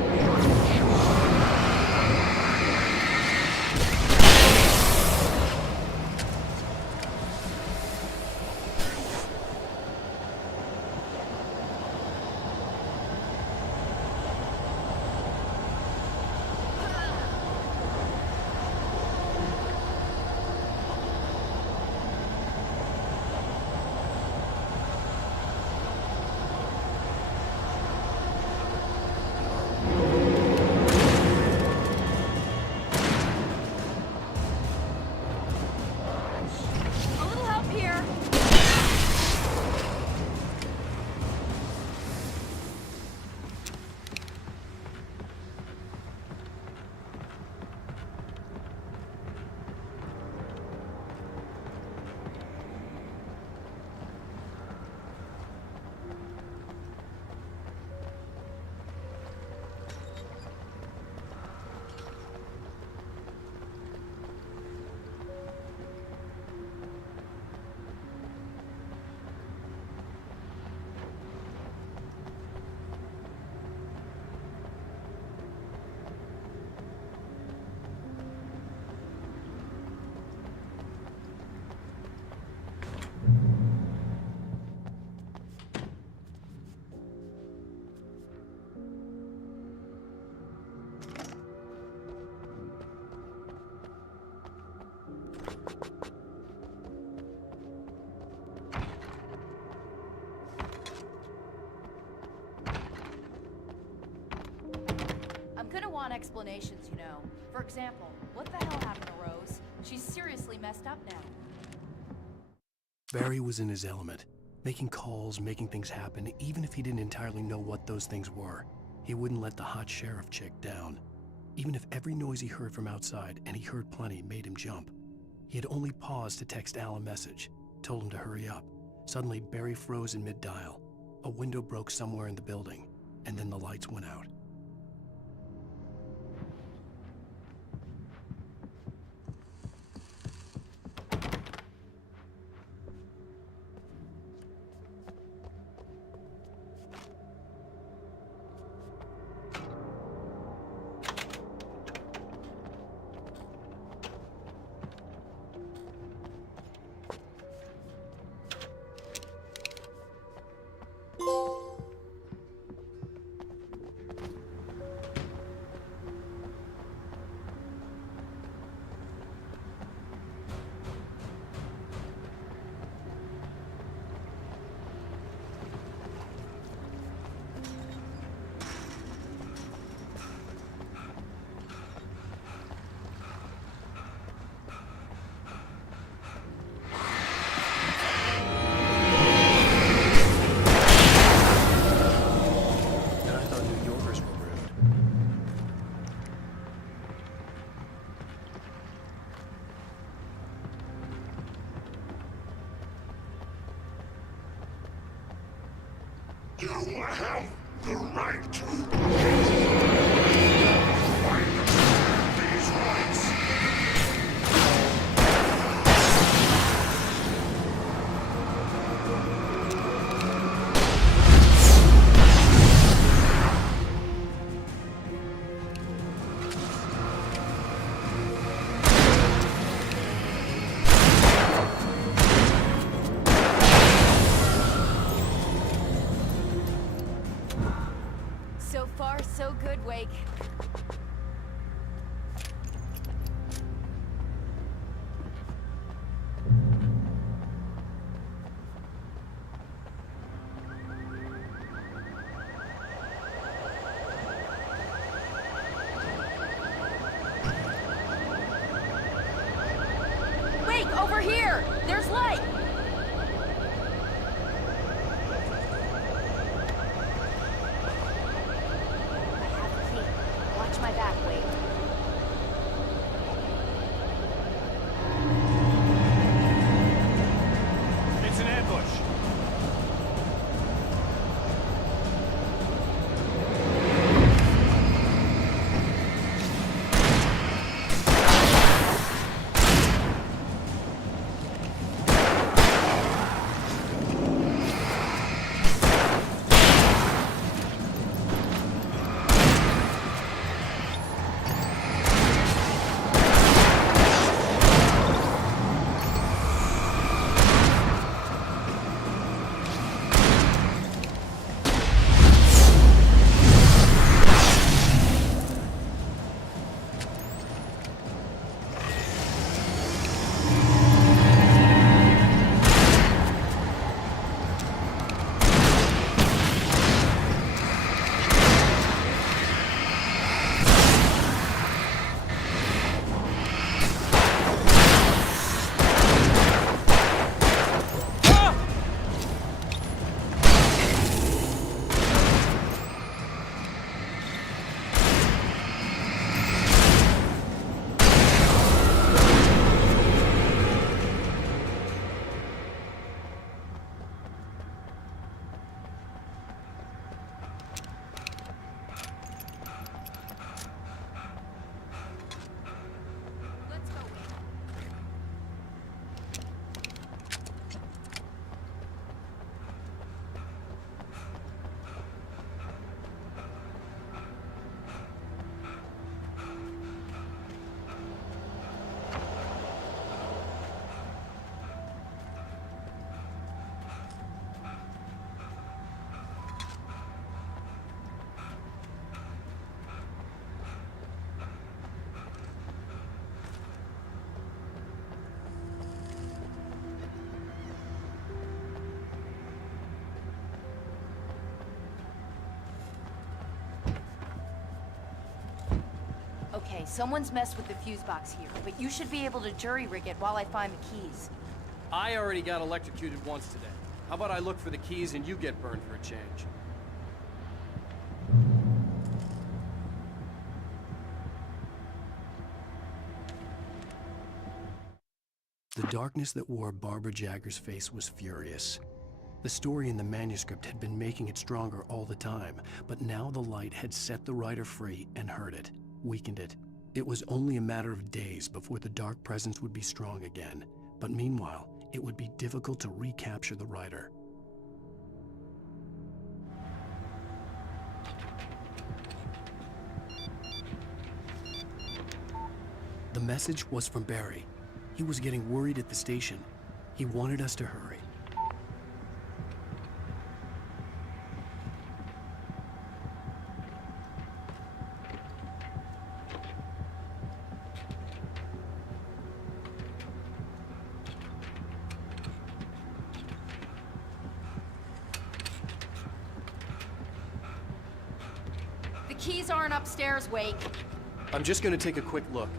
on explanations, you know. For example, what the hell happened to Rose? She's seriously messed up now. Barry was in his element, making calls, making things happen, even if he didn't entirely know what those things were. He wouldn't let the hot sheriff chick down. Even if every noise he heard from outside, and he heard plenty, made him jump. He had only paused to text Al a message, told him to hurry up. Suddenly, Barry froze in mid-dial. A window broke somewhere in the building, and then the lights went out. You have the right to fight these rights. So far, so good, Wake. Wake, over here! There's light! someone's messed with the fuse box here, but you should be able to jury-rig it while I find the keys. I already got electrocuted once today. How about I look for the keys and you get burned for a change? The darkness that wore Barbara Jagger's face was furious. The story in the manuscript had been making it stronger all the time, but now the light had set the writer free and hurt it, weakened it. It was only a matter of days before the dark presence would be strong again, but meanwhile, it would be difficult to recapture the writer. The message was from Barry. He was getting worried at the station. He wanted us to hurry. The keys aren't upstairs, Wake. I'm just gonna take a quick look.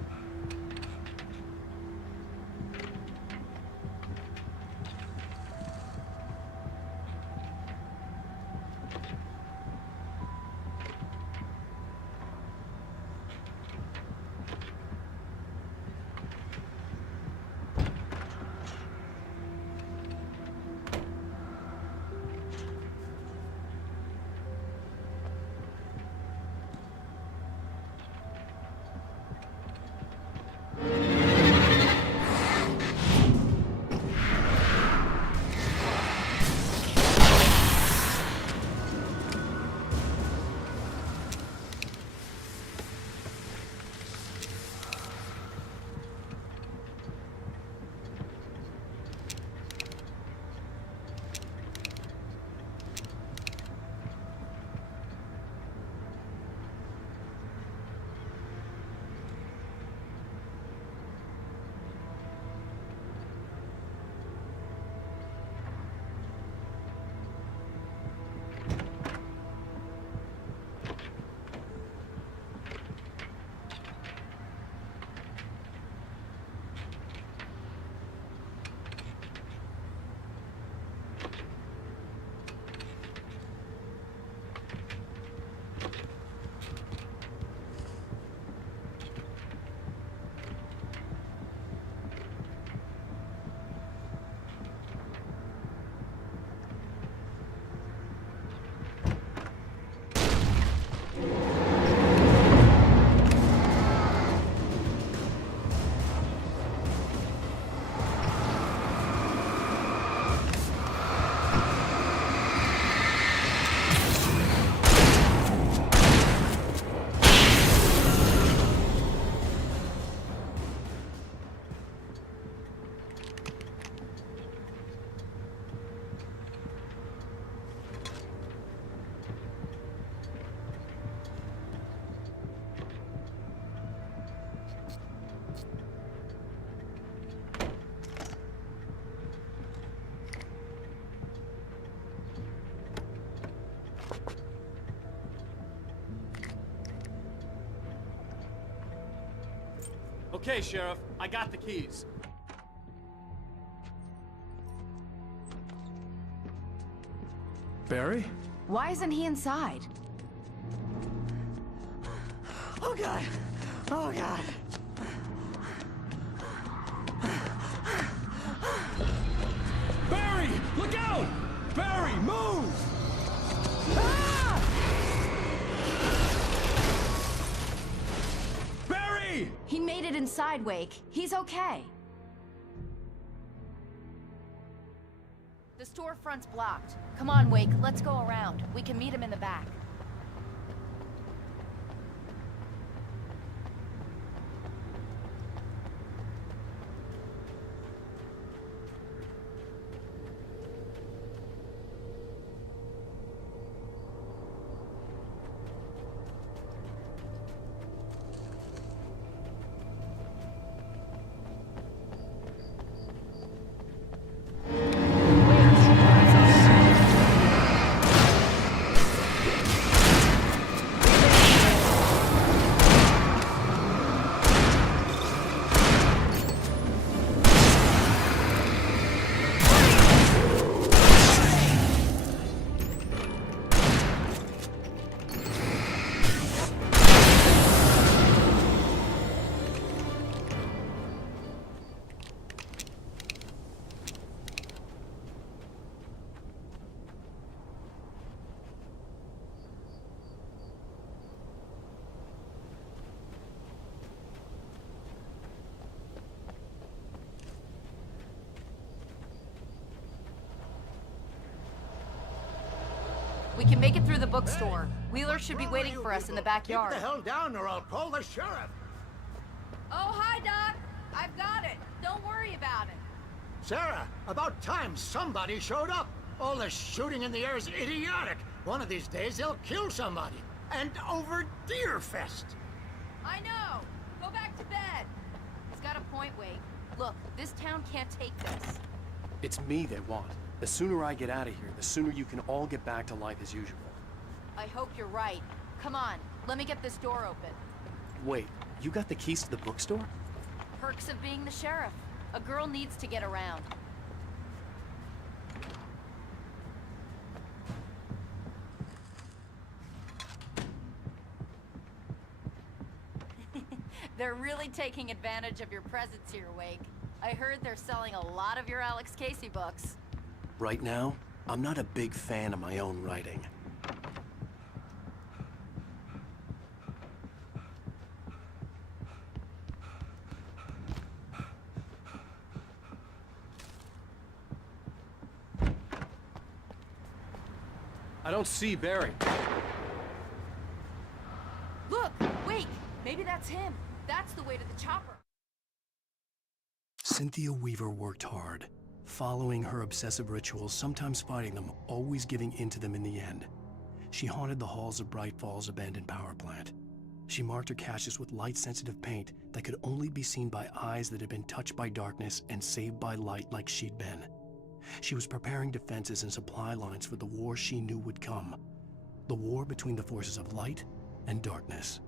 Okay, Sheriff, I got the keys. Barry? Why isn't he inside? Oh God! Oh God! Barry! Look out! Barry, move! Barry! He made it inside, Wake. He's okay. The storefront's blocked. Come on, Wake, let's go around. We can meet him in the back. We can make it through the bookstore. Wheeler should be waiting for us in the backyard. Keep the hell down or I'll call the sheriff. Oh, hi, Doc. I've got it. Don't worry about it. Sarah, about time somebody showed up. All this shooting in the air is idiotic. One of these days they'll kill somebody. And over Deerfest. I know. Go back to bed. He's got a point, Wade. Look, this town can't take this. It's me they want. The sooner I get out of here, the sooner you can all get back to life as usual. I hope you're right. Come on, let me get this door open. Wait, you got the keys to the bookstore? Perks of being the sheriff. A girl needs to get around. They're really taking advantage of your presence here, Wake. I heard they're selling a lot of your Alex Casey books. Right now, I'm not a big fan of my own writing. I don't see Barry. Look! Wake! Maybe that's him. That's the way to the chopper. Cynthia Weaver worked hard, following her obsessive rituals, sometimes fighting them, always giving in to them in the end. She haunted the halls of Bright Falls' abandoned power plant. She marked her caches with light-sensitive paint that could only be seen by eyes that had been touched by darkness and saved by light like she'd been. She was preparing defenses and supply lines for the war she knew would come. The war between the forces of light and darkness.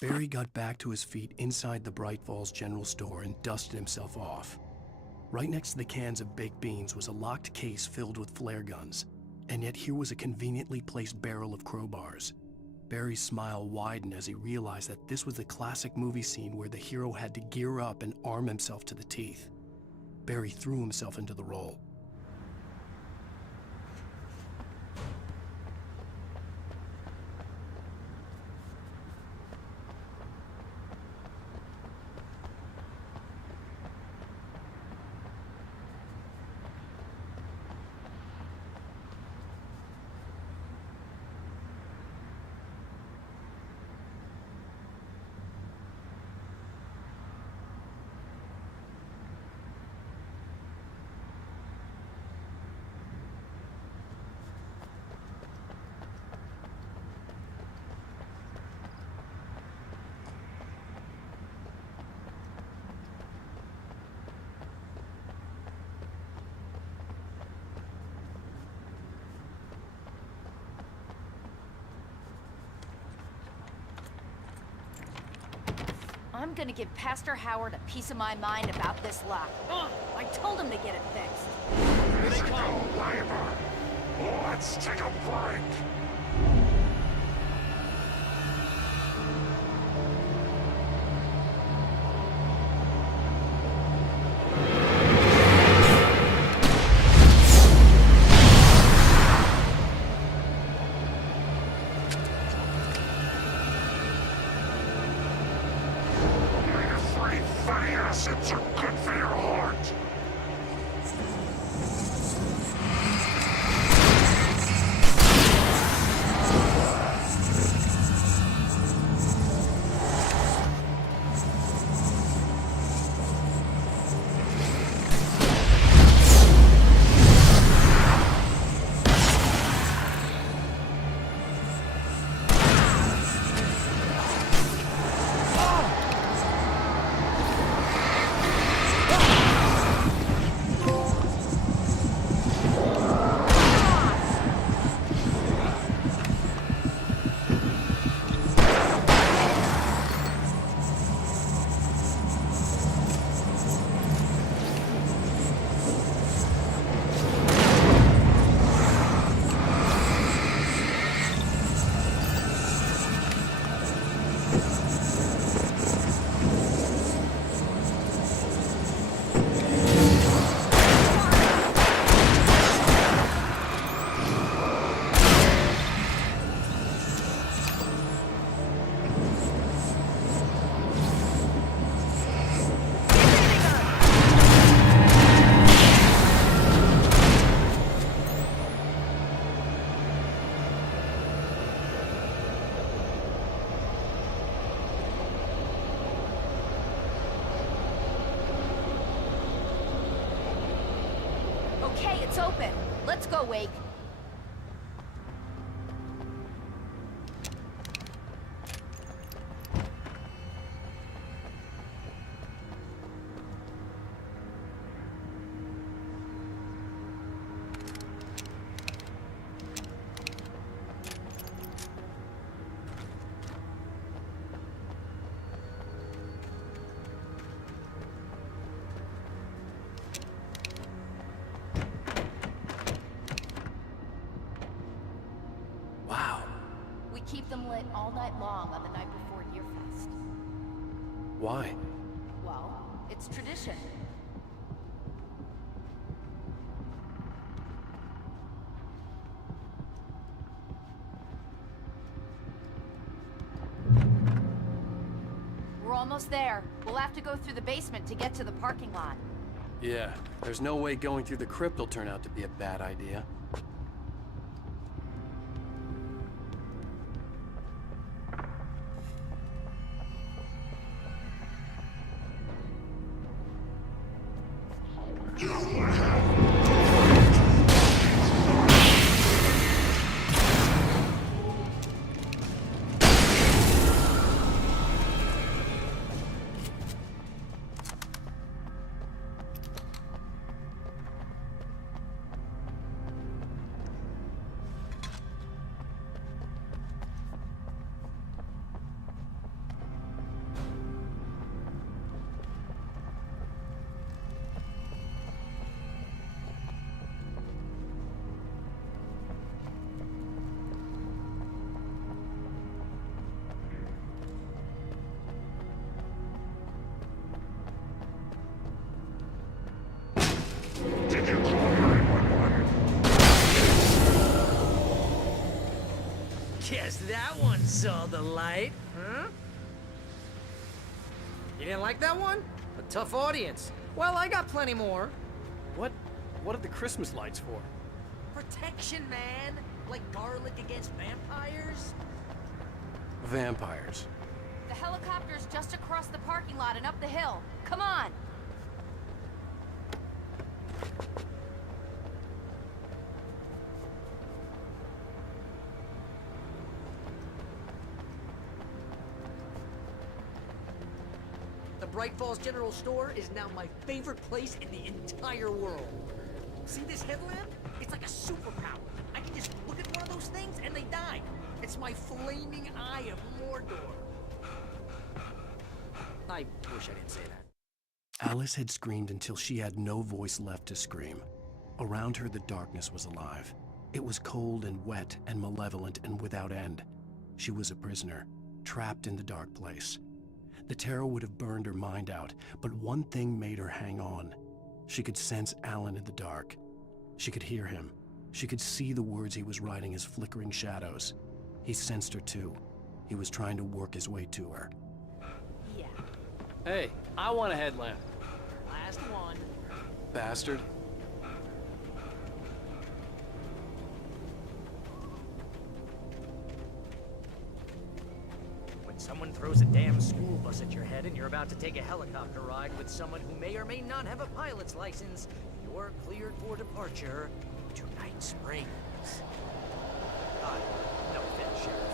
Barry got back to his feet inside the Bright Falls General Store and dusted himself off. Right next to the cans of baked beans was a locked case filled with flare guns, and yet here was a conveniently placed barrel of crowbars. Barry's smile widened as he realized that this was the classic movie scene where the hero had to gear up and arm himself to the teeth. Barry threw himself into the role. I'm gonna give Pastor Howard a piece of my mind about this lock. I told him to get it fixed. Let's go, Weaver. Let's take a break. Acids are good for your heart. It's open. Let's go, Wake. We keep them lit all night long on the night before Deerfest. Why? Well, it's tradition. We're almost there. We'll have to go through the basement to get to the parking lot. Yeah, there's no way going through the crypt will turn out to be a bad idea. Guess that one saw the light, huh? You didn't like that one? A tough audience. Well, I got plenty more. What are the Christmas lights for? Protection, man. Like garlic against vampires. Vampires. The helicopter's just across the parking lot and up the hill. Come on! The Bright Falls General Store is now my favorite place in the entire world. See this headlamp? It's like a superpower. I can just look at one of those things and they die. It's my flaming eye of Mordor. I wish I didn't say that. Alice had screamed until she had no voice left to scream. Around her, the darkness was alive. It was cold and wet and malevolent and without end. She was a prisoner, trapped in the dark place. The terror would have burned her mind out, but one thing made her hang on. She could sense Alan in the dark. She could hear him. She could see the words he was writing as flickering shadows. He sensed her too. He was trying to work his way to her. Yeah. Hey, I want a headlamp. Last one. Bastard. When someone throws a damn school bus at your head and you're about to take a helicopter ride with someone who may or may not have a pilot's license, you're cleared for departure to Night Springs. No offense, Sheriff.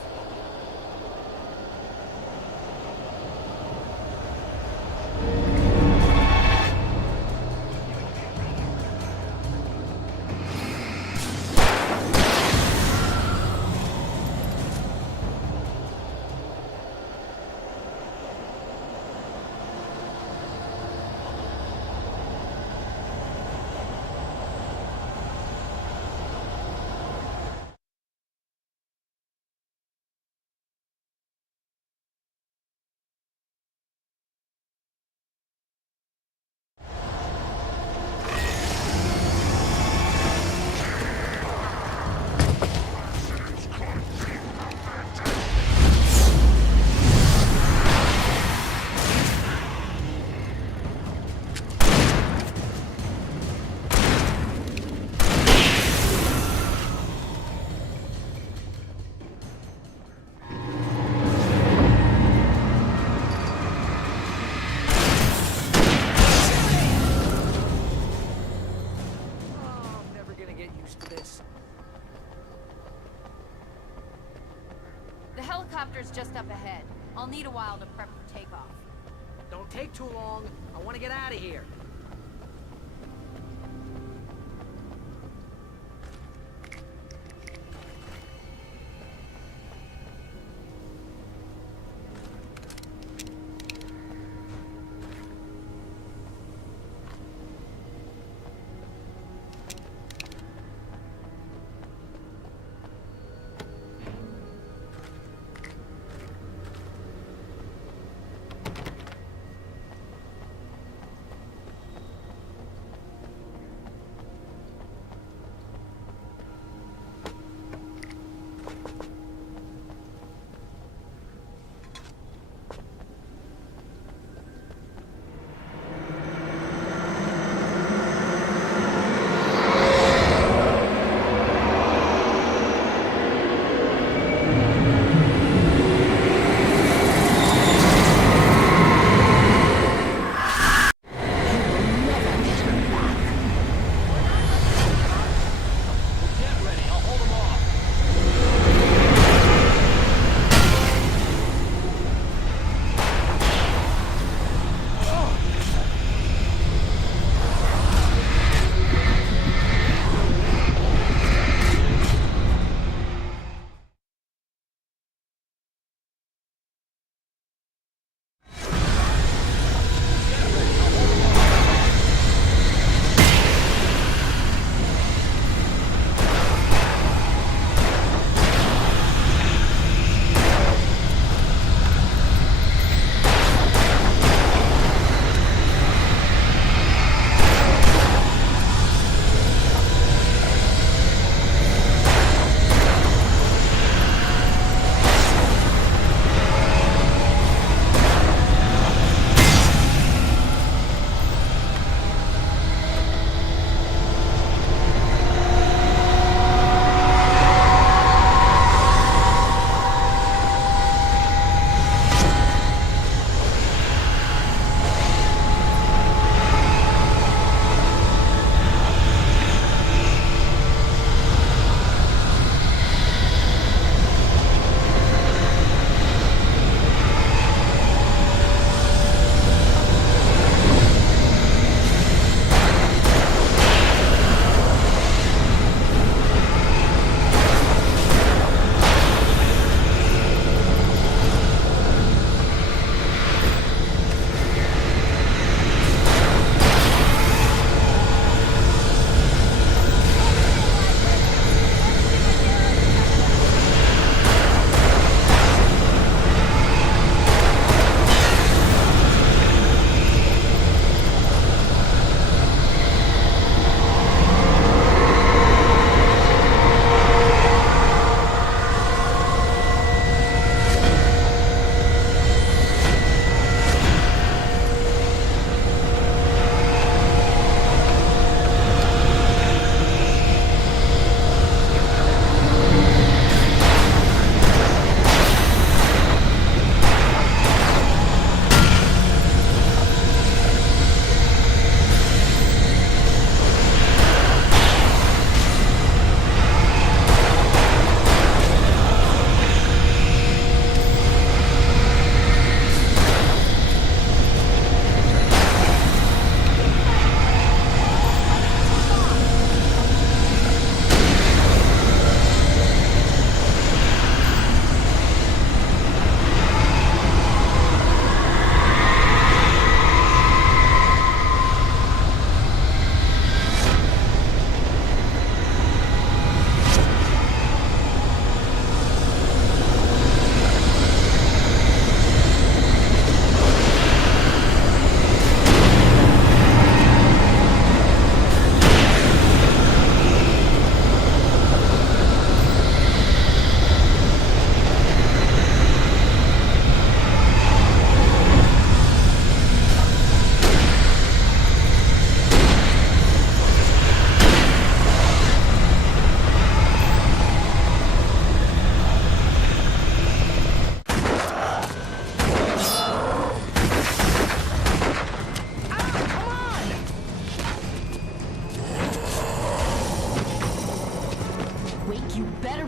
excuse for this. The helicopter's just up ahead. I'll need a while to prep for takeoff. Don't take too long. I want to get out of here.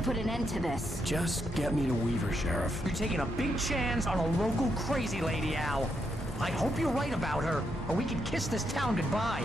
put an end to this. Just get me to Weaver, Sheriff. You're taking a big chance on a local crazy lady, Al. I hope you're right about her, or we can kiss this town goodbye.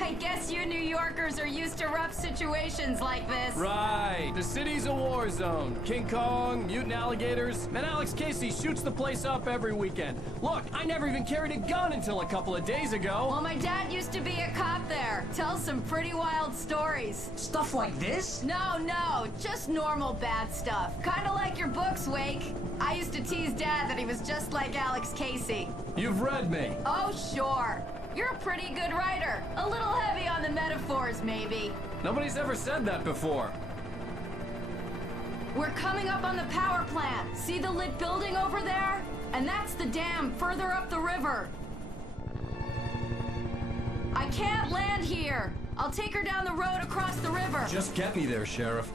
I guess you New Yorkers are used to rough situations like this. Right. The city's a war zone. King Kong, mutant alligators, and Alex Casey shoots the place up every weekend. Look, I never even carried a gun until a couple of days ago. Well, my dad used to be a cop there. Tells some pretty wild stories. Stuff like this? No, just normal bad stuff. Kinda like your books, Wake. I used to tease Dad that he was just like Alex Casey. You've read me. Oh, sure. You're a pretty good writer. A little heavy on the metaphors, maybe. Nobody's ever said that before. We're coming up on the power plant. See the lit building over there? And that's the dam further up the river. I can't land here. I'll take her down the road across the river. Just get me there, Sheriff.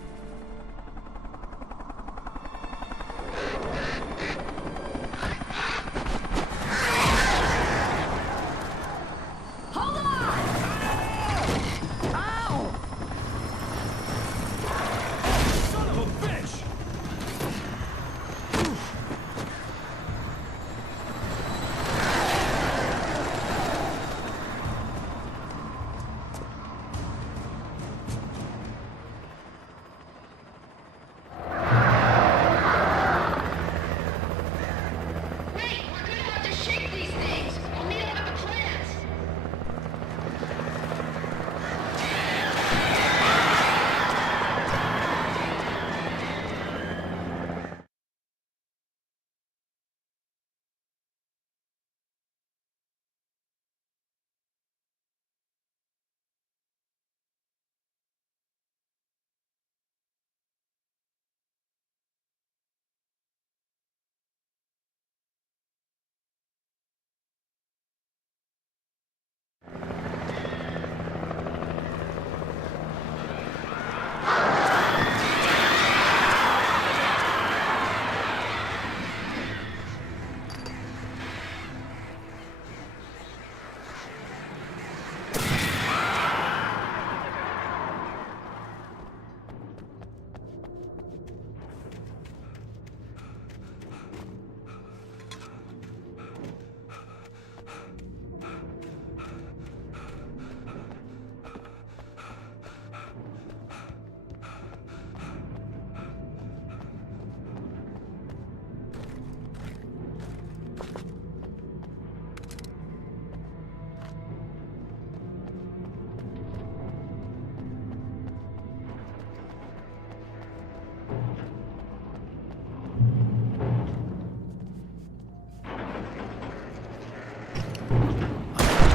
Hold on! Ow! Son of a bitch!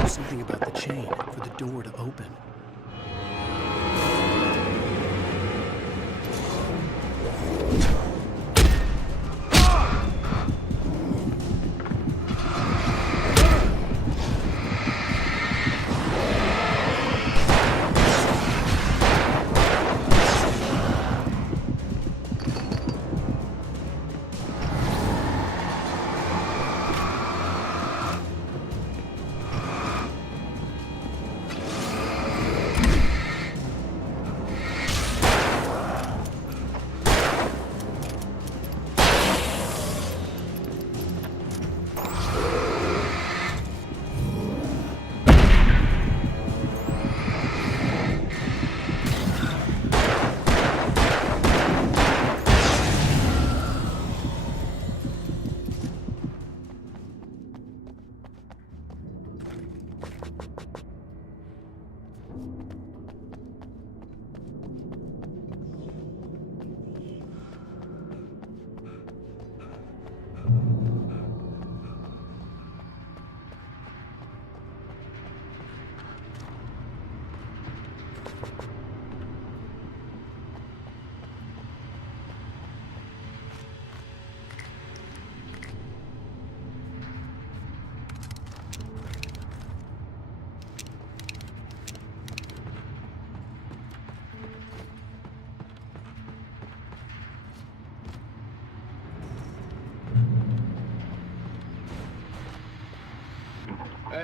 Something about the chain for the door to open.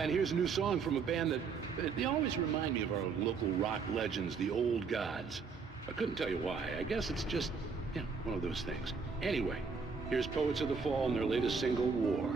and here's a new song from a band that they always remind me of our local rock legends, the Old Gods. I couldn't tell you why. I guess it's just, you know, one of those things. Anyway, here's Poets of the Fall and their latest single, War.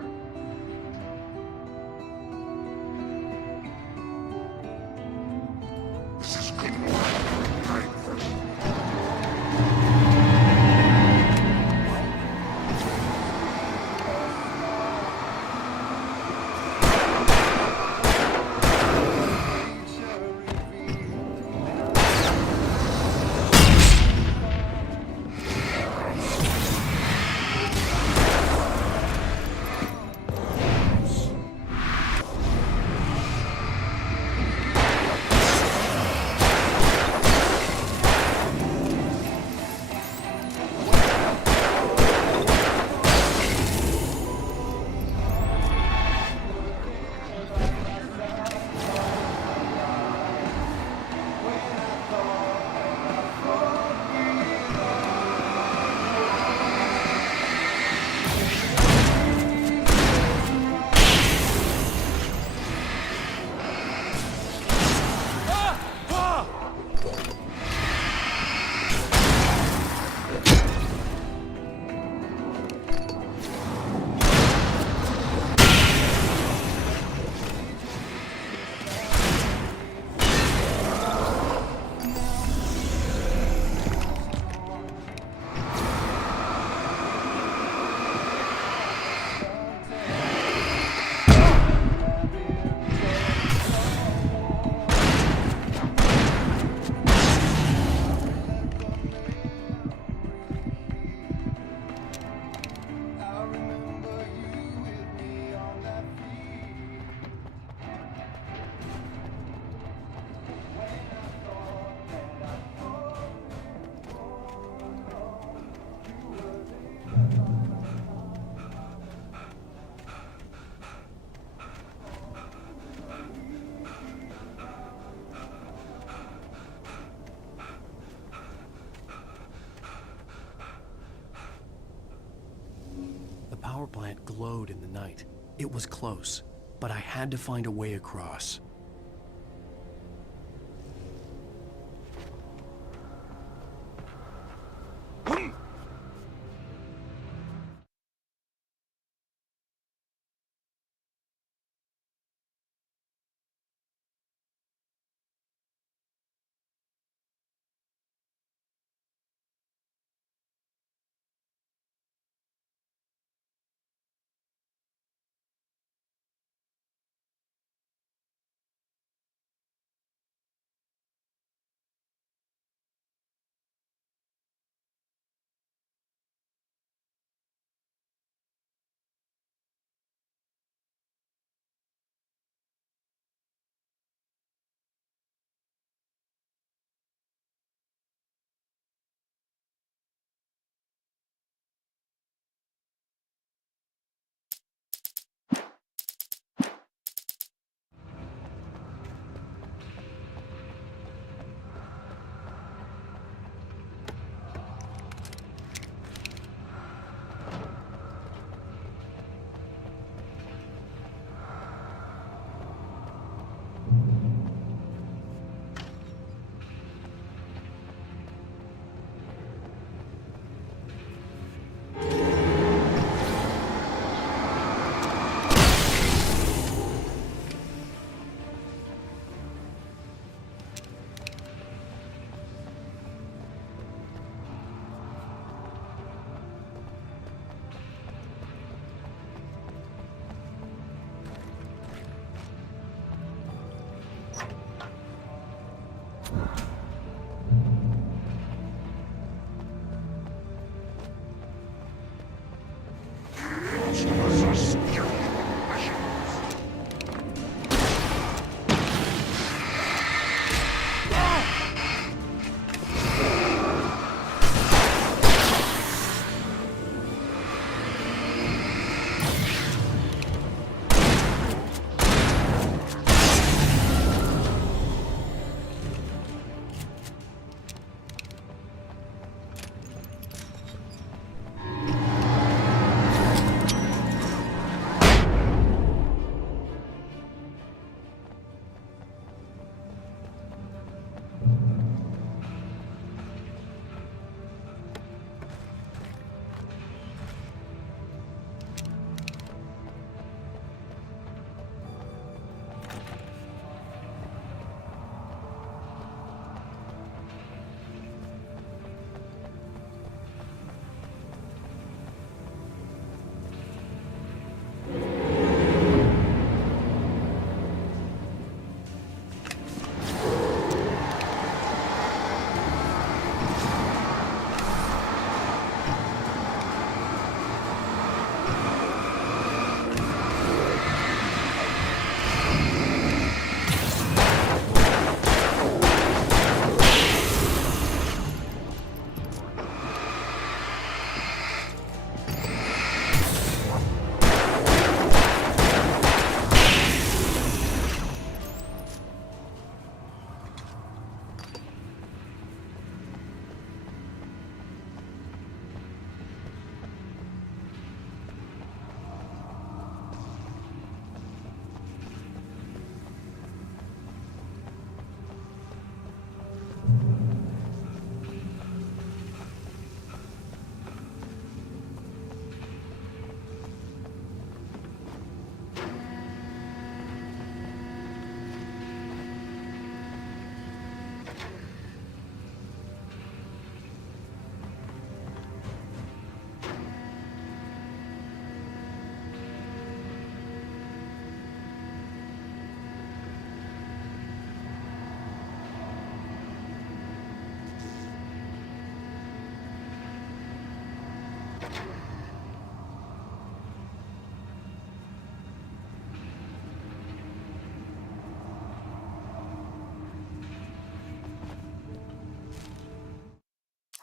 The power plant glowed in the night. It was close, but I had to find a way across.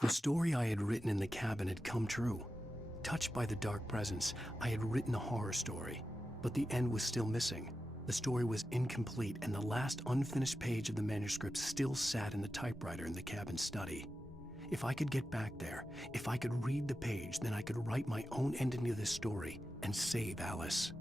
The story I had written in the cabin had come true. Touched by the dark presence, I had written a horror story, but the end was still missing. The story was incomplete, and the last unfinished page of the manuscript still sat in the typewriter in the cabin study. If I could get back there, if I could read the page, then I could write my own ending to this story and save Alice.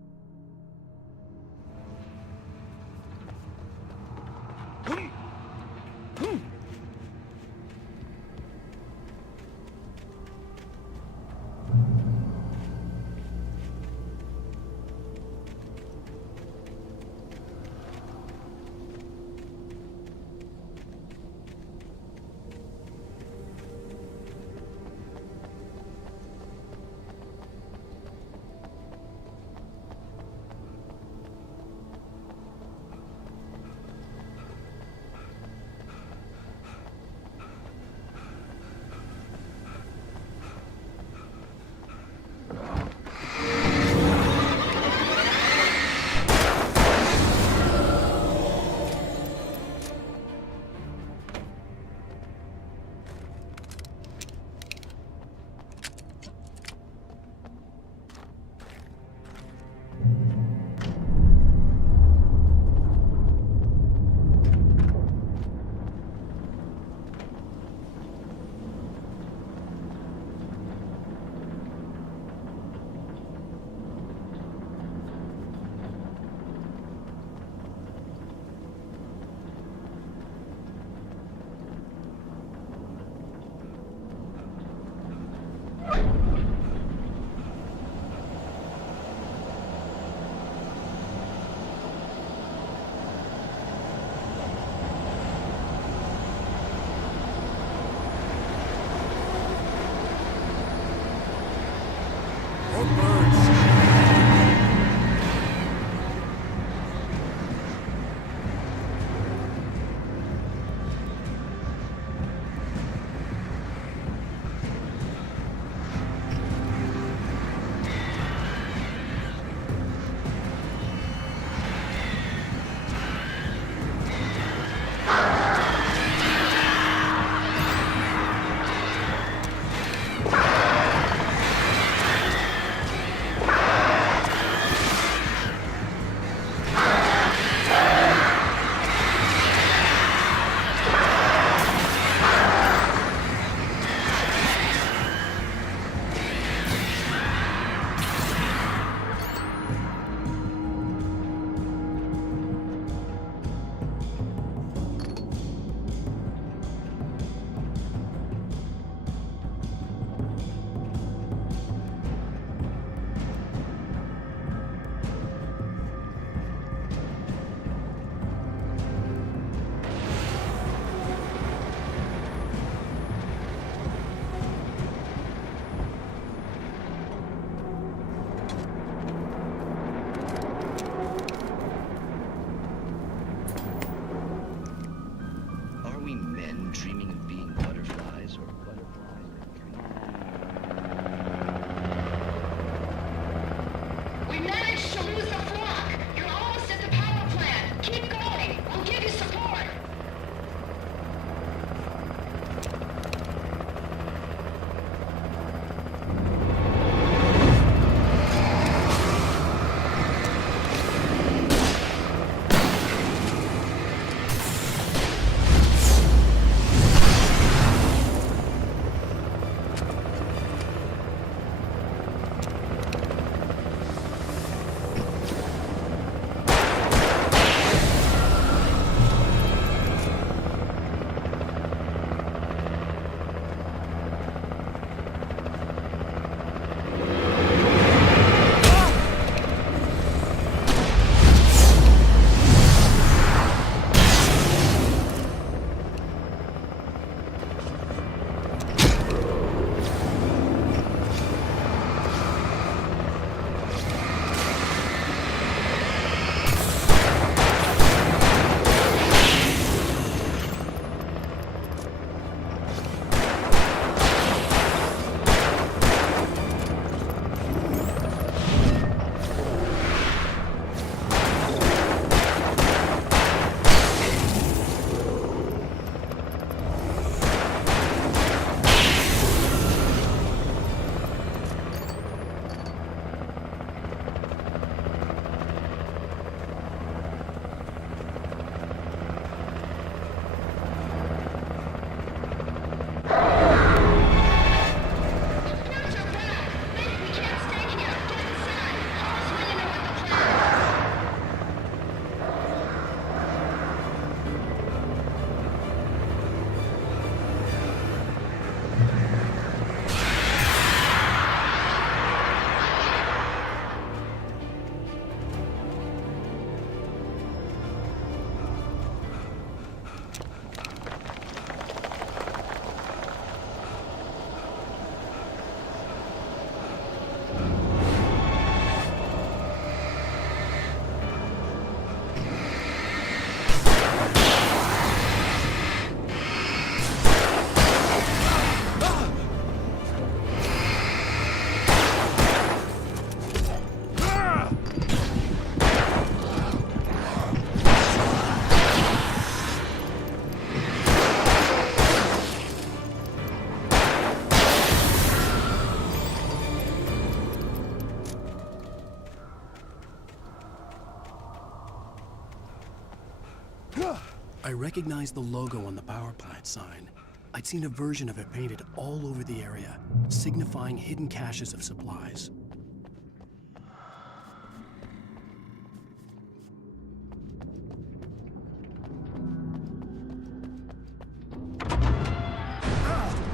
I recognized the logo on the power plant sign. I'd seen a version of it painted all over the area, signifying hidden caches of supplies.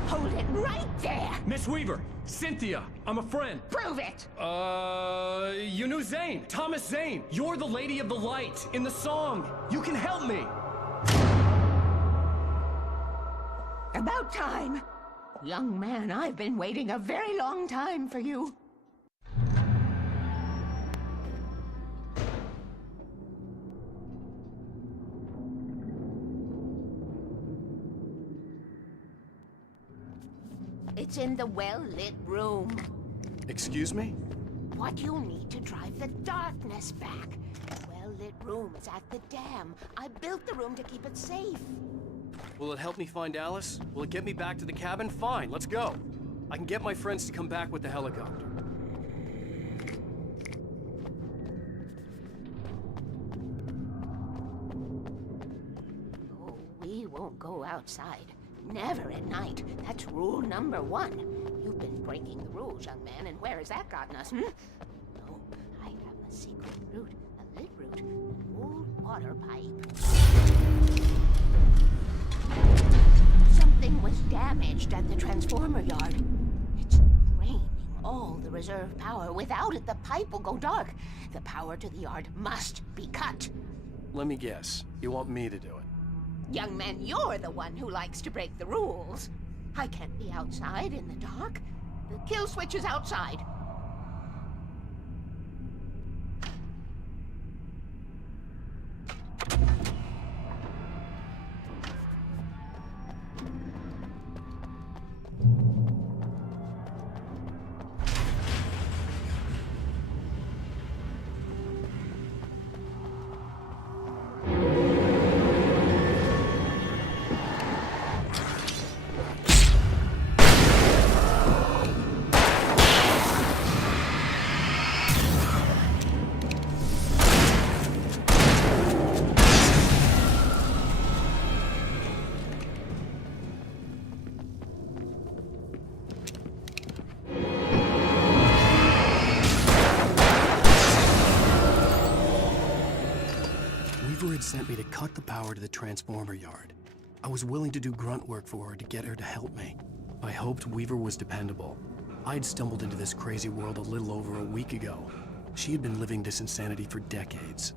Hold it right there! Miss Weaver! Cynthia! I'm a friend! Prove it! You knew Zane! Thomas Zane! You're the Lady of the Light in the song! You can help me! About time! Young man, I've been waiting a very long time for you. It's in the well-lit room. Excuse me? What you'll need to drive the darkness back. The well-lit room is at the dam. I built the room to keep it safe. Will it help me find Alice? Will it get me back to the cabin? Fine, let's go. I can get my friends to come back with the helicopter. Oh, we won't go outside. Never at night. That's rule number 1. You've been breaking the rules, young man, and where has that gotten us, No, I have a secret route, a lit route, an old water pipe. Something was damaged at the transformer yard. It's draining all the reserve power. Without it, the pipe will go dark. The power to the yard must be cut. Let me guess. You want me to do it? Young man, you're the one who likes to break the rules. I can't be outside in the dark. The kill switch is outside. Weaver had sent me to cut the power to the transformer yard. I was willing to do grunt work for her to get her to help me. I hoped Weaver was dependable. I'd stumbled into this crazy world a little over a week ago. She had been living this insanity for decades.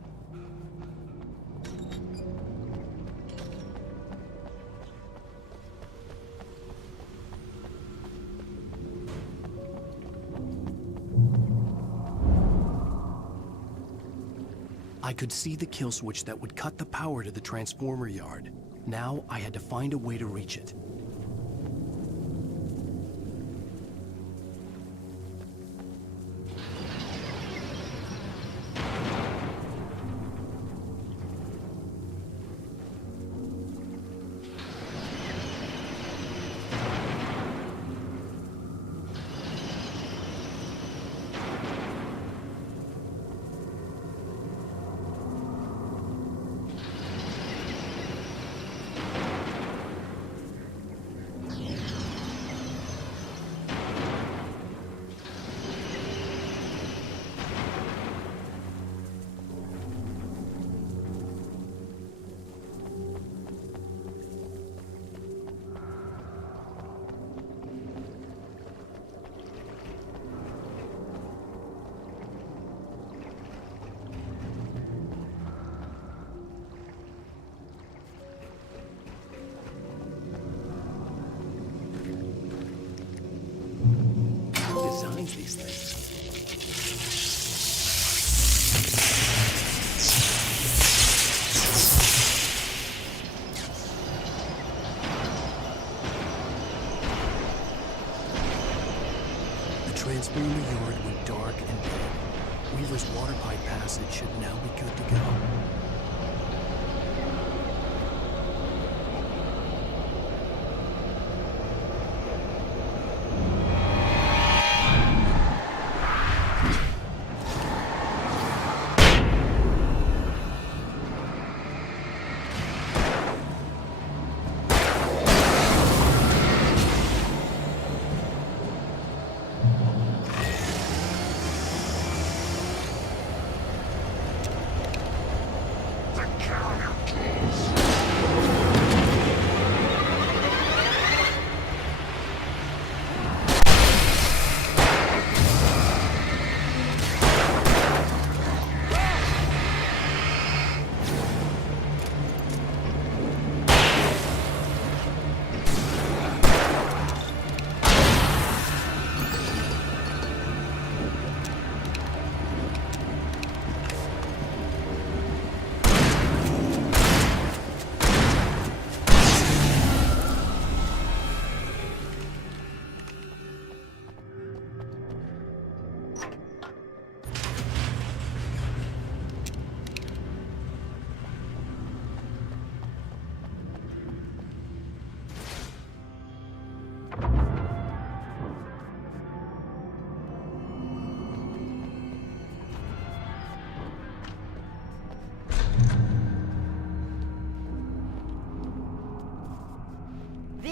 I could see the kill switch that would cut the power to the transformer yard. Now I had to find a way to reach it. Designs these things. The transformer yard went dark and dead. Weaver's water pipe passage should now be good to go.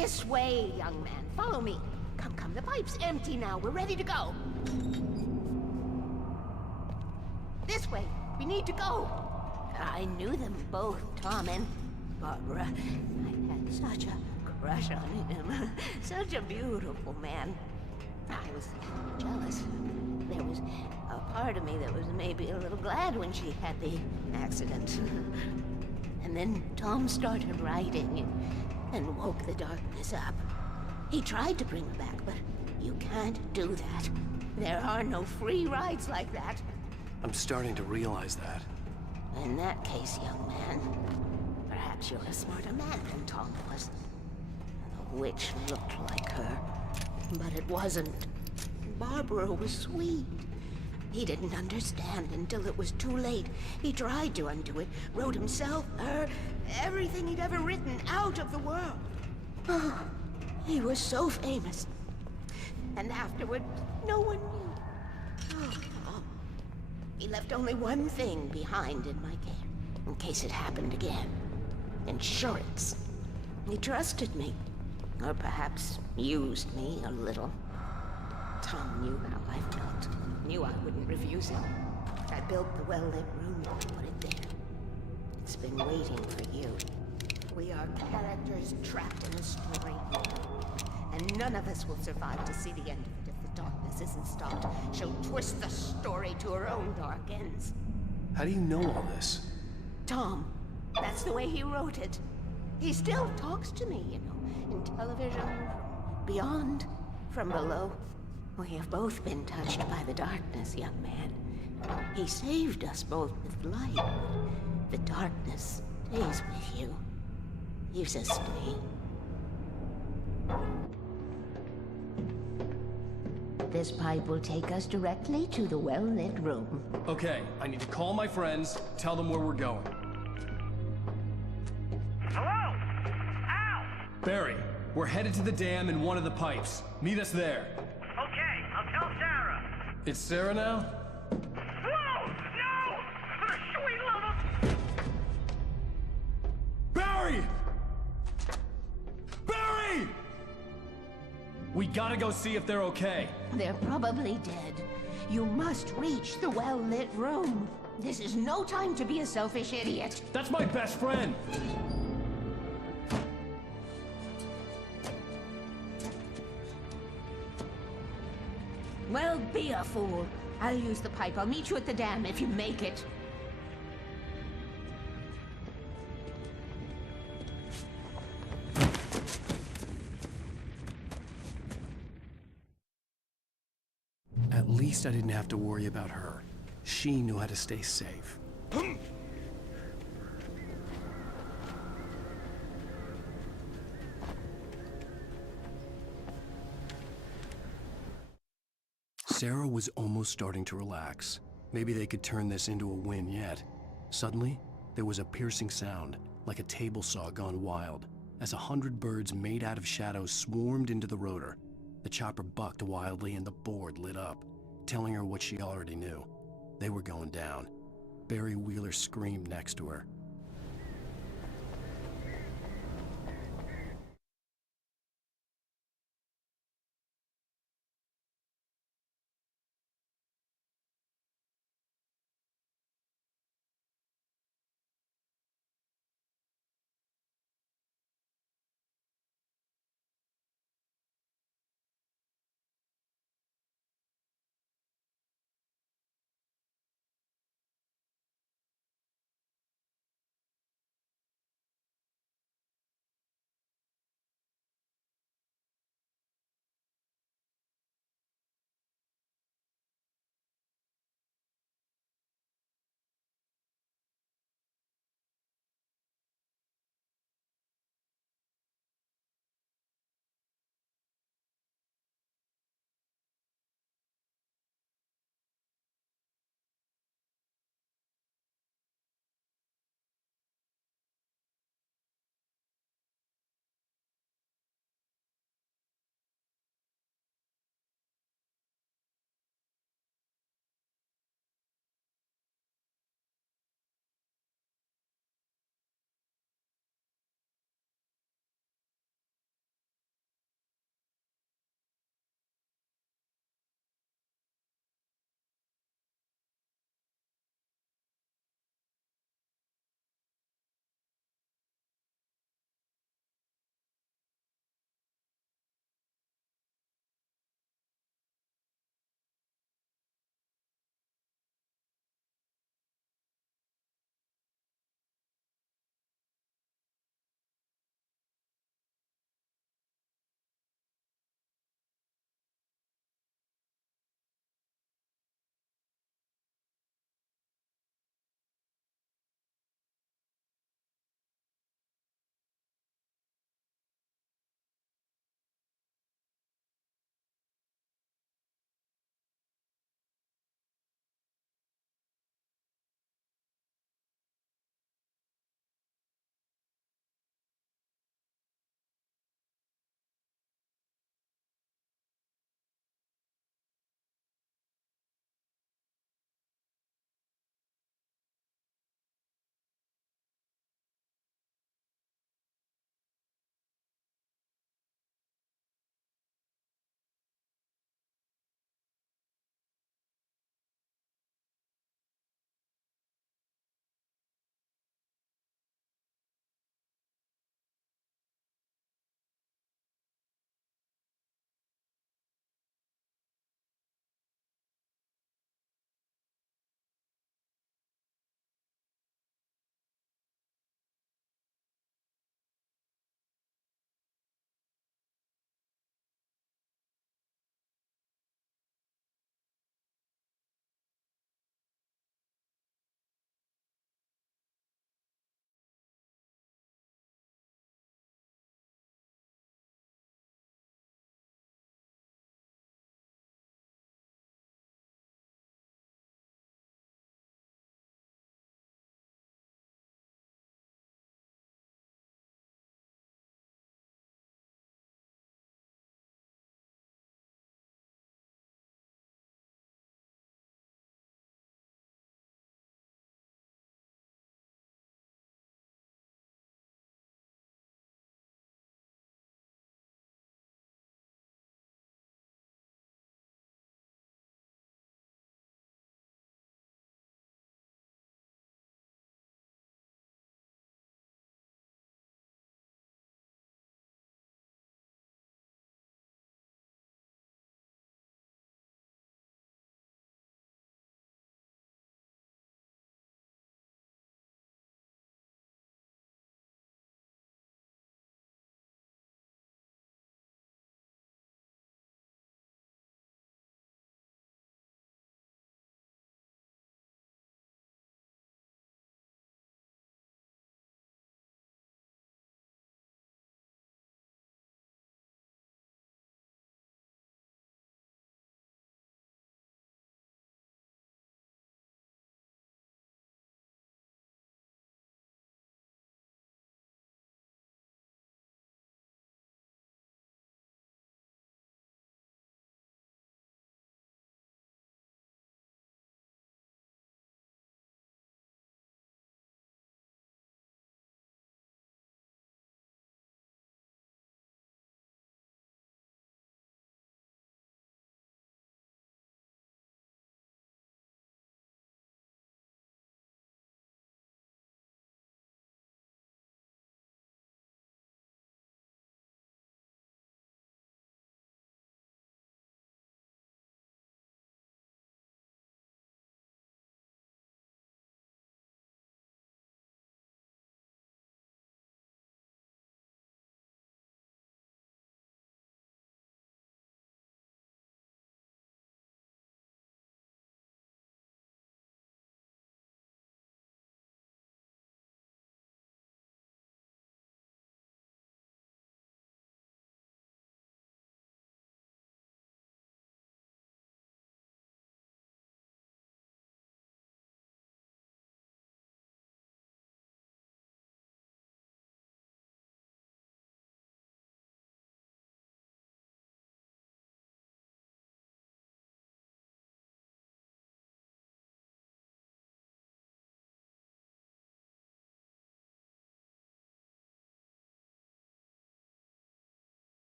This way, young man. Follow me. Come, come. The pipe's empty now. We're ready to go. This way. We need to go. I knew them both, Tom and Barbara. I had such a crush on him. Such a beautiful man. I was jealous. There was a part of me that was maybe a little glad when she had the accident. And then Tom started writing and woke the darkness up. He tried to bring her back, but you can't do that. There are no free rides like that. I'm starting to realize that. In that case, young man, perhaps you're a smarter man than Tom was. The witch looked like her, but it wasn't. Barbara was sweet. He didn't understand until it was too late. He tried to undo it, wrote himself, her, everything he'd ever written out of the world. Oh, he was so famous. And afterward, no one knew. Oh, Tom. He left only one thing behind in my care, in case it happened again. Insurance. He trusted me. Or perhaps used me a little. Tom knew how I felt. Knew I wouldn't refuse him. I built the well-lit room and put it there. It's been waiting for you. We are characters trapped in a story, and none of us will survive to see the end of it if the darkness isn't stopped. She'll twist the story to her own dark ends. How do you know all this? Tom, that's the way he wrote it. He still talks to me, you know, in television, from beyond, from below. We have both been touched by the darkness, young man. He saved us both with light, but the darkness stays with you. Leaves us stay. This pipe will take us directly to the well-lit room. Okay, I need to call my friends, tell them where we're going. Hello? Al! Barry, we're headed to the dam in one of the pipes. Meet us there. Okay, I'll tell Sarah. It's Sarah now? Whoa! No! For the sweet love of... Barry! Barry! We gotta go see if they're okay. They're probably dead. You must reach the well-lit room. This is no time to be a selfish idiot. That's my best friend! Well, be a fool. I'll use the pipe. I'll meet you at the dam if you make it. At least I didn't have to worry about her. She knew how to stay safe. Sarah was almost starting to relax. Maybe they could turn this into a win yet. Suddenly, there was a piercing sound, like a table saw gone wild, as 100 birds made out of shadows swarmed into the rotor. The chopper bucked wildly and the board lit up, telling her what she already knew. They were going down. Barry Wheeler screamed next to her.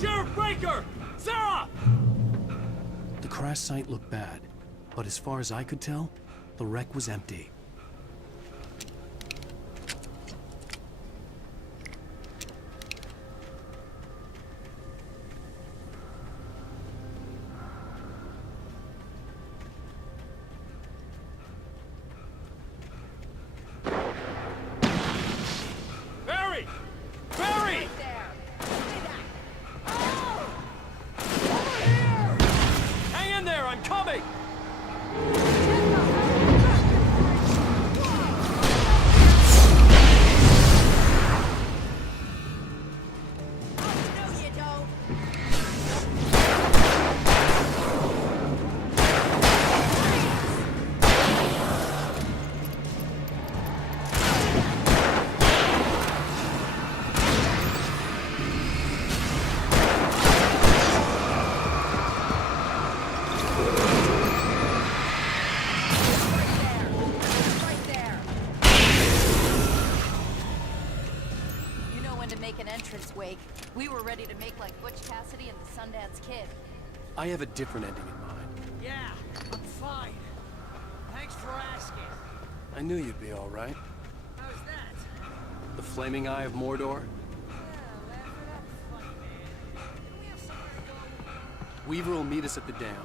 Sheriff Breaker! Sarah! The crash site looked bad, but as far as I could tell, the wreck was empty. Barry! Barry! Hang in there, I'm coming! You know when to make an entrance, Wake. We were ready to make like Butch Cassidy and the Sundance Kid. I have a different ending in mind. Yeah, I'm fine. Thanks for asking. I knew you'd be all right. How's that? The Flaming Eye of Mordor? Weaver will meet us at the dam.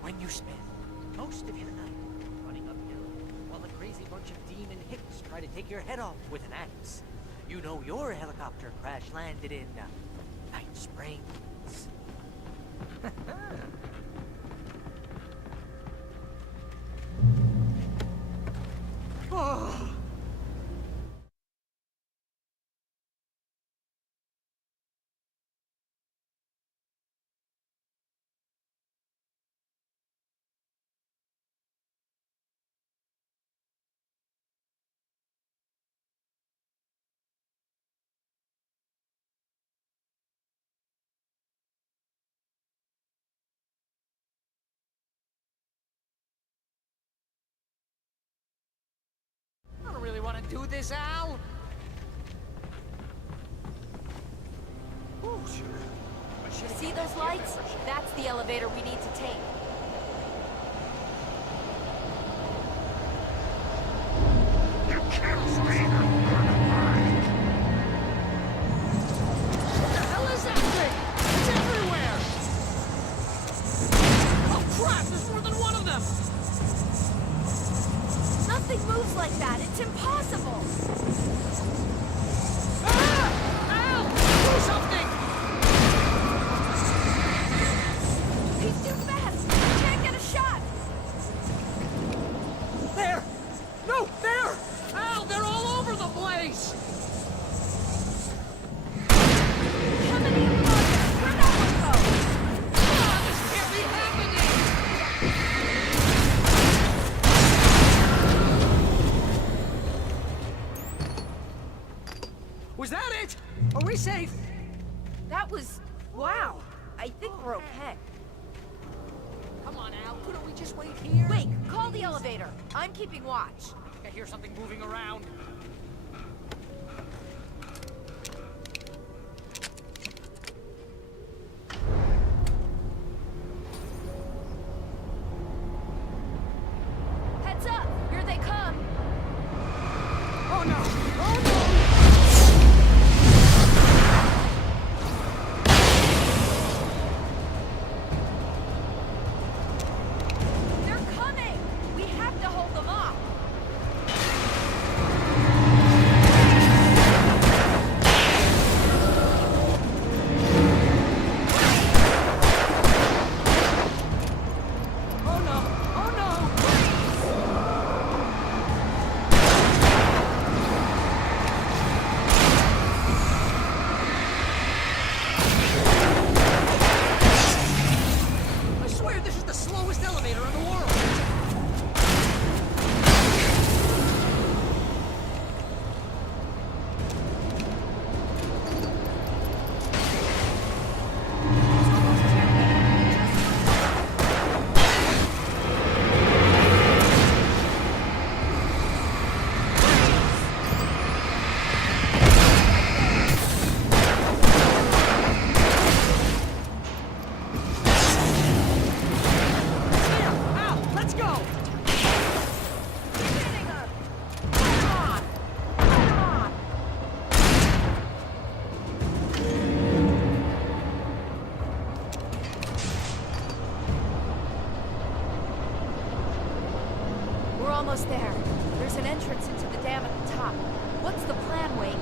When you spend most of your night running uphill while a crazy bunch of demon hicks try to take your head off with an axe, you know your helicopter crash landed in Night Springs. Oh. I don't really want to do this, Al. Oh, sure. See those lights? That's the elevator we need to take. You kills me. What the hell is that thing? It's everywhere! Oh crap, there's more than one of them! Nothing moves like that. It's impossible. Al! Do something! He's too fast. I can't get a shot. There! No, there! Al, they're all over the place! How many of them are there? Where'd that one go? Ah, this can't be happening! Was that it? Are we safe? That was... wow. I think we're okay. Come on, Al. Couldn't we just wait here? Wait, call the elevator. I'm keeping watch. I think I hear something moving around. Heads up! Here they come! Oh no! Oh no! They're coming! We have to hold them off! slowest elevator in the world. Almost there. There's an entrance into the dam at the top. What's the plan, Wade?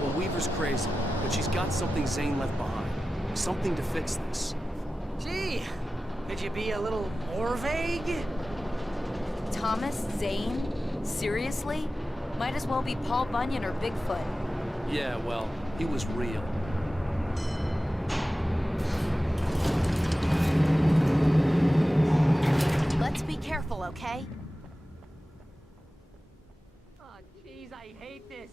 Well, Weaver's crazy, but she's got something Zane left behind. Something to fix this. Gee, could you be a little more vague? Thomas Zane? Seriously? Might as well be Paul Bunyan or Bigfoot. Yeah, well, he was real. Let's be careful, okay? Jeez, I hate this.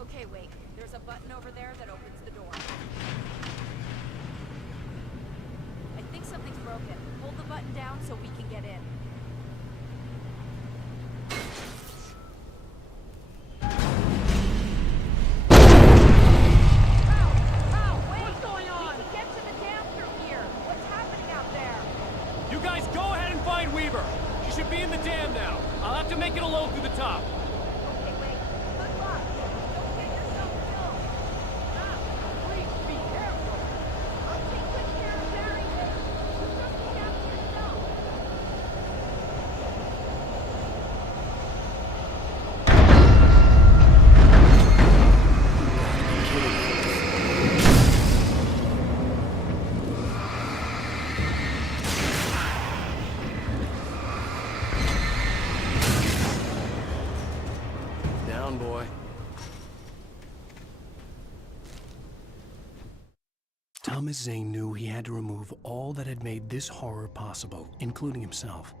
Okay, wait. There's a button over there that opens the door. I think something's broken. Hold the button down so we can get in. Weaver. She should be in the dam now. I'll have to make it alone through the top. Okay, wait. Good luck. Don't get yourself killed. Please be careful. I'll take good care of Barrington. You just look after yourself. Boy. Thomas Zane knew he had to remove all that had made this horror possible, including himself.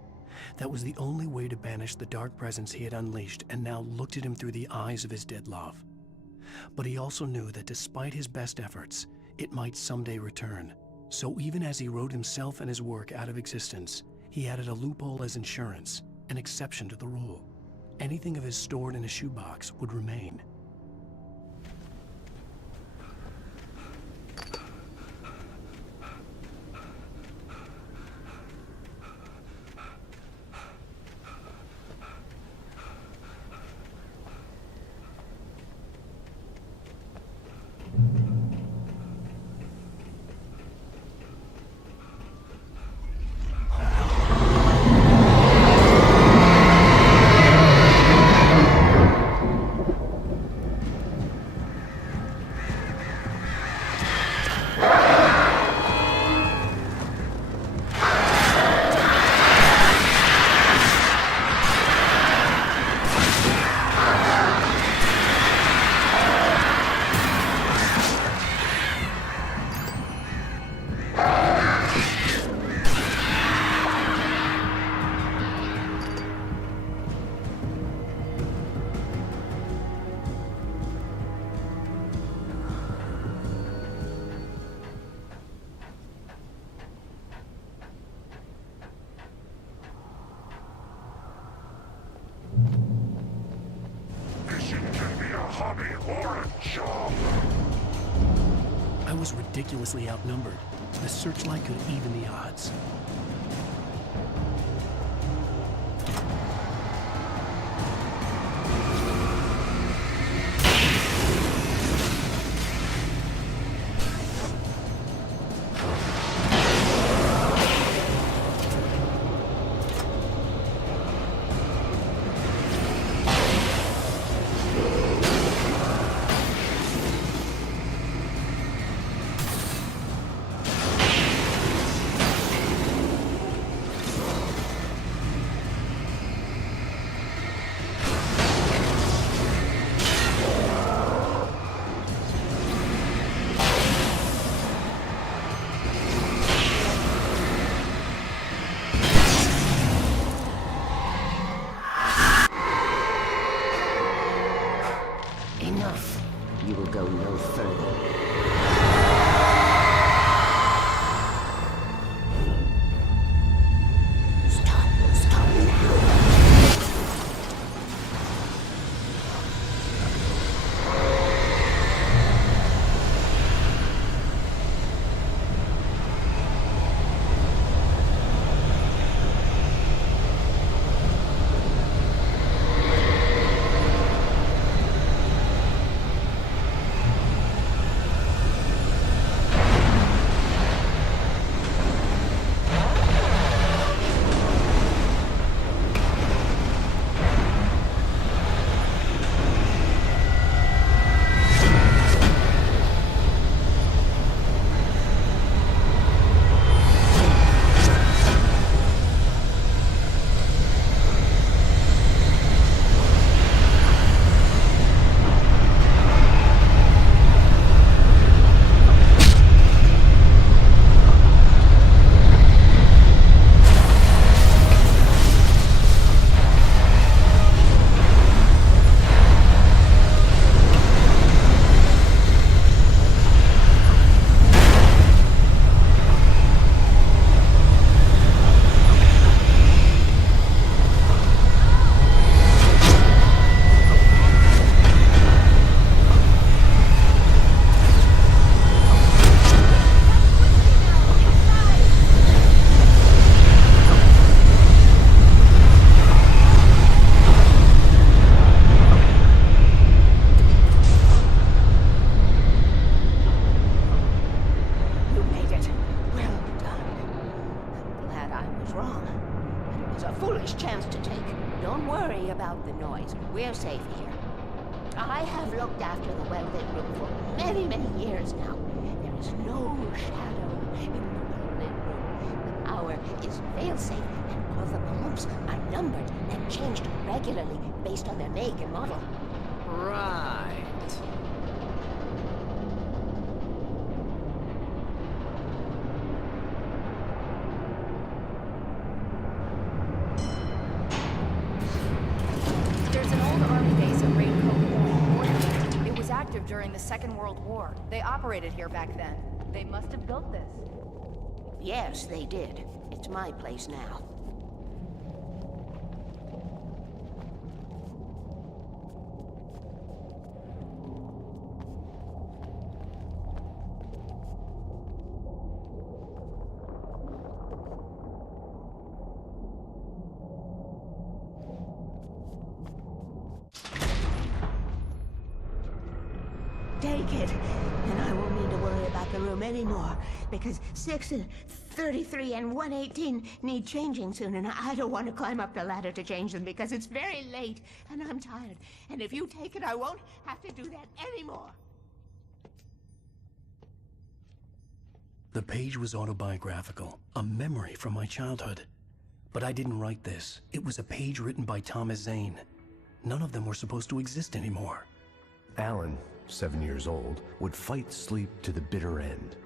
That was the only way to banish the dark presence he had unleashed and now looked at him through the eyes of his dead love. But he also knew that despite his best efforts, it might someday return. So even as he wrote himself and his work out of existence, he added a loophole as insurance, an exception to the rule. Anything of his stored in a shoebox would remain. I was ridiculously outnumbered. The searchlight could even the odds. go no further. Stop now. We're safe here. I have looked after the well-lit room for many, many years now. There is no shadow in the well-lit room. The power is fail-safe, and all the bulbs are numbered and changed regularly based on their make and model. Right. During the Second World War. They operated here back then. They must have built this. Yes, they did. It's my place now. Take it, and I won't need to worry about the room anymore, because 6 and 33 and 118 need changing soon, and I don't want to climb up the ladder to change them because it's very late, and I'm tired. And if you take it, I won't have to do that anymore. The page was autobiographical, a memory from my childhood. But I didn't write this. It was a page written by Thomas Zane. None of them were supposed to exist anymore. Alan, 7 years old, would fight sleep to the bitter end.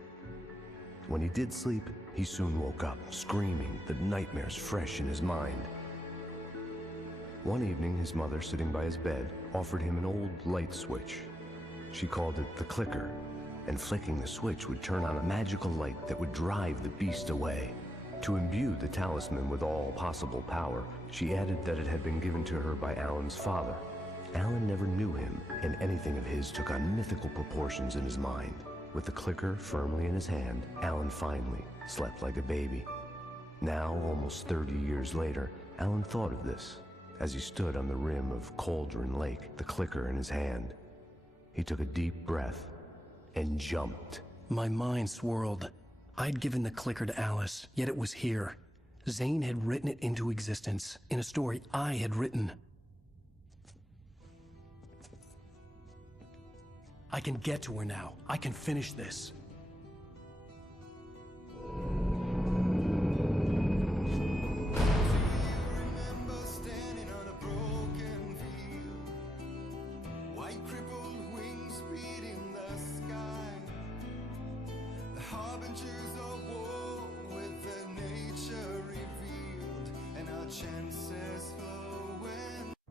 When he did sleep, he soon woke up, screaming, the nightmares fresh in his mind. One evening, his mother, sitting by his bed, offered him an old light switch. She called it the clicker, and flicking the switch would turn on a magical light that would drive the beast away. To imbue the talisman with all possible power, she added that it had been given to her by Alan's father. Alan never knew him, and anything of his took on mythical proportions in his mind. With the clicker firmly in his hand, Alan finally slept like a baby. Now, almost 30 years later, Alan thought of this as he stood on the rim of Cauldron Lake, the clicker in his hand. He took a deep breath and jumped. My mind swirled. I'd given the clicker to Alice, yet it was here. Zane had written it into existence, in a story I had written. I can get to her now. I can finish this.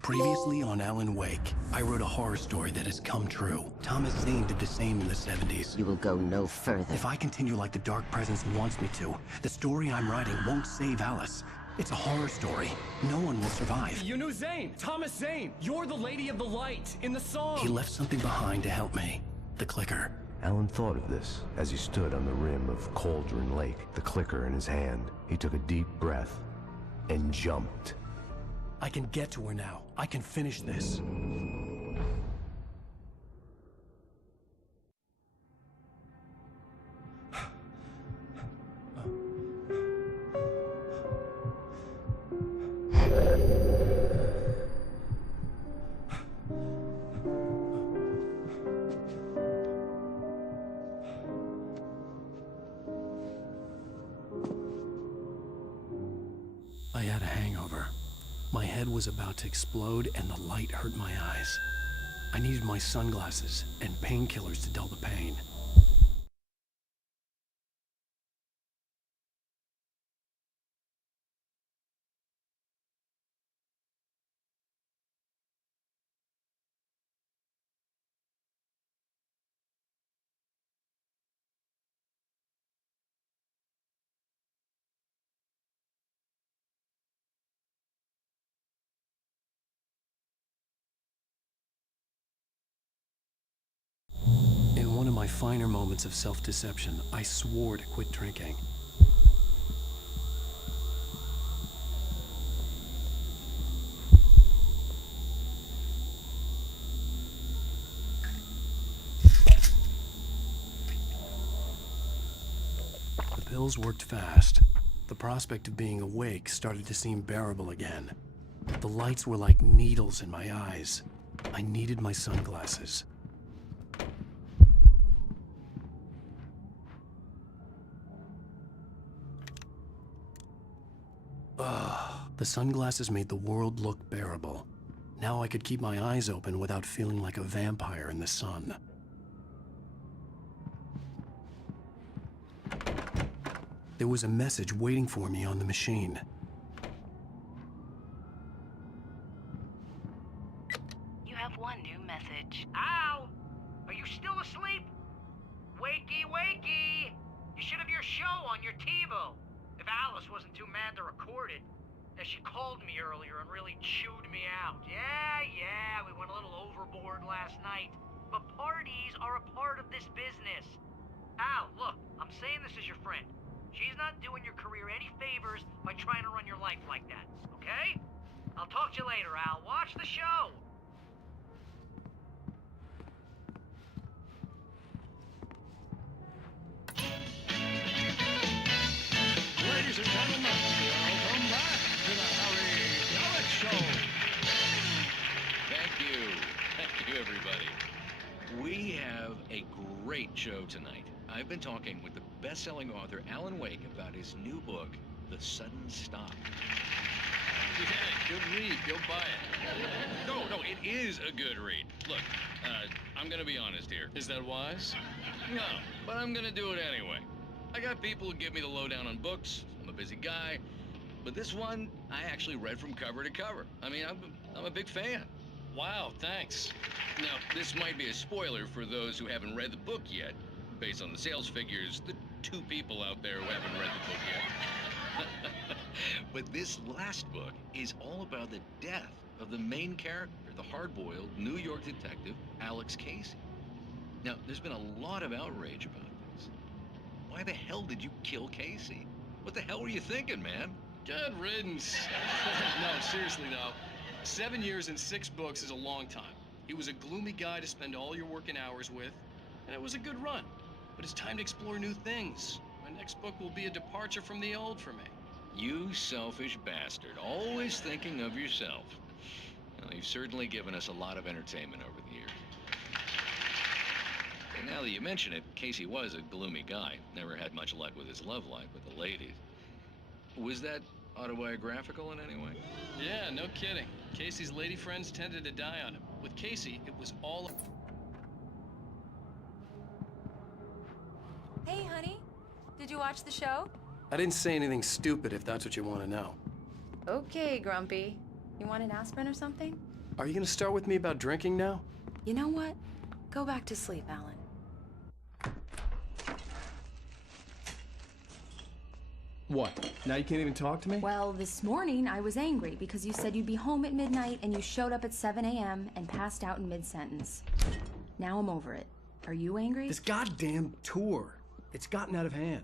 Previously on Alan Wake, I wrote a horror story that has come true. Thomas Zane did the same in the 70s. You will go no further. If I continue like the Dark Presence wants me to, the story I'm writing won't save Alice. It's a horror story. No one will survive. You knew Zane! Thomas Zane! You're the Lady of the Light in the song! He left something behind to help me. The clicker. Alan thought of this as he stood on the rim of Cauldron Lake, the clicker in his hand. He took a deep breath and jumped. I can get to her now. I can finish this. I had a hangover. My head was about to explode and the light hurt my eyes. I needed my sunglasses and painkillers to dull the pain. In one of my finer moments of self-deception, I swore to quit drinking. The pills worked fast. The prospect of being awake started to seem bearable again. The lights were like needles in my eyes. I needed my sunglasses. The sunglasses made the world look bearable. Now I could keep my eyes open without feeling like a vampire in the sun. There was a message waiting for me on the machine. You have one new message. Al! Are you still asleep? Wakey, wakey! You should have your show on your TiVo. If Alice wasn't too mad to record it. As she called me earlier and really chewed me out. Yeah, we went a little overboard last night. But parties are a part of this business. Al, look, I'm saying this as your friend. She's not doing your career any favors by trying to run your life like that, okay? I'll talk to you later, Al. Watch the show! Ladies and gentlemen, welcome back to the Harry Dalit Show. Thank you, everybody. We have a great show tonight. I've been talking with the best-selling author Alan Wake about his new book, The Sudden Stop. Yeah, good read. Go buy it. No, it is a good read. Look, I'm gonna be honest here. Is that wise? No, but I'm gonna do it anyway. I got people who give me the lowdown on books. I'm a busy guy. But this one, I actually read from cover to cover. I mean, I'm a big fan. Wow, thanks. Now, this might be a spoiler for those who haven't read the book yet. Based on the sales figures, the 2 people out there who haven't read the book yet. But this last book is all about the death of the main character, the hard-boiled New York detective, Alex Casey. Now, there's been a lot of outrage about this. Why the hell did you kill Casey? What the hell were you thinking, man? Good riddance. No, seriously though. 7 years and 6 books is a long time. He was a gloomy guy to spend all your working hours with, and it was a good run. But it's time to explore new things. My next book will be a departure from the old for me. You selfish bastard, always thinking of yourself. Well, you've certainly given us a lot of entertainment over the years. And now that you mention it, Casey was a gloomy guy. Never had much luck with his love life with the ladies. Was that autobiographical in any way? Yeah, no kidding. Casey's lady friends tended to die on him. With Casey, it was all... Hey, honey. Did you watch the show? I didn't say anything stupid if that's what you want to know. Okay, Grumpy. You want an aspirin or something? Are you gonna start with me about drinking now? You know what? Go back to sleep, Alan. What? Now you can't even talk to me? Well, this morning I was angry because you said you'd be home at midnight and you showed up at 7 a.m. and passed out in mid-sentence. Now I'm over it. Are you angry? This goddamn tour. It's gotten out of hand.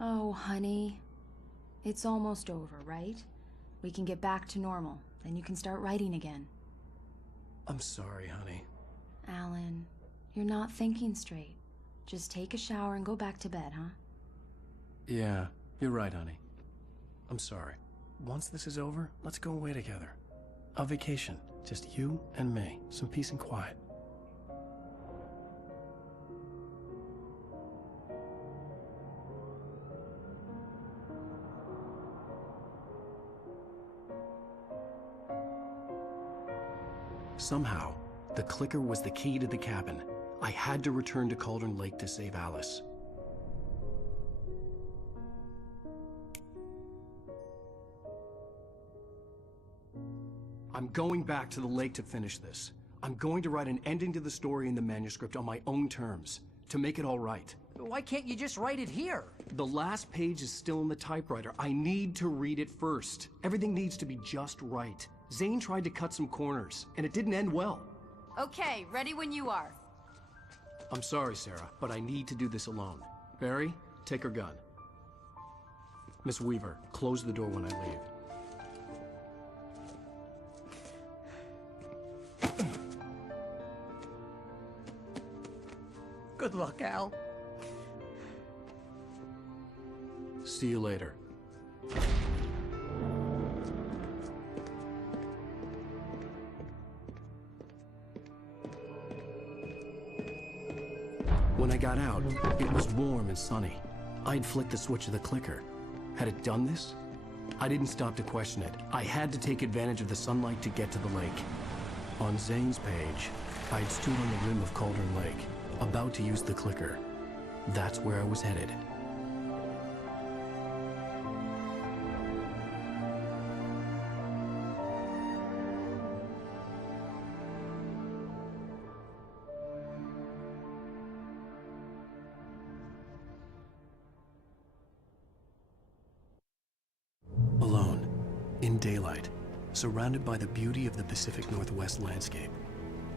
Oh, honey. It's almost over, right? We can get back to normal. Then you can start writing again. I'm sorry, honey. Alan, you're not thinking straight. Just take a shower and go back to bed, huh? Yeah, you're right, honey. I'm sorry. Once this is over, let's go away together. A vacation. Just you and me. Some peace and quiet. Somehow, the clicker was the key to the cabin. I had to return to Cauldron Lake to save Alice. I'm going back to the lake to finish this. I'm going to write an ending to the story in the manuscript on my own terms, to make it all right. Why can't you just write it here? The last page is still in the typewriter. I need to read it first. Everything needs to be just right. Zane tried to cut some corners, and it didn't end well. Okay, ready when you are. I'm sorry, Sarah, but I need to do this alone. Barry, take her gun. Miss Weaver, close the door when I leave. Good luck, Al. See you later. When I got out, it was warm and sunny. I'd flicked the switch of the clicker. Had it done this? I didn't stop to question it. I had to take advantage of the sunlight to get to the lake. On Zane's page, I'd stood on the rim of Cauldron Lake, about to use the clicker. That's where I was headed. Alone, in daylight, surrounded by the beauty of the Pacific Northwest landscape.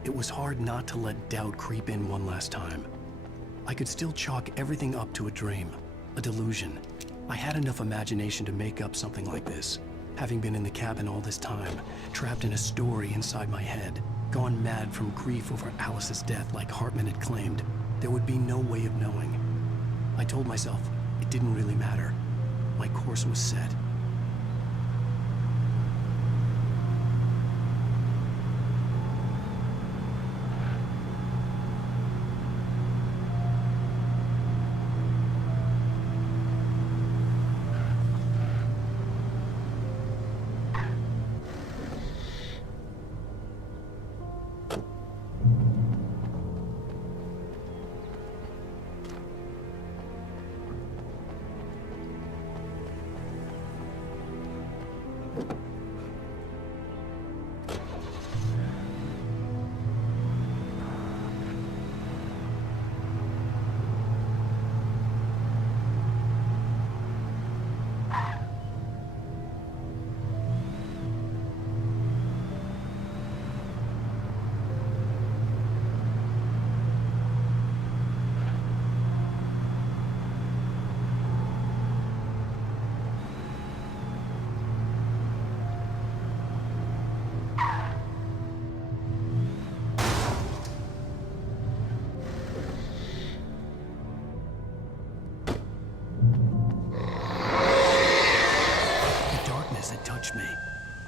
It was hard not to let doubt creep in one last time. I could still chalk everything up to a dream, a delusion. I had enough imagination to make up something like this, having been in the cabin all this time, trapped in a story inside my head, gone mad from grief over Alice's death like Hartman had claimed. There would be no way of knowing. I told myself it didn't really matter. My course was set.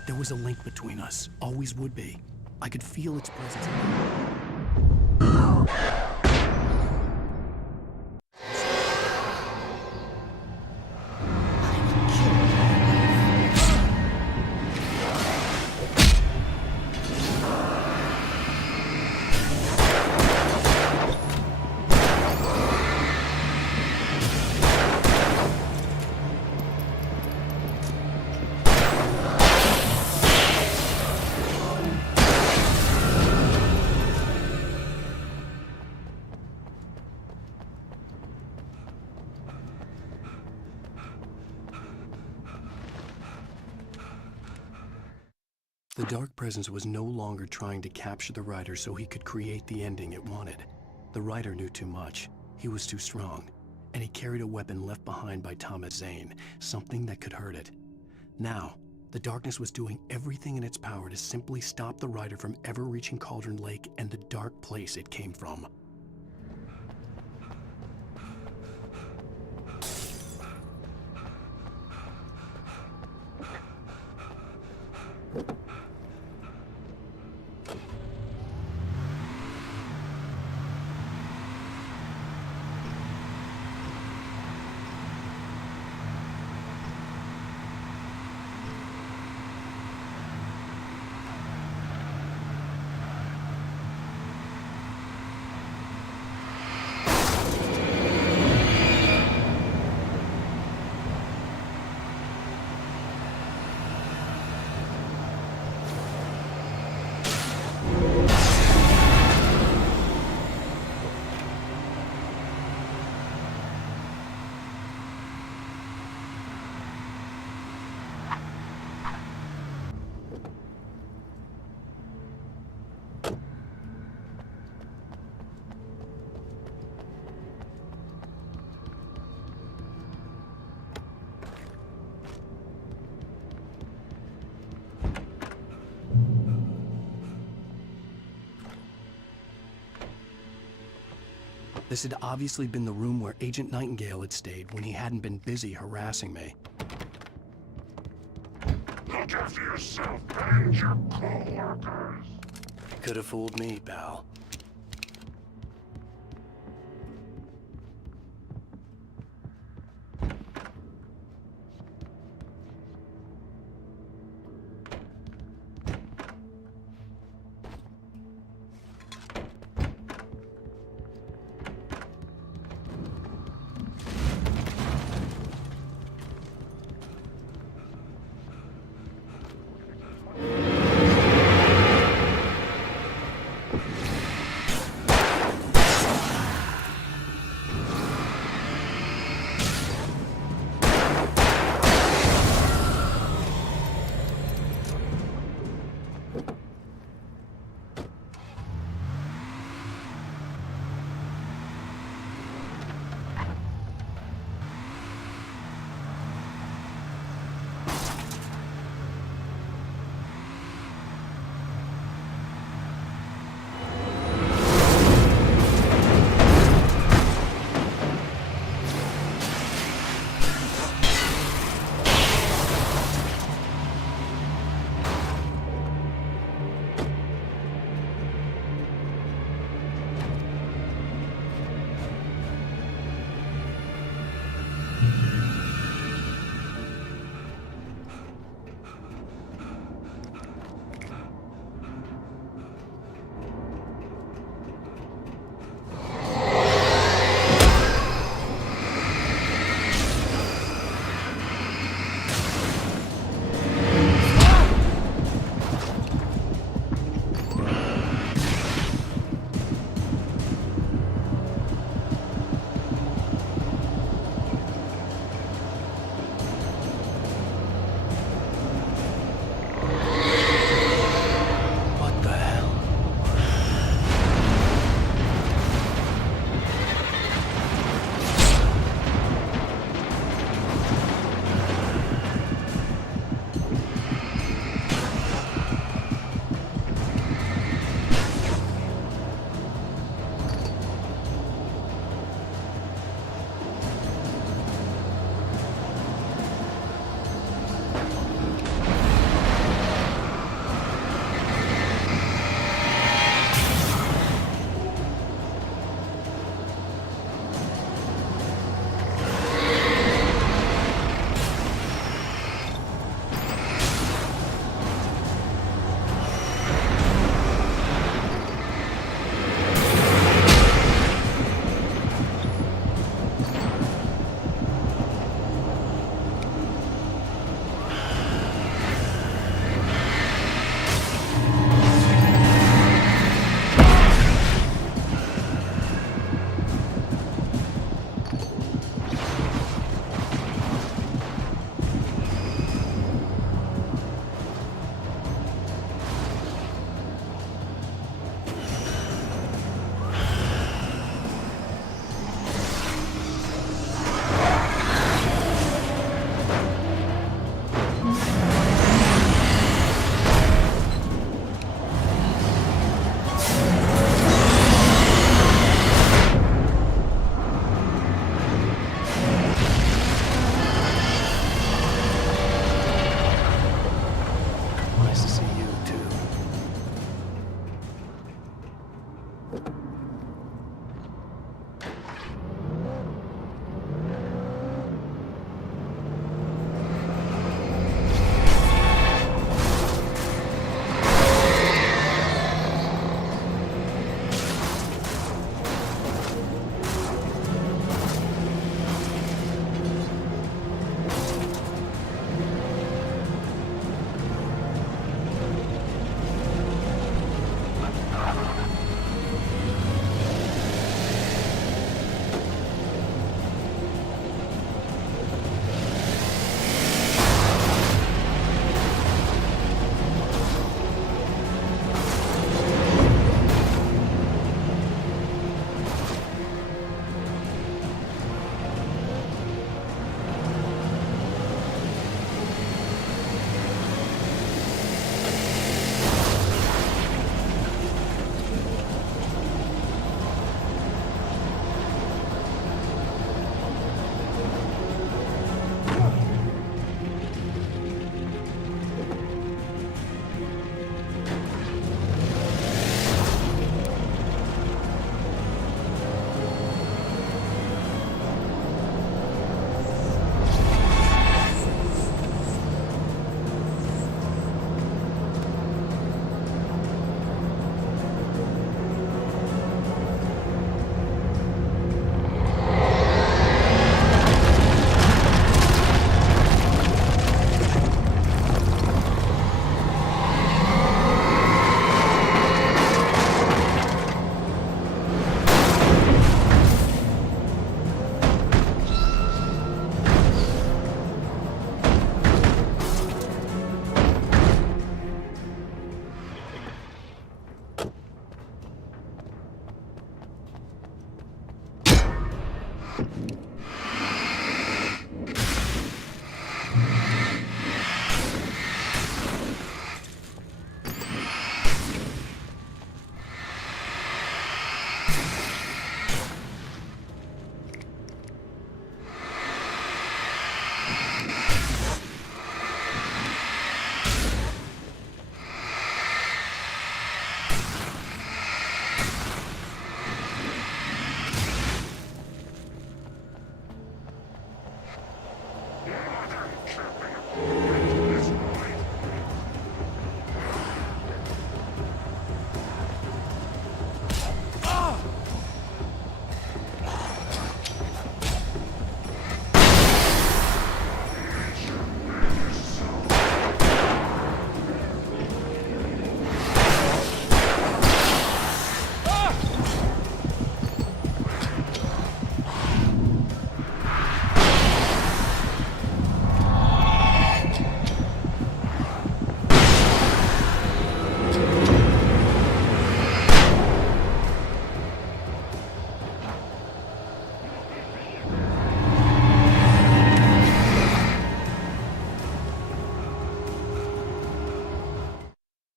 There was a link between us, always would be. I could feel its presence. Dark Presence was no longer trying to capture the writer so he could create the ending it wanted. The writer knew too much. He was too strong. And he carried a weapon left behind by Thomas Zane, something that could hurt it. Now, the darkness was doing everything in its power to simply stop the writer from ever reaching Cauldron Lake and the dark place it came from. This had obviously been the room where Agent Nightingale had stayed when he hadn't been busy harassing me. Look after yourself and your co-workers. Could have fooled me, pal.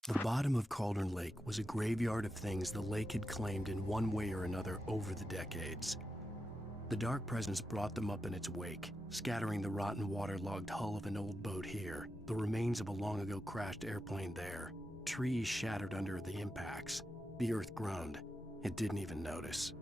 The bottom of Cauldron Lake was a graveyard of things the lake had claimed in one way or another over the decades. The Dark Presence brought them up in its wake, scattering the rotten waterlogged hull of an old boat here, the remains of a long-ago crashed airplane there, trees shattered under the impacts. The earth groaned. It didn't even notice.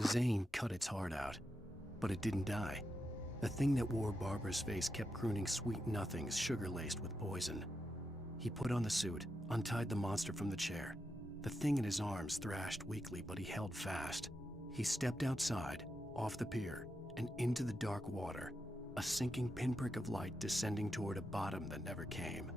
Zane cut its heart out, but it didn't die. The thing that wore Barbara's face kept crooning sweet nothings sugar-laced with poison. He put on the suit, untied the monster from the chair. The thing in his arms thrashed weakly, but he held fast. He stepped outside, off the pier, and into the dark water, a sinking pinprick of light descending toward a bottom that never came.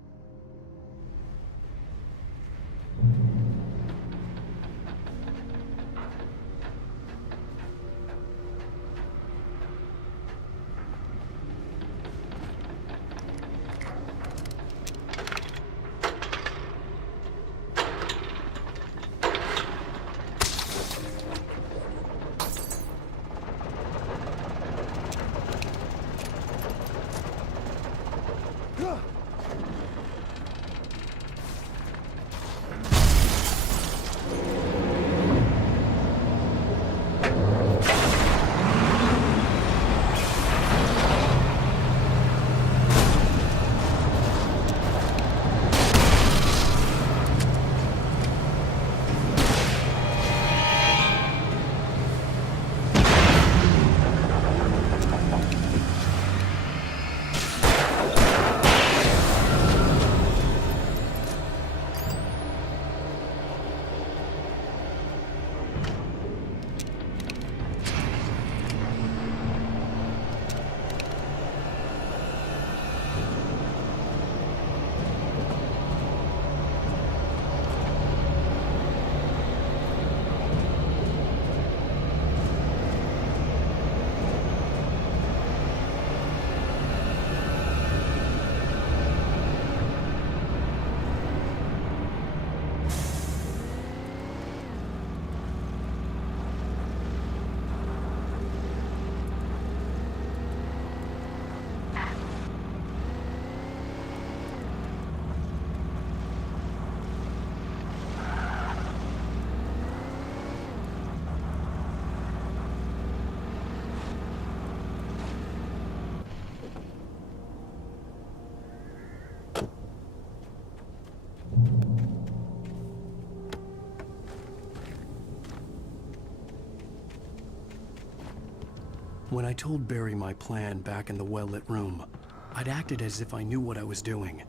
When I told Barry my plan back in the well-lit room, I'd acted as if I knew what I was doing.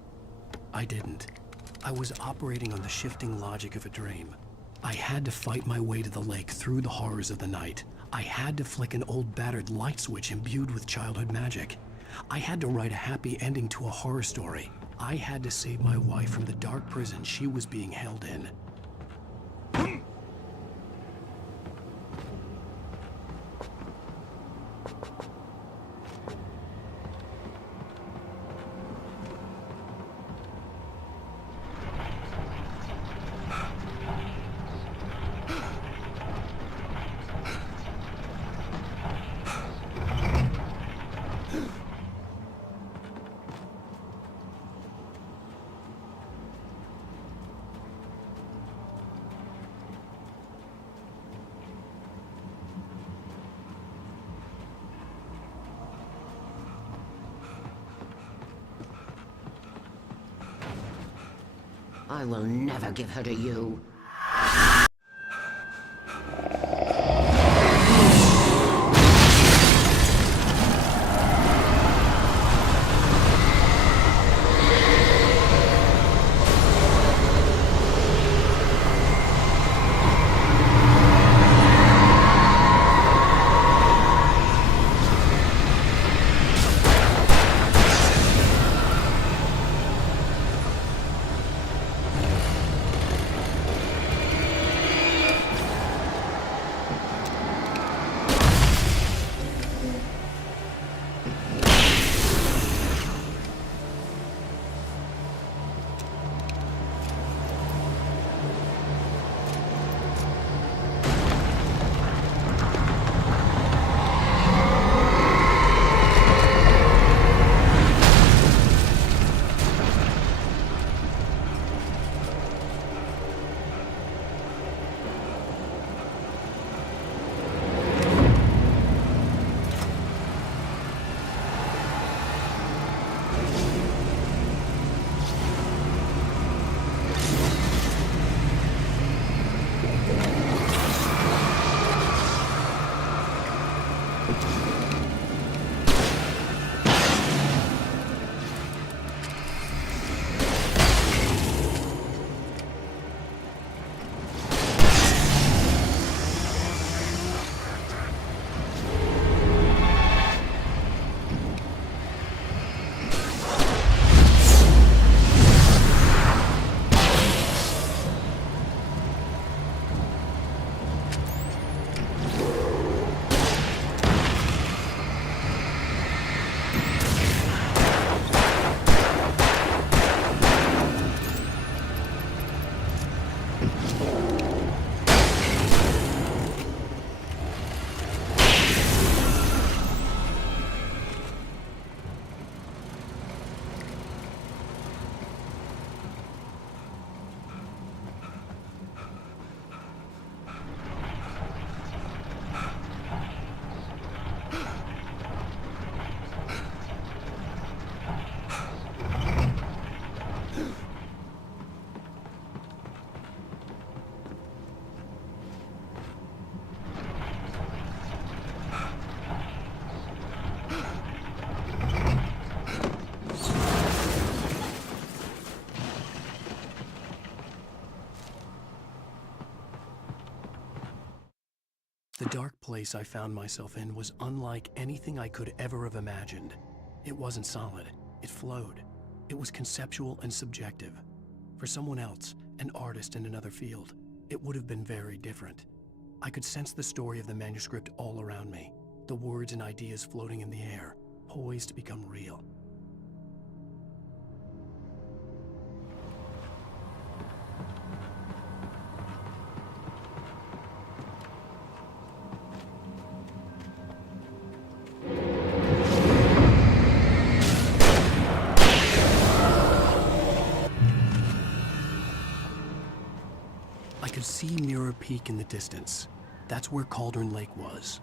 I didn't. I was operating on the shifting logic of a dream. I had to fight my way to the lake through the horrors of the night. I had to flick an old battered light switch imbued with childhood magic. I had to write a happy ending to a horror story. I had to save my wife from the dark prison she was being held in. I will never give her to you. dark place I found myself in was unlike anything I could ever have imagined. It wasn't solid. It flowed. It was conceptual and subjective. For someone else, an artist in another field, it would have been very different. I could sense the story of the manuscript all around me, the words and ideas floating in the air, poised to become real. I could see Mirror Peak in the distance. That's where Cauldron Lake was.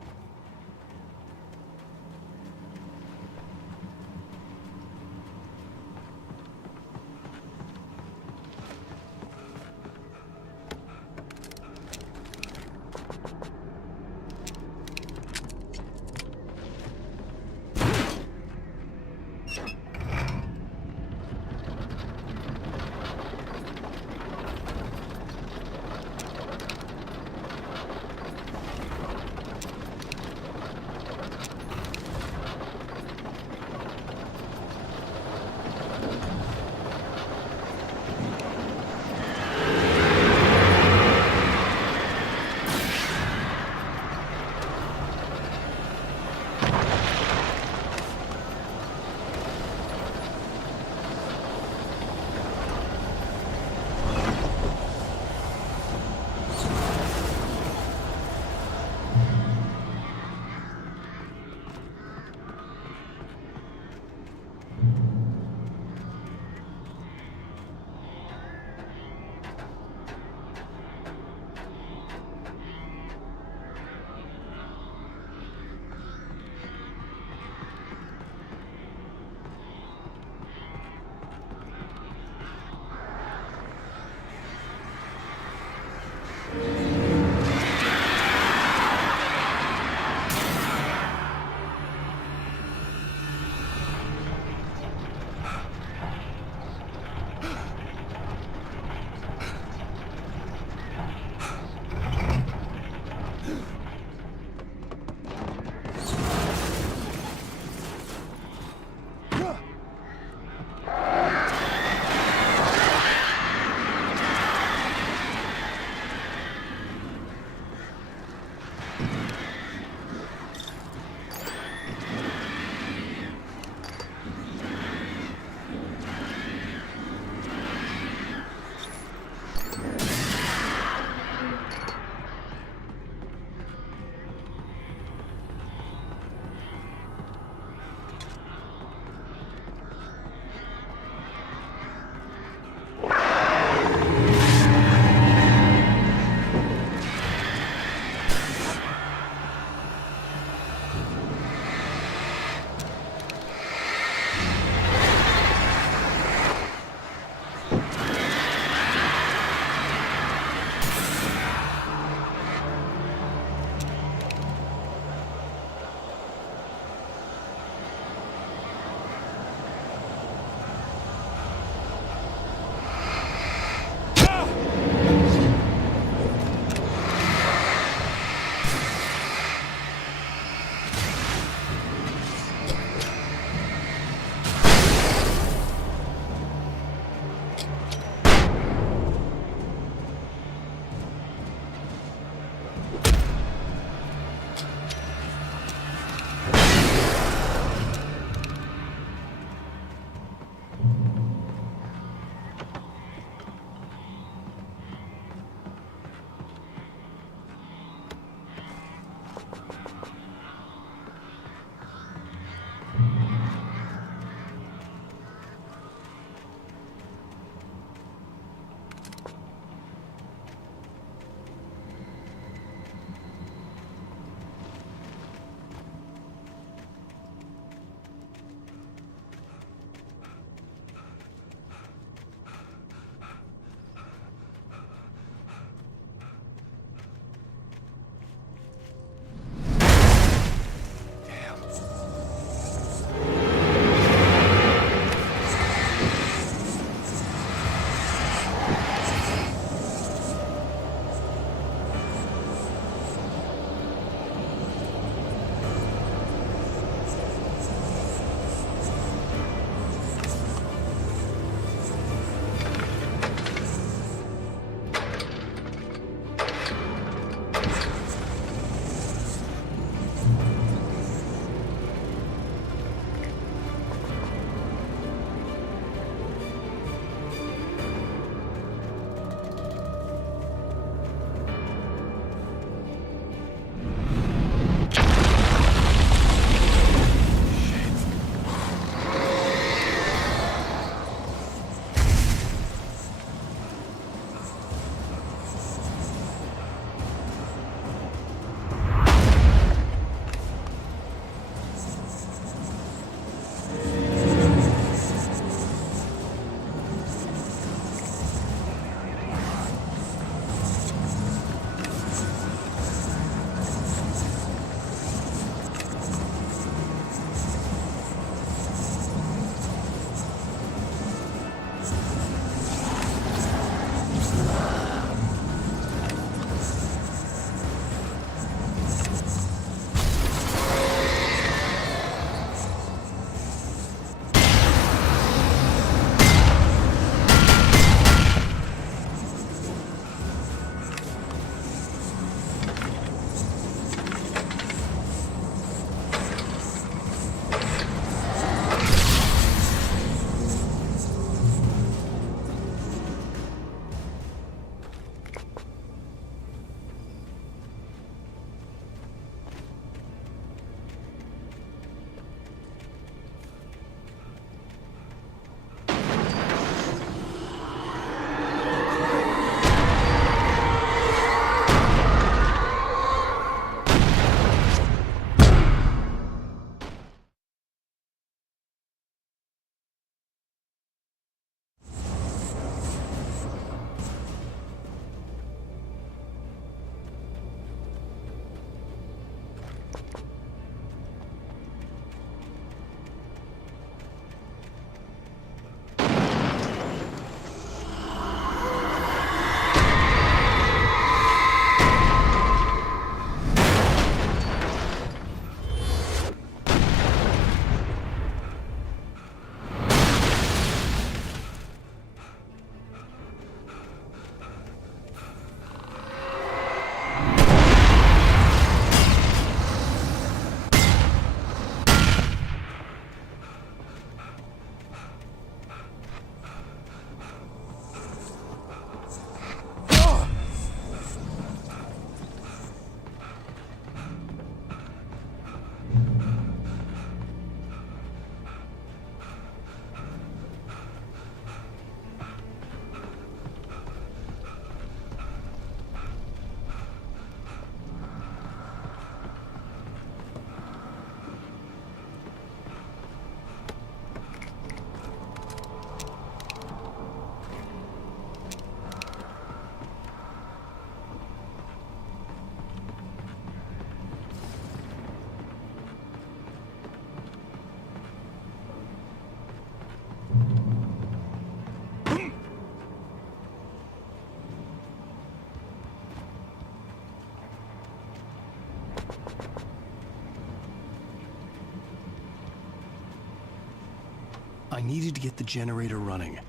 I needed to get the generator running.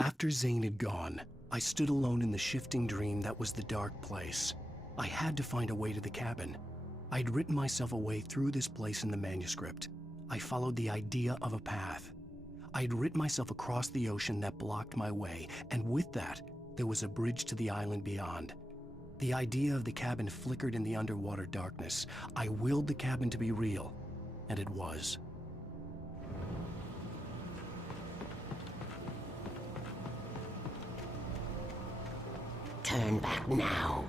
After Zane had gone, I stood alone in the shifting dream that was the dark place. I had to find a way to the cabin. I'd written myself a way through this place in the manuscript. I followed the idea of a path. I'd written myself across the ocean that blocked my way, and with that, there was a bridge to the island beyond. The idea of the cabin flickered in the underwater darkness. I willed the cabin to be real, and it was. Turn back now.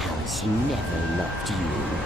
Alice never loved you.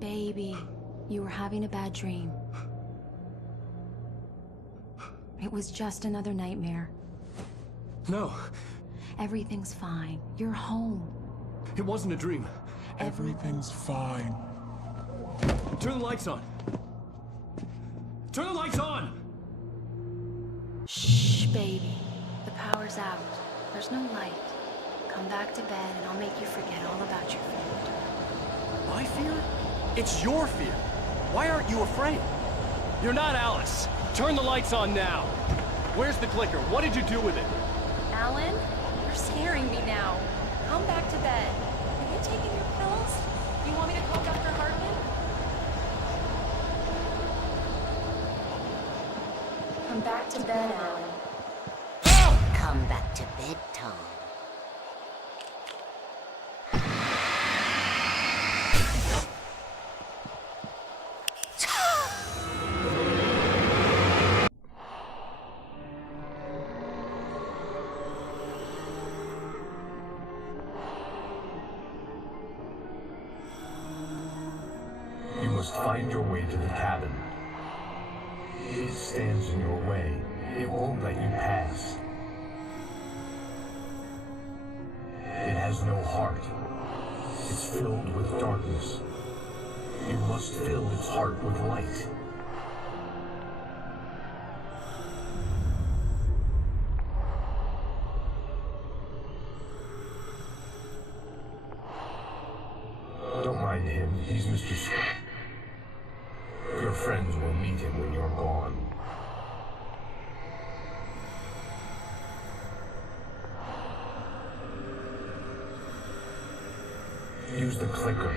Baby, you were having a bad dream. It was just another nightmare. No. Everything's fine. You're home. It wasn't a dream. Everything's fine. Turn the lights on. Turn the lights on! Shh, baby. The power's out. There's no light. Come back to bed and I'll make you forget all about your fear. My fear? It's your fear. Why aren't you afraid? You're not Alice. Turn the lights on now. Where's the clicker? What did you do with it? Alan, you're scaring me now. Come back to bed. Have you taken your pills? You want me to call Dr. Hartman? Come back to bed, Alan. Come back to bed, Tom. You must find your way to the cabin. It stands in your way. It won't let you pass. It has no heart. It's filled with darkness. You must fill its heart with light. Don't mind him. He's Mr. Your friends will meet him when you're gone. Use the clicker.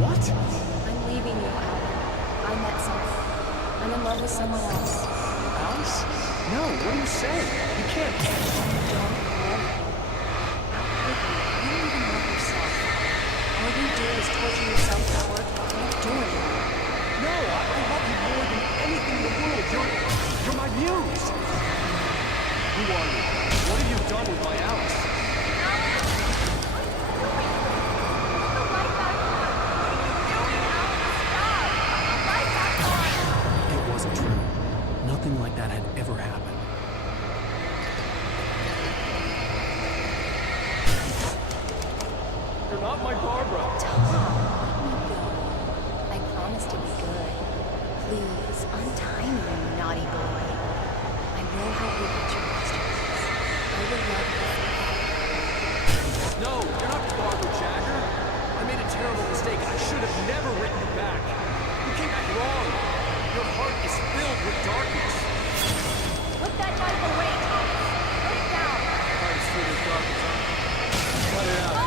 What? I'm leaving you, Alan. I met someone. I'm in love with someone else. Alice? No, what are you saying? You can't. You don't love me. How could you? You don't even love yourself. All you do is torture yourself at work. Don't do it. No, I love you more than anything in the world. You're my muse. Who are you? What have you done with my Alice? It wasn't true. Nothing like that had ever happened. You're not my Barbara. Tom, let me go. I promise to be good. Please, untie me, you naughty boy. I will help you get your masterpiece. I will love you forever. No, you're not Barbara Jagger. I made a terrible mistake. I should have never written you back. You came back wrong. Your heart is filled with darkness. Put that knife away, Thomas. Put it down. Heart is filled with darkness, huh? Cut it out.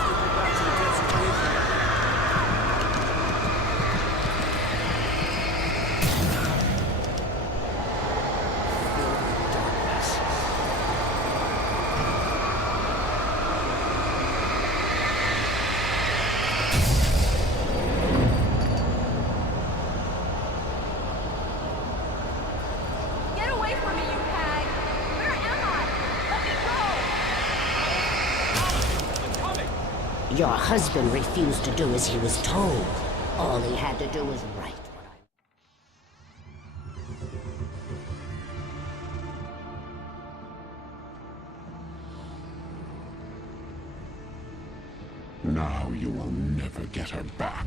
Take me back to the depths of creation. Get away from me, you hag! Where am I? Let me go! Your husband refused to do as he was told. All he had to do was write. Now you will never get her back.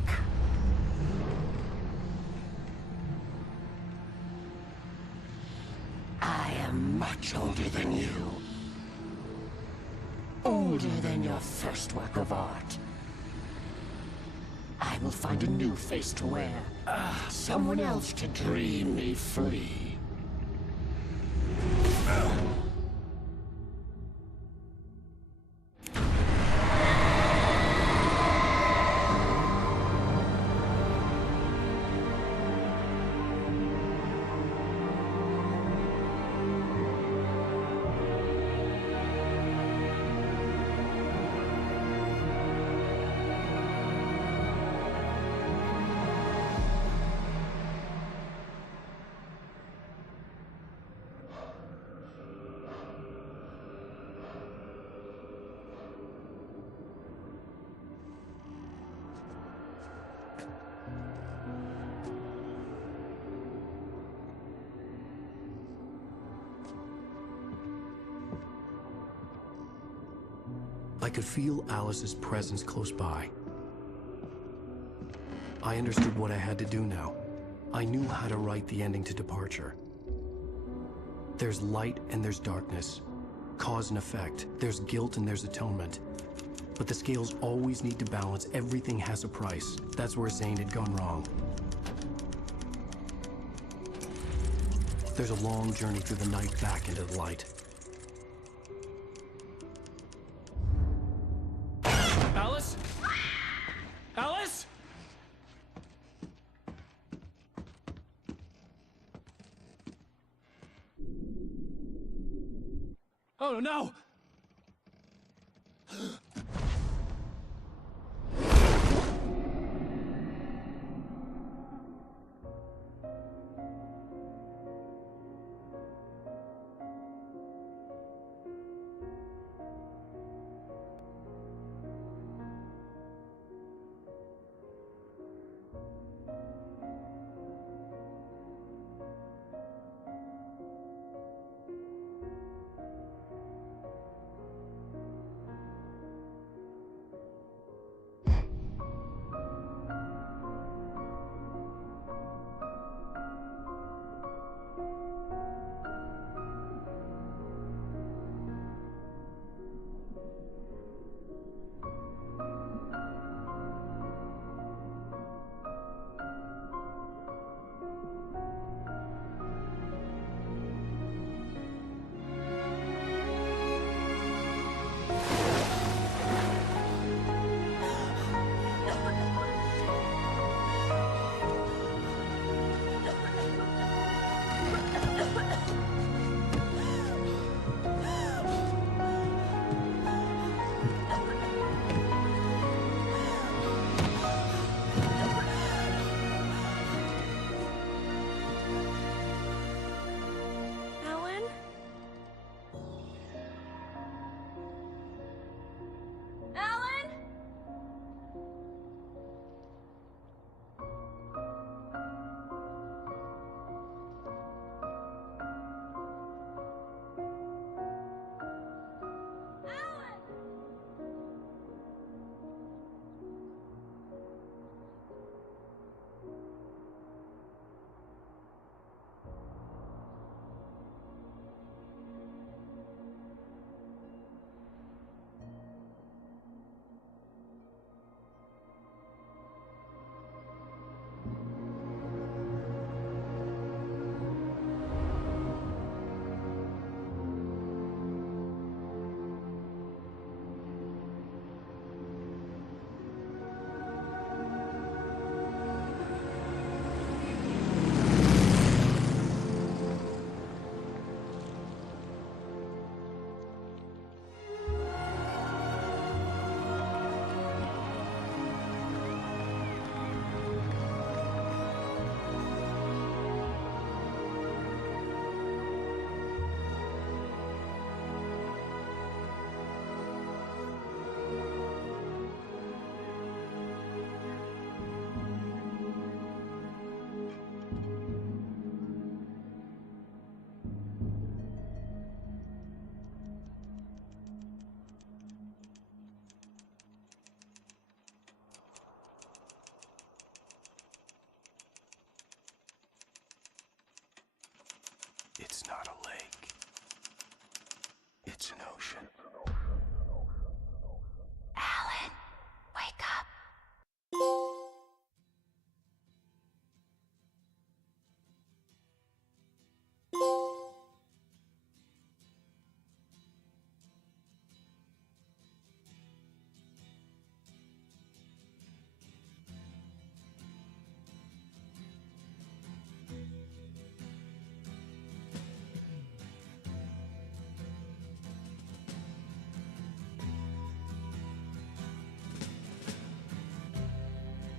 I am much older than you. Older than your first work of art. I will find a new face to wear. Someone else to dream me free. I could feel Alice's presence close by. I understood what I had to do now. I knew how to write the ending to Departure. There's light and there's darkness. Cause and effect. There's guilt and there's atonement. But the scales always need to balance. Everything has a price. That's where Zane had gone wrong. There's a long journey through the night back into the light. Alice? Alice? Oh no! It's not a lake. It's an ocean. Alan, wake up.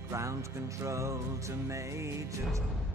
Ground control to Major Tom.